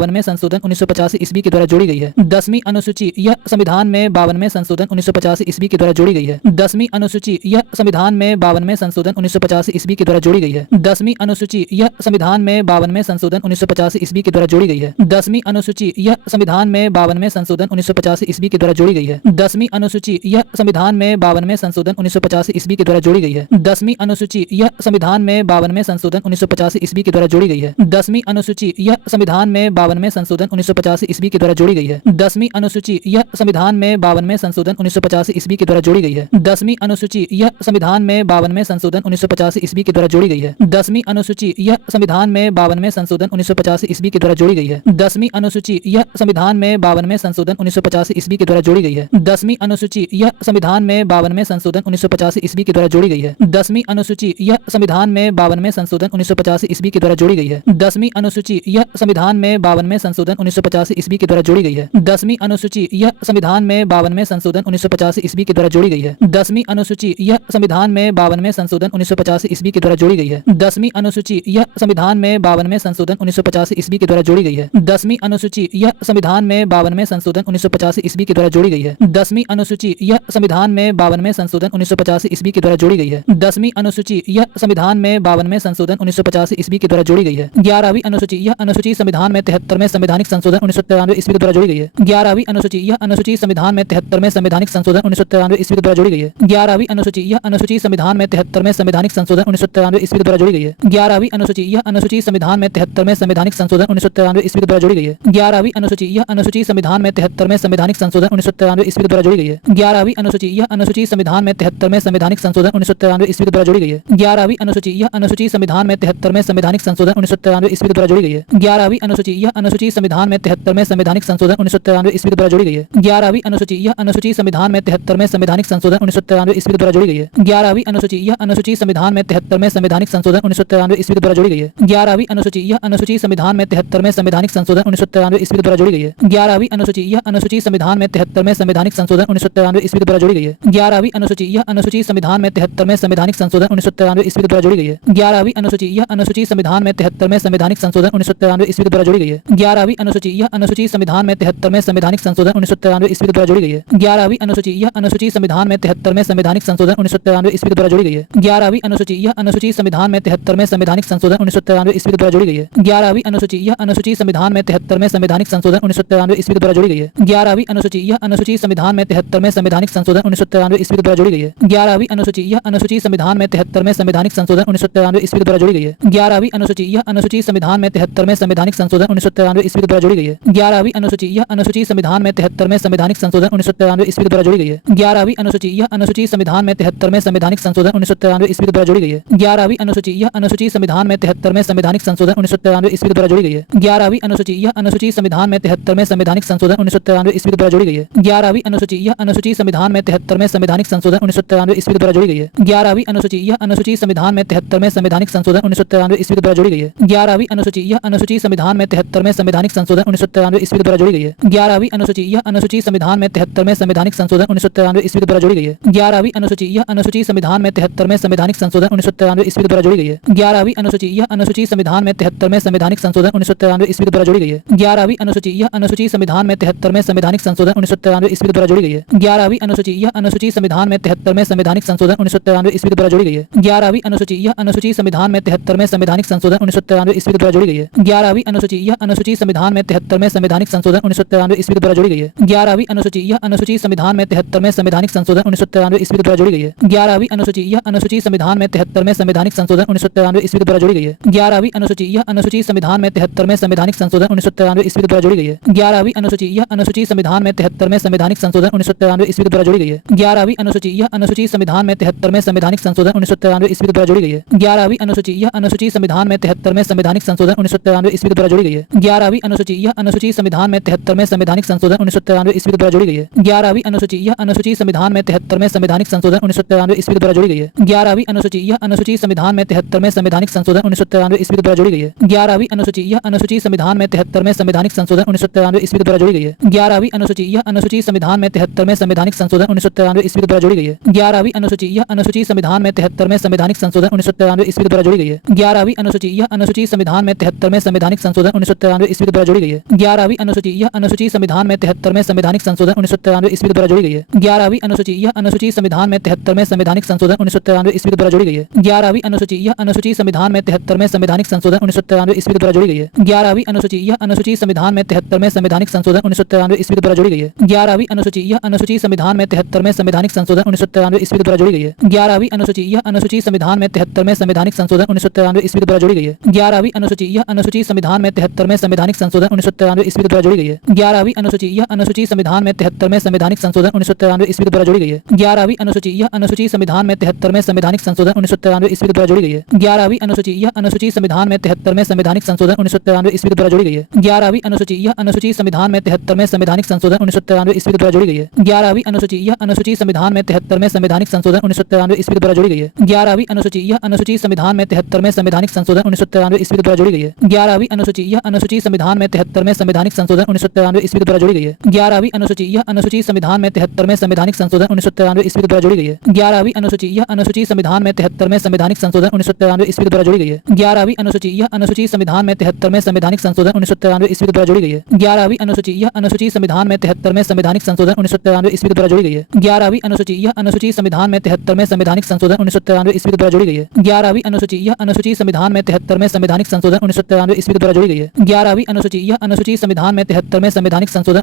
52वें संशोधन 1985 ईस्वी के द्वारा जोड़ी गई है। 10वीं अनुसूची यह संविधान में 52वें संशोधन 1985 ईस्वी के द्वारा जोड़ी गई है। 10वीं अनुसूची यह संविधान में 52वें संशोधन 1985 ईस्वी के द्वारा जोड़ी गई है। 10वीं अनुसूची यह संविधान में 52वें संशोधन 1985 ईस्वी के द्वारा जोड़ी गई है। 10वीं अनुसूची यह संविधान में 52वें संशोधन 1985 ईस्वी के द्वारा जोड़ी गई है। 10वीं अनुसूची यह संविधान में 52वें संशोधन 1985 ईस्वी के द्वारा जोड़ी गई है। 10वीं अनुसूची यह संविधान में 52वें संशोधन 1985 ईस्वी के द्वारा जोड़ी गई है। 10वीं अनुसूची यह संविधान में 52वें संशोधन 1985 ईस्वी के द्वारा जोड़ी गई है। 10वीं अनुसूची यह संविधान में 52वें संशोधन 1985 ईस्वी के द्वारा जोड़ी गई है। 10वीं अनुसूची यह संविधान में 52वें संशोधन 1985 ईस्वी के द्वारा जोड़ी गई है। 10वीं अनुसूची यह संविधान में 52वें संशोधन 1985 ईस्वी के द्वारा जोड़ी गई है। 10वीं अनुसूची यह संविधान में 52वें संशोधन 1985 ईस्वी के द्वारा जोड़ी गई है। 10वीं अनुसूची यह संविधान में 52वें संशोधन 1985 ईस्वी के द्वारा जोड़ी गई है। 10वीं अनुसूची यह संविधान में 52वें संशोधन 1985 ईस्वी के द्वारा जोड़ी गई है। 10वीं अनुसूची यह संविधान में 52वें संशोधन 1985 ईस्वी के द्वारा जोड़ी गई है। 10वीं अनुसूची यह संविधान में 52वें संशोधन 1985 ईस्वी के द्वारा जोड़ी गई है। 10वीं अनुसूची यह संविधान में 52वें संशोधन 1985 ईस्वी के द्वारा जोड़ी गई है। 10वीं अनुसूची यह संविधान में 52वें संशोधन 1985 ईस्वी के द्वारा जोड़ी गई है। 11वीं अनुसूची यह अनुसूची संविधान में 73वें संवैधानिक संशोधन 1993 ईस्वी के द्वारा जोड़ी गई है। 11वीं अनुसूची यह अनुसूची संविधान में 73वें संवैधानिक संशोधन 1993 ईस्वी के द्वारा जोड़ी गई है। 11वीं अनुसूची यह अनुसूची संविधान में 73वें संवैधानिक संशोधन 1993 ईस्वी के द्वारा जोड़ी गई है। 11वीं अनुसूची यह अनुसूची संविधान में 73वें संवैधानिक संशोधन 1993 ईस्वी के द्वारा जोड़ी गई है। 11वीं अनुसूची यह अनुसूची संविधान में 73वें संवैधानिक संशोधन 1993 ईस्वी के द्वारा जोड़ी गई है। 11वीं अनुसूची यह अनुसूची संविधान में 73वें संवैधानिक संशोधन 1993 ईस्वी के द्वारा जोड़ी गई है। 11वीं अनुसूची यह अनुसूची संविधान में 73वें संवैधानिक संशोधन 1993 ईस्वी के द्वारा जोड़ी गई है। 11वीं अनुसूची यह अनुसूची संविधान में 73वें संवैधानिक संशोधन 1993 ईस्वी के द्वारा जोड़ी गई है। 11वीं अनुसूची यह अनुसूची संविधान में 73वें संवैधानिक संशोधन 1993 ईस्वी के द्वारा जोड़ी गई है। 11वीं अनुसूची यह अनुसूची संविधान में 73वें संवैधानिक संशोधन 1993 ईस्वी के द्वारा जोड़ी गई है। 11वीं अनुसूची यह अनुसूची संविधान में 73वें संवैधानिक संशोधन 1993 ईस्वी के द्वारा जोड़ी गई है। 11वीं अनुसूची यह अनुसूची संविधान में 73वें संवैधानिक संशोधन 1993 ईस्वी के द्वारा जोड़ी गई है। 11वीं अनुसूची यह अनुसूची संविधान में 73वें संवैधानिक संशोधन 1993 ईस्वी के द्वारा जोड़ी गई है। 11वीं अनुसूची यह अनुसूची संविधान में 73वें संवैधानिक संशोधन 1993 ईस्वी के द्वारा जोड़ी गई है। 11वीं अनुसूची यह अनुसूची संविधान में 73वें संवैधानिक संशोधन 1993 ईस्वी के द्वारा जोड़ी गई है। 11वीं अनुसूची यह अनुसूची संविधान में 73वें संवैधानिक संशोधन 1993 ईस्वी के द्वारा जोड़ी गई है। 11वीं अनुसूची यह अनुसूची संविधान में 73वें संवैधानिक संशोधन 1993 ईस्वी के द्वारा जोड़ी गई है। 11वीं अनुसूची यह अनुसूची संविधान में 73वें संवैधानिक संशोधन 1993 ईस्वी के द्वारा जोड़ी गई है। 11वीं अनुसूची यह अनुसूची संविधान में 73वें संवैधानिक संशोधन 1993 ईस्वी के द्वारा जोड़ी गई है। 11वीं अनुसूची यह अनुसूची संविधान में 73वें संवैधानिक संशोधन 1993 ईस्वी ईस्वी के द्वारा जोड़ी गई है। 11वीं अनुसूची, यह अनुसूची संविधान में 73वें संवैधानिक संशोधन 1993 ईस्वी के द्वारा जोड़ी गई है। 11वीं अनुसूची, यह अनुसूची संविधान में 73वें संवैधानिक संशोधन 1993 ईस्वी के द्वारा जोड़ी गई है। 11वीं अनुसूची, यह अनुसूची संविधान में 73वें संवैधानिक संशोधन 1993 ईस्वी के द्वारा जोड़ी गई है। 11वीं अनुसूची, यह अनुसूची संविधान में 73वें संवैधानिक संशोधन 1993 ईस्वी के द्वारा जोड़ी गई है। 11वीं अनुसूची, यह अनुसूची संविधान में 73वें संवैधानिक संशोधन 1993 ईस्वी के द्वारा जोड़ी गई है। 11वीं अनुसूची, यह अनुसूची संविधान में 73वें संवैधानिक संशोधन 1993 ईस्वी के द्वारा जोड़ी गई है। 11वीं अनुसूची, यह अनुसूची संविधान में 73वें संवैधानिक संशोधन 1993 ईस्वी के द्वारा जोड़ी गई है। 11वीं अनुसूची, यह अनुसूची संविधान में 73वें संवैधानिक संशोधन 1993 ईस्वी के द्वारा जोड़ी गई है। 11वीं अनुसूची, यह अनुसूची संविधान में 73वें संवैधानिक संशोधन 1993 ईस्वी के द्वारा जोड़ी गई है। 11वीं अनुसूची, यह अनुसूची संविधान में 73वें संवैधानिक संशोधन 1993 ईस्वी के द्वारा जोड़ी गई है। 11वीं अनुसूची, यह अनुसूची संविधान में 73वें संवैधानिक संशोधन 1993 ईस्वी के द्वारा जोड़ी गई है। 11वीं अनुसूची, यह अनुसूची संविधान में 73वें संवैधानिक संशोधन 1993 ईस्वी के द्वारा जोड़ी गई है। 11वीं अनुसूची, यह अनुसूची संविधान में 73वें संवैधानिक संशोधन 1993 ईस्वी के द्वारा जोड़ी गई है। 11वीं अनुसूची, यह अनुसूची संविधान में 73वें संवैधानिक संशोधन 1993 ईस्वी के द्वारा जोड़ी गई है। 11वीं अनुसूची, यह अनुसूची संविधान में 73वें संवैधानिक संशोधन 1993 ईस्वी के द्वारा जोड़ी गई है। 11वीं अनुसूची, यह अनुसूची संविधान में 73वें संवैधानिक संशोधन 1993 ईस्वी के द्वारा जोड़ी गई है। 11वीं अनुसूची, यह अनुसूची संविधान में 73वें संवैधानिक संशोधन 1993 ईस्वी के द्वारा जोड़ी गई है। 11वीं अनुसूची, यह अनुसूची संविधान में 73वें संवैधानिक संशोधन 1993 ईस्वी के द्वारा जोड़ी गई है। 11वीं अनुसूची, यह अनुसूची संविधान में 73वें संवैधानिक संशोधन 1993 ईस्वी के द्वारा जोड़ी गई है। 11वीं अनुसूची, यह अनुसूची संविधान में 73वें संवैधानिक संशोधन 1993 ईस्वी के द्वारा जोड़ी गई है। 11वीं अनुसूची, यह अनुसूची संविधान में 73वें संवैधानिक संशोधन 1993 ईस्वी के द्वारा जोड़ी गई है। 11वीं अनुसूची, यह अनुसूची संविधान में 73वें संवैधानिक संशोधन 1993 ईस्वी के द्वारा जोड़ी गई है। 11वीं अनुसूची, यह अनुसूची संविधान में 73वें संवैधानिक संशोधन 1993 ईस्वी के द्वारा जोड़ी गई है। 11वीं अनुसूची, यह अनुसूची संविधान में 73वें संवैधानिक संशोधन 1993 ईस्वी के द्वारा जोड़ी गई है। 11वीं अनुसूची, यह अनुसूची संविधान में 73वें संवैधानिक संशोधन 1993 ईस्वी के द्वारा जोड़ी गई है। 11वीं अनुसूची, यह अनुसूची संविधान में 73वें संवैधानिक संशोधन 1993 ईस्वी के द्वारा जोड़ी गई है। 11वीं अनुसूची, यह अनुसूची संविधान में 73वें संवैधानिक संशोधन 1993 ईस्वी के द्वारा जोड़ी गई है। 11वीं अनुसूची, यह अनुसूची संविधान में 73वें संवैधानिक संशोधन 1993 ईस्वी के द्वारा जोड़ी गई है। 11वीं अनुसूची, यह अनुसूची संविधान में 73वें संवैधानिक संशोधन 1993 ईस्वी के द्वारा जोड़ी गई है। 11वीं अनुसूची, यह अनुसूची संविधान में 73वें संवैधानिक संशोधन 1993 ईस्वी के द्वारा जोड़ी गई है। 11वीं अनुसूची, यह अनुसूची संविधान में 73वें संवैधानिक संशोधन 1993 ईस्वी के द्वारा जोड़ी गई है। 11वीं अनुसूची, यह अनुसूची संविधान में 73वें संवैधानिक संशोधन 1993 ईस्वी के द्वारा जोड़ी गई है। 11वीं अनुसूची, यह अनुसूची संविधान में 73वें संवैधानिक संशोधन 1993 ईस्वी के द्वारा जोड़ी गई है। 11वीं अनुसूची, यह अनुसूची संविधान में 73वें संवैधानिक संशोधन 1993 ईस्वी के द्वारा जोड़ी गई है। 11वीं अनुसूची, यह अनुसूची संविधान में 73वें संवैधानिक संशोधन 1993 ईस्वी के द्वारा जोड़ी गई है। 11वीं अनुसूची, यह अनुसूची संविधान में 73वें संवैधानिक संशोधन 1993 ईस्वी के द्वारा जोड़ी गई है। 11वीं अनुसूची, यह अनुसूची संविधान में 73वें संवैधानिक संशोधन 1993 ईस्वी के द्वारा जोड़ी गई है। 11वीं अनुसूची, यह अनुसूची संविधान में 73वें संवैधानिक संशोधन 1993 ईस्वी के द्वारा जोड़ी गई है। 11वीं अनुसूची, यह अनुसूची संविधान में 73वें संवैधानिक संशोधन 1993 ईस्वी के द्वारा जोड़ी गई है। 11वीं अनुसूची, यह अनुसूची संविधान में 73वें संवैधानिक संशोधन 1993 ईस्वी के द्वारा जोड़ी गई है। 11वीं अनुसूची, यह अनुसूची संविधान में 73वें संवैधानिक संशोधन 1993 ईस्वी के द्वारा जोड़ी गई है। 11वीं अनुसूची, यह अनुसूची संविधान में 73वें संवैधानिक संशोधन 1993 ईस्वी के द्वारा जोड़ी गई है। 11वीं अनुसूची, यह अनुसूची संविधान में 73वें संवैधानिक संशोधन 1993 ईस्वी के द्वारा जोड़ी गई है। 11वीं अनुसूची, यह अनुसूची संविधान में 73वें संवैधानिक संशोधन 1993 ईस्वी के द्वारा जोड़ी गई है। 11वीं अनुसूची, यह अनुसूची संविधान में 73वें संवैधानिक संशोधन 1993 ईस्वी के द्वारा जोड़ी गई है। 11वीं अनुसूची, यह अनुसूची संविधान में 73वें संवैधानिक संशोधन 1993 ईस्वी के द्वारा जोड़ी गई है। 11वीं अनुसूची, यह अनुसूची संविधान में 73वें संवैधानिक संशोधन 1993 ईस्वी के द्वारा जोड़ी गई है। 11वीं अनुसूची, यह अनुसूची संविधान में 73वें संवैधानिक संशोधन 1993 ईस्वी के द्वारा जोड़ी गई है। 11वीं अनुसूची, यह अनुसूची संविधान में 73वें संवैधानिक संशोधन 1993 ईस्वी के द्वारा जोड़ी गई है। 11वीं अनुसूची, यह अनुसूची संविधान में 73वें संवैधानिक संशोधन 1993 ईस्वी के द्वारा जोड़ी गई है। 11वीं अनुसूची, यह अनुसूची संविधान में 73वें संवैधानिक संशोधन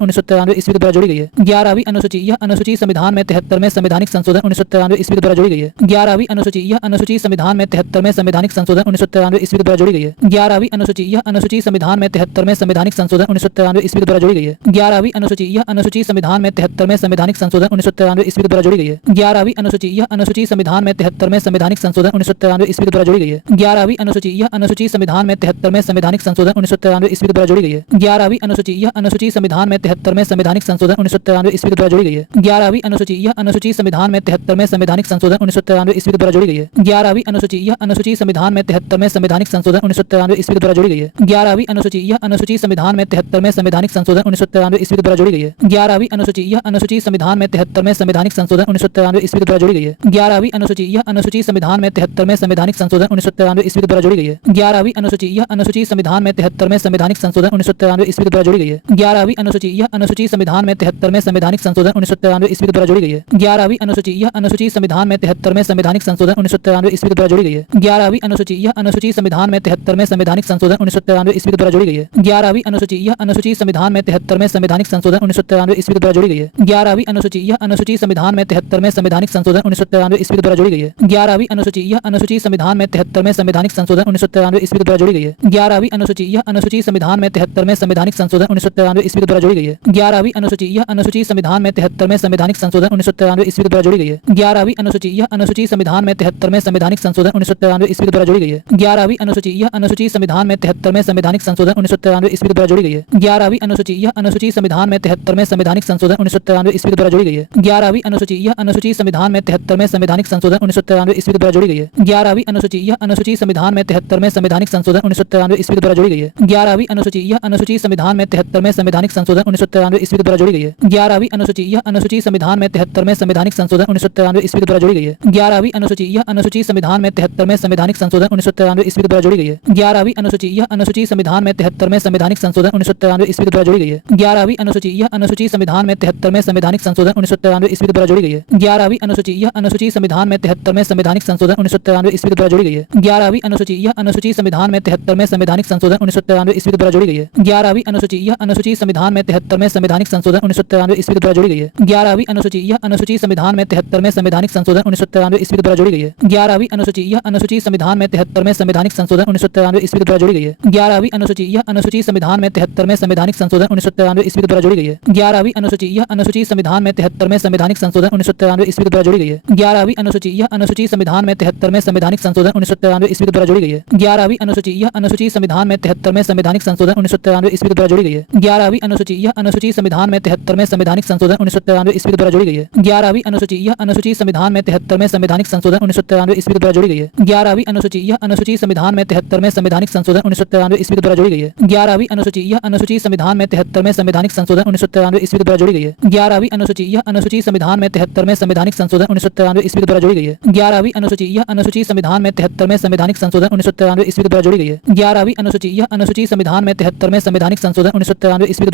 1993 ईस्वी के द्वारा जोड़ी गई है। 11वीं अनुसूची, यह अनुसूची संविधान में 73वें संवैधानिक संशोधन 1993 ईस्वी के द्वारा जोड़ी गई है। 11वीं अनुसूची, यह अनुसूची संविधान में 73वें संवैधानिक संशोधन 1993 ईस्वी के द्वारा जोड़ी गई है। 11वीं अनुसूची, यह अनुसूची संविधान में 73वें संवैधानिक संशोधन 1993 ईस्वी के द्वारा जोड़ी गई है। 11वीं अनुसूची, यह अनुसूची संविधान में 73वें संवैधानिक संशोधन 1993 ईस्वी के द्वारा जोड़ी गई है। 11वीं अनुसूची, यह अनुसूची संविधान में 73वें संवैधानिक संशोधन 1993 ईस्वी के द्वारा जोड़ी गई है। 11वीं अनुसूची, यह अनुसूची संविधान में 73वें संवैधानिक संशोधन 1993 ईस्वी के द्वारा जोड़ी गई है। 11वीं अनुसूची, यह अनुसूची संविधान में 73वें संवैधानिक संशोधन 1993 ईस्वी के द्वारा जोड़ी गई है। 11वीं अनुसूची, यह अनुसूची संविधान में 73वें संवैधानिक संशोधन 1993 ईस्वी के द्वारा जोड़ी गई है। 11वीं अनुसूची, यह अनुसूची संविधान में 73वें संवैधानिक संशोधन 1993 ईस्वी के द्वारा जोड़ी गई है। 11वीं अनुसूची, यह अनुसूची संविधान में 73वें संवैधानिक संशोधन 1993 ईस्वी के द्वारा जोड़ी गई है। 11वीं अनुसूची, यह अनुसूची संविधान में 73वें संवैधानिक संशोधन 1993 ईस्वी के द्वारा जोड़ी गई है। 11वीं अनुसूची, यह अनुसूची संविधान में 73वें संवैधानिक संशोधन 1993 ईस्वी के द्वारा जोड़ी गई है। 11वीं अनुसूची, यह अनुसूची संविधान में 73वें संवैधानिक संशोधन 1993 ईस्वी के द्वारा जोड़ी गई है। 11वीं अनुसूची, यह अनुसूची संविधान में 73वें संवैधानिक संशोधन 1993 ईस्वी के द्वारा जोड़ी गई है। 11वीं अनुसूची, यह अनुसूची संविधान में 73वें संवैधानिक संशोधन 1993 ईस्वी के द्वारा जोड़ी गई है। 11वीं अनुसूची, यह अनुसूची संविधान में 73वें संवैधानिक संशोधन 1993 ईस्वी के द्वारा जोड़ी गई है। 11वीं अनुसूची, यह अनुसूची संविधान संविधान में 73वें संवैधानिक संशोधन 1993 ईस्वी के द्वारा जोड़ी गई है। 11वीं अनुसूची, यह अनुसूची संविधान में 73वें संवैधानिक संशोधन 1993 ईस्वी के द्वारा जोड़ी गई है। 11वीं अनुसूची, यह अनुसूची संविधान में 73वें संवैधानिक संशोधन 1993 ईस्वी के द्वारा जोड़ी गई है। 11वीं अनुसूची, यह अनुसूची संविधान में 73वें संवैधानिक संशोधन 1993 ईस्वी के द्वारा जोड़ी गई है। 11वीं अनुसूची, यह अनुसूची संविधान में 73वें संवैधानिक संशोधन 1993 ईस्वी के द्वारा जोड़ी गई है। 11वीं अनुसूची, यह अनुसूची संविधान में 73वें संवैधानिक संशोधन 1993 ईस्वी के द्वारा जोड़ी गई है। 11वीं अनुसूची, यह अनुसूची संविधान में 73वें संवैधानिक संशोधन 1993 ईस्वी के द्वारा जोड़ी गई है। 11वीं अनुसूची, यह अनुसूची संविधान में 73वें संवैधानिक संशोधन 1993 ईस्वी के द्वारा जोड़ी गई है। 11वीं अनुसूची, यह अनुसूची संविधान में 73वें संवैधानिक संशोधन 1993 ईस्वी के द्वारा जोड़ी गई है। 11वीं अनुसूची, यह अनुसूची संविधान में 73वें संवैधानिक संशोधन 1993 ईस्वी के द्वारा जोड़ी गई है। 11वीं अनुसूची, यह अनुसूची संविधान में 73वें संवैधानिक संशोधन 1993 ईस्वी के द्वारा जोड़ी गई है। 11वीं अनुसूची, यह अनुसूची संविधान में 73वें संवैधानिक संशोधन 1993 ईस्वी के द्वारा जोड़ी गई है। 11वीं अनुसूची, यह अनुसूची संविधान में 73वें संवैधानिक संशोधन 1993 ईस्वी के द्वारा जोड़ी गई है। 11वीं अनुसूची, यह अनुसूची संविधान में 73वें संवैधानिक संशोधन 1993 ईस्वी के द्वारा जोड़ी गई है। 11वीं अनुसूची, यह अनुसूची संविधान में 73वें संवैधानिक संशोधन 1993 ईस्वी के द्वारा जोड़ी गई है। 11वीं अनुसूची, यह अनुसूची संविधान में 73वें संवैधानिक संशोधन 1993 ईस्वी के द्वारा जोड़ी गई है। 11वीं अनुसूची, यह अनुसूची संविधान में 73वें संवैधानिक संशोधन 1993 ईस्वी के द्वारा जोड़ी गई है। 11वीं अनुसूची, यह अनुसूची संविधान में 73वें संवैधानिक संशोधन 1993 ईस्वी के द्वारा जोड़ी गई है। 11वीं अनुसूची, यह अनुसूची संविधान में 73वें संवैधानिक संशोधन 1993 ईस्वी के द्वारा जोड़ी गई है। 11वीं अनुसूची, यह अनुसूची संविधान में 73वें संवैधानिक संशोधन 1993 ईस्वी के द्वारा जोड़ी गई है। 11वीं अनुसूची, यह अनुसूची संविधान में 73वें संवैधानिक संशोधन 1993 ईस्वी के द्वारा जोड़ी गई है। 11वीं अनुसूची, यह अनुसूची संविधान में 73वें संवैधानिक संशोधन 1993 ईस्वी के द्वारा जोड़ी गई है। 11वीं अनुसूची, यह अनुसूची संविधान में 73वें संवैधानिक संशोधन 1993 ईस्वी के द्वारा जोड़ी गई है। 11वीं अनुसूची, यह अनुसूची संविधान में 73वें संवैधानिक संशोधन 1993 ईस्वी के द्वारा जोड़ी गई है। 11वीं अनुसूची, यह अनुसूची संविधान में 73वें संवैधानिक संशोधन 1993 ईस्वी के द्वारा जोड़ी गई है। 11वीं अनुसूची, यह अनुसूची संविधान में 73वें संवैधानिक संशोधन 1993 ईस्वी के द्वारा जोड़ी गई है। 11वीं अनुसूची, यह अनुसूची संविधान में 73वें संवैधानिक संशोधन 1993 ईस्वी के द्वारा जोड़ी गई है। 11वीं अनुसूची, यह अनुसूची संविधान में 73वें संवैधानिक संशोधन 1993 ईस्वी के द्वारा जोड़ी गई है। 11वीं अनुसूची, यह अनुसूची संविधान में 73वें संवैधानिक संशोधन 1993 ईस्वी के द्वारा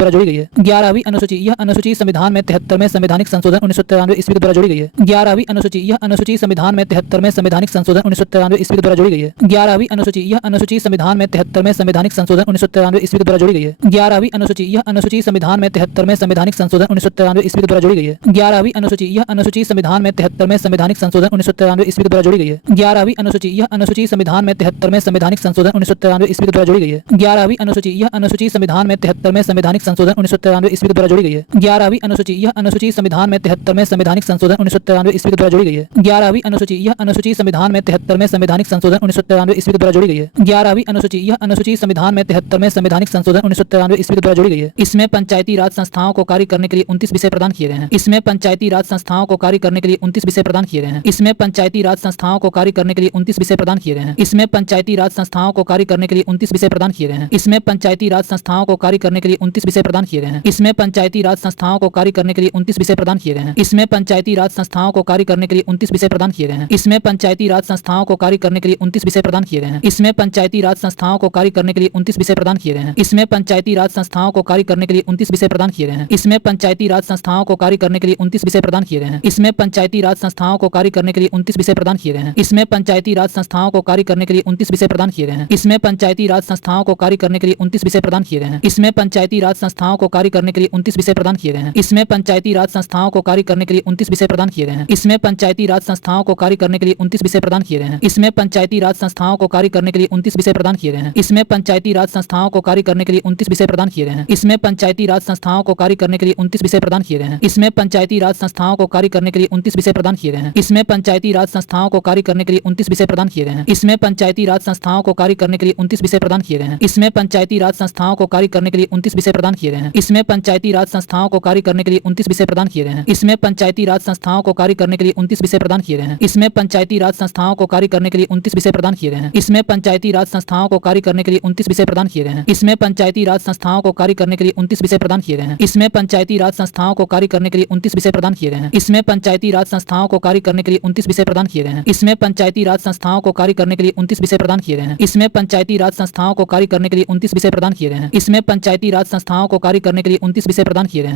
जोड़ी गई है। 11वीं अनुसूची, यह अनुसूची संविधान में 73वें संवैधानिक संशोधन 1993 ईस्वी के द्वारा जोड़ी गई है। 11वीं अनुसूची, यह अनुसूची संविधान में 73वें संवैधानिक संशोधन 1993 ईस्वी के द्वारा जोड़ी गई है। 11वीं अनुसूची, यह अनुसूची संविधान में 73वें संवैधानिक संशोधन 1993 ईस्वी के द्वारा जोड़ी गई है। 11वीं अनुसूची, यह अनुसूची संविधान में 73वें संवैधानिक संशोधन 1993 ईस्वी के द्वारा जोड़ी गई है। 11वीं अनुसूची, यह अनुसूची संविधान में 73वें संवैधानिक संशोधन 1993 ईस्वी के द्वारा जोड़ी गई है। 11वीं अनुसूची, यह अनुसूची संविधान में 73वें संवैधानिक संशोधन 1993 ईस्वी के द्वारा जोड़ी गई है। 11वीं अनुसूची, यह अनुसूची संविधान में 73वें संवैधानिक संशोधन 1993 ईस्वी के द्वारा जोड़ी गई है। 11वीं अनुसूची, यह अनुसूची संविधान में 73वें संवैधानिक संशोधन 1993 ईस्वी के द्वारा जोड़ी गई है। 11वीं अनुसूची, यह अनुसूची संविधान में 73वें संवैधानिक संशोधन 1993 ईस्वी के द्वारा जोड़ी गई है। 11वीं अनुसूची, यह अनुसूची संविधान में 73वें संवैधानिक संशोधन 1993 ईस्वी के द्वारा जोड़ी गई है। इसमें पंचायती राज संस्थाओं को कार्य करने के लिए 29 विषय प्रदान किए गए हैं। इसमें पंचायती राज संस्थाओं को कार्य करने के लिए 29 विषय प्रदान किए गए हैं। इसमें पंचायती राज संस्थाओं को कार्य करने के लिए 29 विषय प्रदान किए गए हैं। इसमें पंचायती राज संस्थाओं को कार्य करने के लिए 29 विषय प्रदान किए गए हैं। इसमें पंचायती राज संस्थाओं को कार्य करने के लिए 29 विषय प्रदान किए गए हैं। इसमें पंचायती राज संस्थाओं को कार्य करने के लिए 29 विषय प्रदान किए गए हैं। इसमें पंचायती राज संस्थाओं को कार्य करने के लिए 29 विषय प्रदान किए गए हैं। इसमें पंचायती राज संस्थाओं को कार्य करने के लिए 29 विषय प्रदान किए गए हैं। इसमें पंचायती राज संस्थाओं को कार्य करने के लिए 29 विषय प्रदान किए गए हैं। इसमें पंचायती राज संस्थाओं को कार्य करने के लिए 29 विषय प्रदान किए गए हैं। इसमें पंचायती राज संस्थाओं को कार्य करने के लिए 29 विषय प्रदान किए गए हैं। इसमें पंचायती राज संस्थाओं को कार्य करने के लिए 29 विषय प्रदान किए गए हैं। इसमें पंचायती राज संस्थाओं को कार्य करने के लिए 29 विषय प्रदान किए गए हैं। इसमें पंचायती राज संस्थाओं को कार्य करने के लिए 29 विषय प्रदान किए गए हैं। इसमें पंचायती राज संस्थाओं को कार्य करने के लिए 29 विषय प्रदान किए गए हैं। इसमें पंचायती राज संस्थाओं को कार्य करने के लिए 29 विषय प्रदान किए गए हैं। इसमें पंचायती राज संस्थाओं को कार्य करने के लिए 29 विषय प्रदान किए गए हैं। इसमें पंचायती राज संस्थाओं को कार्य करने के लिए 29 विषय प्रदान किए गए हैं। इसमें पंचायती राज संस्थाओं को कार्य करने के लिए 29 विषय प्रदान किए गए हैं। इसमें पंचायती राज संस्थाओं को कार्य करने के लिए 29 विषय प्रदान किए गए हैं। इसमें पंचायती राज संस्थाओं को कार्य करने के लिए 29 विषय प्रदान किए गए हैं। इसमें पंचायती राज संस्थाओं को कार्य करने के लिए 29 विषय प्रदान किए गए हैं। इसमें पंचायती राज संस्थाओं को कार्य करने के लिए 29 विषय प्रदान किए गए हैं। इसमें पंचायती राज संस्थाओं को कार्य करने के लिए 29 विषय प्रदान किए गए हैं। इसमें पंचायती राज संस्थाओं को कार्य करने के लिए 29 विषय प्रदान किए गए हैं। इसमें पंचायती राज संस्थाओं को कार्य करने के लिए 29 विषय प्रदान किए गए हैं। इसमें पंचायती राज संस्थाओं को कार्य करने के लिए 29 विषय प्रदान किए गए हैं। इसमें पंचायती राज संस्थाओं को कार्य करने के लिए 29 विषय प्रदान किए गए हैं। इसमें पंचायती राज संस्थाओं को कार्य करने के लिए 29 विषय प्रदान किए गए हैं। इसमें पंचायती राज संस्थाओं को कार्य करने के लिए 29 विषय प्रदान किए गए हैं। इसमें पंचायती राज संस्थाओं को कार्य करने के लिए 29 विषय प्रदान किए गए हैं। इसमें पंचायती राज संस्थाओं को कार्य करने के लिए 29 विषय प्रदान किए गए हैं। इसमें पंचायती राज संस्थाओं को कार्य करने के लिए 29 विषय प्रदान किए गए हैं। इसमें पंचायती राज संस्थाओं को कार्य करने के लिए 29 विषय प्रदान किए गए हैं। इसमें पंचायती राज संस्थाओं को कार्य करने के लिए 29 विषय प्रदान किए गए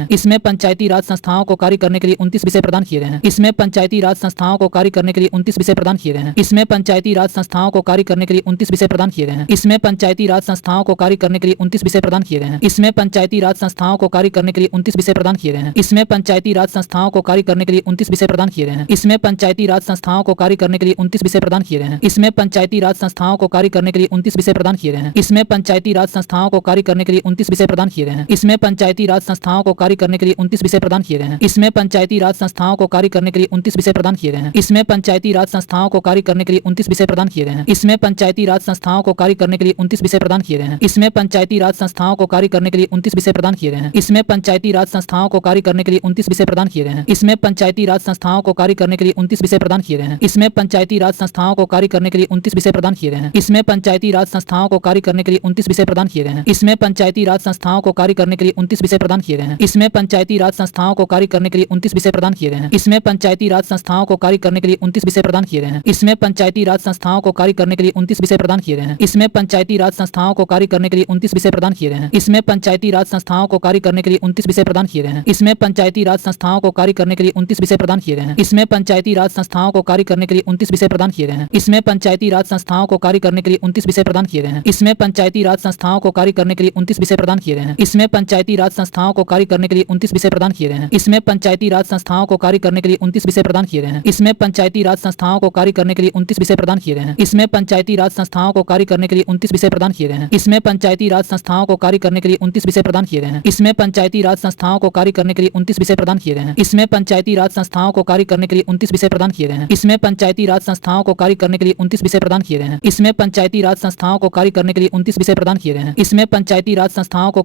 हैं। इसमें पंचायती राज संस्थाओं को कार्य करने के लिए 29 विषय प्रदान किए गए हैं। इसमें पंचायती राज संस्थाओं को कार्य करने के लिए 29 विषय प्रदान किए गए हैं। इसमें पंचायती राज संस्थाओं को कार्य करने के लिए 29 विषय प्रदान किए गए हैं। इसमें पंचायती राज संस्थाओं को कार्य करने के लिए 29 विषय प्रदान किए गए हैं। इसमें पंचायती राज संस्थाओं को कार्य करने के लिए 29 विषय प्रदान किए गए हैं। इसमें पंचायती राज संस्थाओं को कार्य करने के लिए 29 विषय प्रदान किए गए हैं। इसमें पंचायती राज संस्थाओं को कार्य करने के लिए 29 विषय प्रदान किए गए हैं। इसमें पंचायती राज संस्थाओं को कार्य करने के लिए 29 विषय प्रदान किए गए हैं। इसमें पंचायती राज संस्थाओं को कार्य करने के लिए 29 विषय प्रदान किए गए हैं। इसमें पंचायती राज संस्थाओं को कार्य करने के लिए 29 विषय प्रदान किए गए हैं। इसमें पंचायती राज संस्थाओं को कार्य करने के लिए 29 विषय प्रदान किए गए हैं। इसमें पंचायती राज संस्थाओं को कार्य करने के लिए 29 विषय प्रदान किए गए हैं। इसमें पंचायती राज संस्थाओं को कार्य करने के लिए 29 विषय प्रदान किए गए हैं। इसमें पंचायती राज संस्थाओं को कार्य करने के लिए 29 विषय प्रदान किए गए हैं। इसमें पंचायती राज संस्थाओं को कार्य करने के लिए 29 विषय प्रदान किए गए हैं। इसमें पंचायती राज संस्थाओं को कार्य करने के लिए 29 विषय प्रदान किए गए हैं। इसमें पंचायती राज संस्थाओं को कार्य करने के लिए 29 विषय प्रदान किए गए हैं। इसमें पंचायती राज संस्थाओं को कार्य करने के लिए 29 विषय प्रदान किए गए हैं। इसमें पंचायती राज संस्थाओं को कार्य करने के लिए 29 विषय प्रदान किए गए हैं। इसमें पंचायती राज संस्थाओं को कार्य करने के लिए 29 विषय प्रदान किए गए हैं। इसमें पंचायती राज संस्थाओं को कार्य करने के लिए 29 विषय प्रदान किए गए हैं। इसमें पंचायती राज संस्थाओं को कार्य करने के लिए 29 विषय प्रदान किए गए हैं। इसमें पंचायती राज संस्थाओं को कार्य करने के लिए 29 विषय प्रदान किए गए हैं। इसमें पंचायती राज संस्थाओं को कार्य करने के लिए 29 विषय प्रदान किए गए हैं। इसमें पंचायती राज संस्थाओं को कार्य करने के लिए 29 विषय प्रदान किए गए हैं। इसमें पंचायती राज संस्थाओं को कार्य करने के लिए 29 विषय प्रदान किए गए हैं। इसमें पंचायती राज संस्थाओं को कार्य करने के लिए 29 विषय प्रदान किए गए हैं। इसमें पंचायती राज संस्थाओं को कार्य करने के लिए 29 विषय प्रदान किए गए हैं। इसमें पंचायती राज संस्थाओं को कार्य करने के लिए 29 विषय प्रदान किए गए हैं। इसमें पंचायती राज संस्थाओं को कार्य करने के लिए 29 विषय प्रदान किए गए हैं। इसमें पंचायती राज संस्थाओं को कार्य करने के लिए 29 विषय प्रदान किए गए हैं। इसमें पंचायती राज संस्थाओं को कार्य करने के लिए 29 विषय प्रदान किए गए हैं। इसमें पंचायती राज संस्थाओं को कार्य करने के लिए 29 विषय प्रदान किए गए हैं। इसमें पंचायती राज संस्थाओं को कार्य करने के लिए 29 विषय प्रदान किए गए हैं। इसमें पंचायती राज संस्थाओं को कार्य करने के लिए 29 विषय प्रदान किए गए हैं। इसमें पंचायती राज संस्थाओं को कार्य करने के लिए 29 विषय प्रदान किए गए हैं। इसमें पंचायती राज संस्थाओं को कार्य करने के लिए 29 विषय प्रदान किए गए हैं। इसमें पंचायती राज संस्थाओं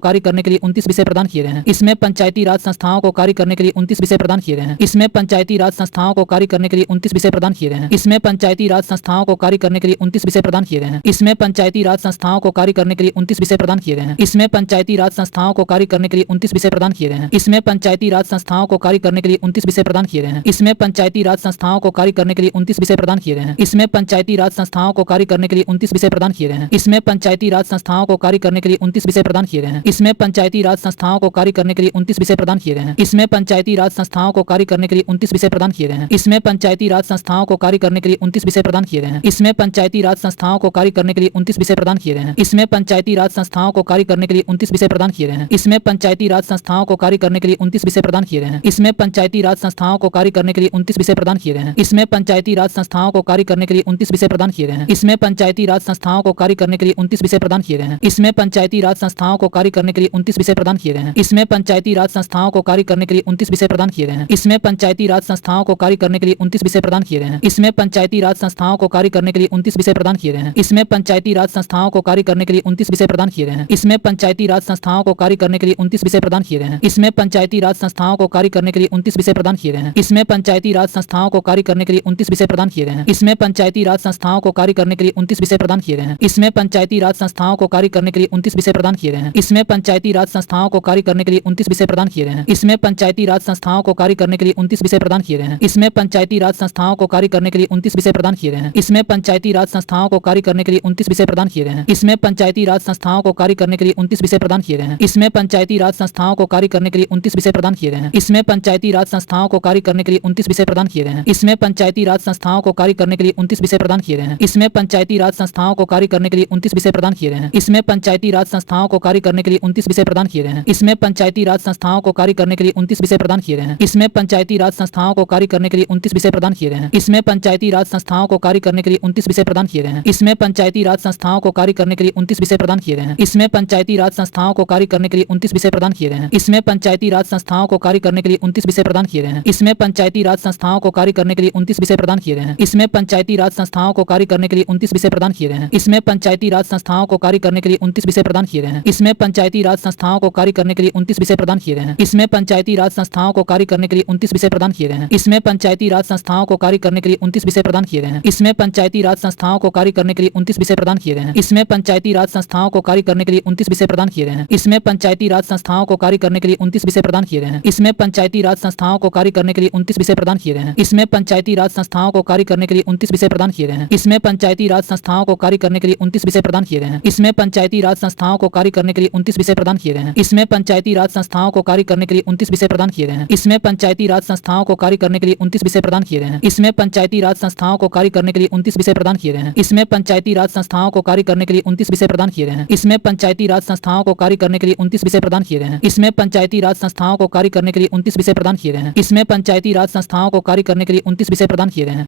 को कार्य करने के लिए 29 विषय प्रदान किए गए हैं। इसमें पंचायती राज संस्थाओं को कार्य करने के लिए 29 विषय प्रदान किए गए हैं। इसमें पंचायती राज संस्थाओं को कार्य करने के लिए 29 विषय प्रदान किए गए हैं। इसमें पंचायती राज संस्थाओं को कार्य करने के लिए 29 विषय प्रदान किए गए हैं। इसमें पंचायती राज संस्थाओं को कार्य करने के लिए 29 विषय प्रदान किए गए हैं। इसमें पंचायती राज संस्थाओं को कार्य करने के लिए 29 विषय प्रदान किए गए हैं। इसमें पंचायती राज संस्थाओं को कार्य करने के लिए 29 विषय प्रदान किए गए हैं। इसमें पंचायती राज संस्थाओं को कार्य करने के लिए 29 विषय प्रदान किए गए हैं। इसमें पंचायती राज संस्थाओं को कार्य करने के लिए 29 विषय प्रदान किए गए हैं। इसमें पंचायती राज संस्थाओं को कार्य करने के लिए 29 विषय प्रदान किए गए हैं। इसमें पंचायती राज संस्थाओं को कार्य करने के लिए 29 विषय प्रदान किए गए हैं। इसमें पंचायती राज संस्थाओं को कार्य करने के लिए 29 विषय प्रदान किए गए हैं। इसमें पंचायती राज संस्थाओं को कार्य करने के लिए 29 विषय प्रदान किए गए हैं। इसमें पंचायती राज संस्थाओं को कार्य करने के लिए 29 विषय प्रदान किए गए हैं। इसमें पंचायती राज संस्थाओं को कार्य करने के लिए 29 विषय प्रदान किए गए हैं। इसमें पंचायती राज संस्थाओं को कार्य करने के लिए 29 विषय प्रदान किए गए हैं। इसमें पंचायती राज संस्थाओं को कार्य करने के लिए 29 विषय प्रदान किए गए हैं। इसमें पंचायती राज संस्थाओं को कार्य करने के लिए 29 विषय प्रदान किए गए हैं। इसमें पंचायती राज संस्थाओं को कार्य करने के लिए 29 विषय प्रदान किए गए हैं। इसमें पंचायती राज संस्थाओं को कार्य करने के लिए 29 विषय प्रदान किए गए हैं। इसमें पंचायती राज संस्थाओं को कार्य करने के लिए 29 विषय प्रदान किए गए हैं। इसमें पंचायती राज संस्थाओं को कार्य करने के लिए 29 विषय प्रदान किए गए हैं। इसमें पंचायती राज संस्थाओं को कार्य करने के लिए 29 विषय प्रदान किए गए हैं। इसमें पंचायती राज संस्थाओं को कार्य करने के लिए 29 विषय प्रदान किए गए हैं। इसमें पंचायती राज संस्थाओं को कार्य करने के लिए 29 विषय प्रदान किए गए हैं। इसमें पंचायती राज संस्थाओं को कार्य करने के लिए 29 विषय प्रदान किए गए हैं। इसमें पंचायती राज संस्थाओं को कार्य करने के लिए 29 विषय प्रदान किए गए हैं। इसमें पंचायती राज संस्थाओं को कार्य करने के लिए 29 विषय प्रदान किए गए हैं। इसमें पंचायती राज संस्थाओं को कार्य करने के लिए 29 विषय प्रदान किए गए हैं। इसमें पंचायती राज संस्थाओं को कार्य करने के लिए 29 विषय प्रदान किए गए हैं। इसमें पंचायती राज संस्थाओं को कार्य करने के लिए 29 विषय प्रदान किए गए हैं। इसमें पंचायती राज संस्थाओं को कार्य करने के लिए 29 विषय प्रदान किए गए हैं। इसमें पंचायती राज संस्थाओं को कार्य करने के लिए 29 विषय प्रदान किए गए हैं। इसमें पंचायती राज संस्थाओं को कार्य करने के लिए 29 विषय प्रदान किए गए हैं। इसमें पंचायती राज संस्थाओं को कार्य करने के लिए 29 विषय प्रदान किए गए हैं। इसमें पंचायती राज संस्थाओं को कार्य करने के लिए 29 विषय प्रदान किए गए हैं। इसमें पंचायती राज संस्थाओं को कार्य करने के लिए 29 विषय प्रदान किए गए हैं। इसमें पंचायती राज संस्थाओं को कार्य करने के लिए 29 विषय प्रदान किए गए हैं। इसमें पंचायती राज संस्थाओं को कार्य करने के लिए 29 विषय प्रदान किए गए हैं। इसमें पंचायती राज संस्थाओं को कार्य करने के लिए 29 विषय प्रदान किए गए हैं। इसमें पंचायती राज संस्थाओं को कार्य करने के लिए 29 विषय प्रदान किए गए हैं। इसमें पंचायती राज संस्थाओं को कार्य करने के लिए 29 विषय प्रदान किए गए हैं। इसमें पंचायती राज संस्थाओं को कार्य करने के लिए 29 विषय प्रदान किए गए हैं। इसमें पंचायती राज संस्थाओं को कार्य करने के लिए 29 विषय प्रदान किए गए हैं। इसमें पंचायती राज संस्थाओं को कार्य करने के लिए 29 विषय प्रदान किए गए हैं। इसमें पंचायती राज संस्थाओं को कार्य करने के लिए 29 विषय प्रदान किए गए हैं। इसमें पंचायती राज संस्थाओं को कार्य करने के लिए 29 विषय प्रदान किए गए हैं। इसमें पंचायती राज संस्थाओं को कार्य करने के लिए 29 विषय प्रदान किए गए हैं। इसमें पंचायती राज संस्थाओं को कार्य करने के लिए 29 विषय प्रदान किए गए हैं। इसमें पंचायती राज संस्थाओं को कार्य करने के लिए 29 विषय प्रदान किए गए हैं। इसमें पंचायती राज संस्थाओं को कार्य करने के लिए 29 विषय प्रदान किए गए हैं। इसमें पंचायती राज संस्थाओं को कार्य करने के लिए 29 विषय प्रदान किए गए हैं। इसमें पंचायती राज संस्थाओं को कार्य करने के लिए 29 विषय प्रदान किए गए हैं। इसमें पंचायती राज संस्थाओं को कार्य करने के लिए 29 विषय प्रदान किए गए हैं। इसमें पंचायती राज संस्थाओं को कार्य करने के लिए 29 विषय प्रदान किए गए हैं। इसमें पंचायती राज संस्थाओं को कार्य करने के लिए 29 विषय प्रदान किए गए हैं। इसमें पंचायती राज संस्थाओं को कार्य करने के लिए 29 विषय प्रदान किए गए हैं। इसमें पंचायती राज संस्थाओं को कार्य करने के लिए 29 विषय प्रदान किए गए हैं। इसमें पंचायती राज संस्थाओं को कार्य करने के लिए 29 विषय प्रदान किए गए हैं। इसमें पंचायती राज संस्थाओं को कार्य करने के लिए 29 विषय प्रदान किए गए हैं। इसमें पंचायती राज संस्थाओं को कार्य करने के लिए 29 विषय प्रदान किए गए हैं। इसमें पंचायती राज संस्थाओं को कार्य करने के लिए 29 विषय प्रदान किए गए हैं। इसमें पंचायती राज संस्थाओं को कार्य करने के लिए 29 विषय प्रदान किए गए हैं। इसमें पंचायती राज संस्थाओं को कार्य करने के लिए 29 विषय प्रदान किए गए हैं।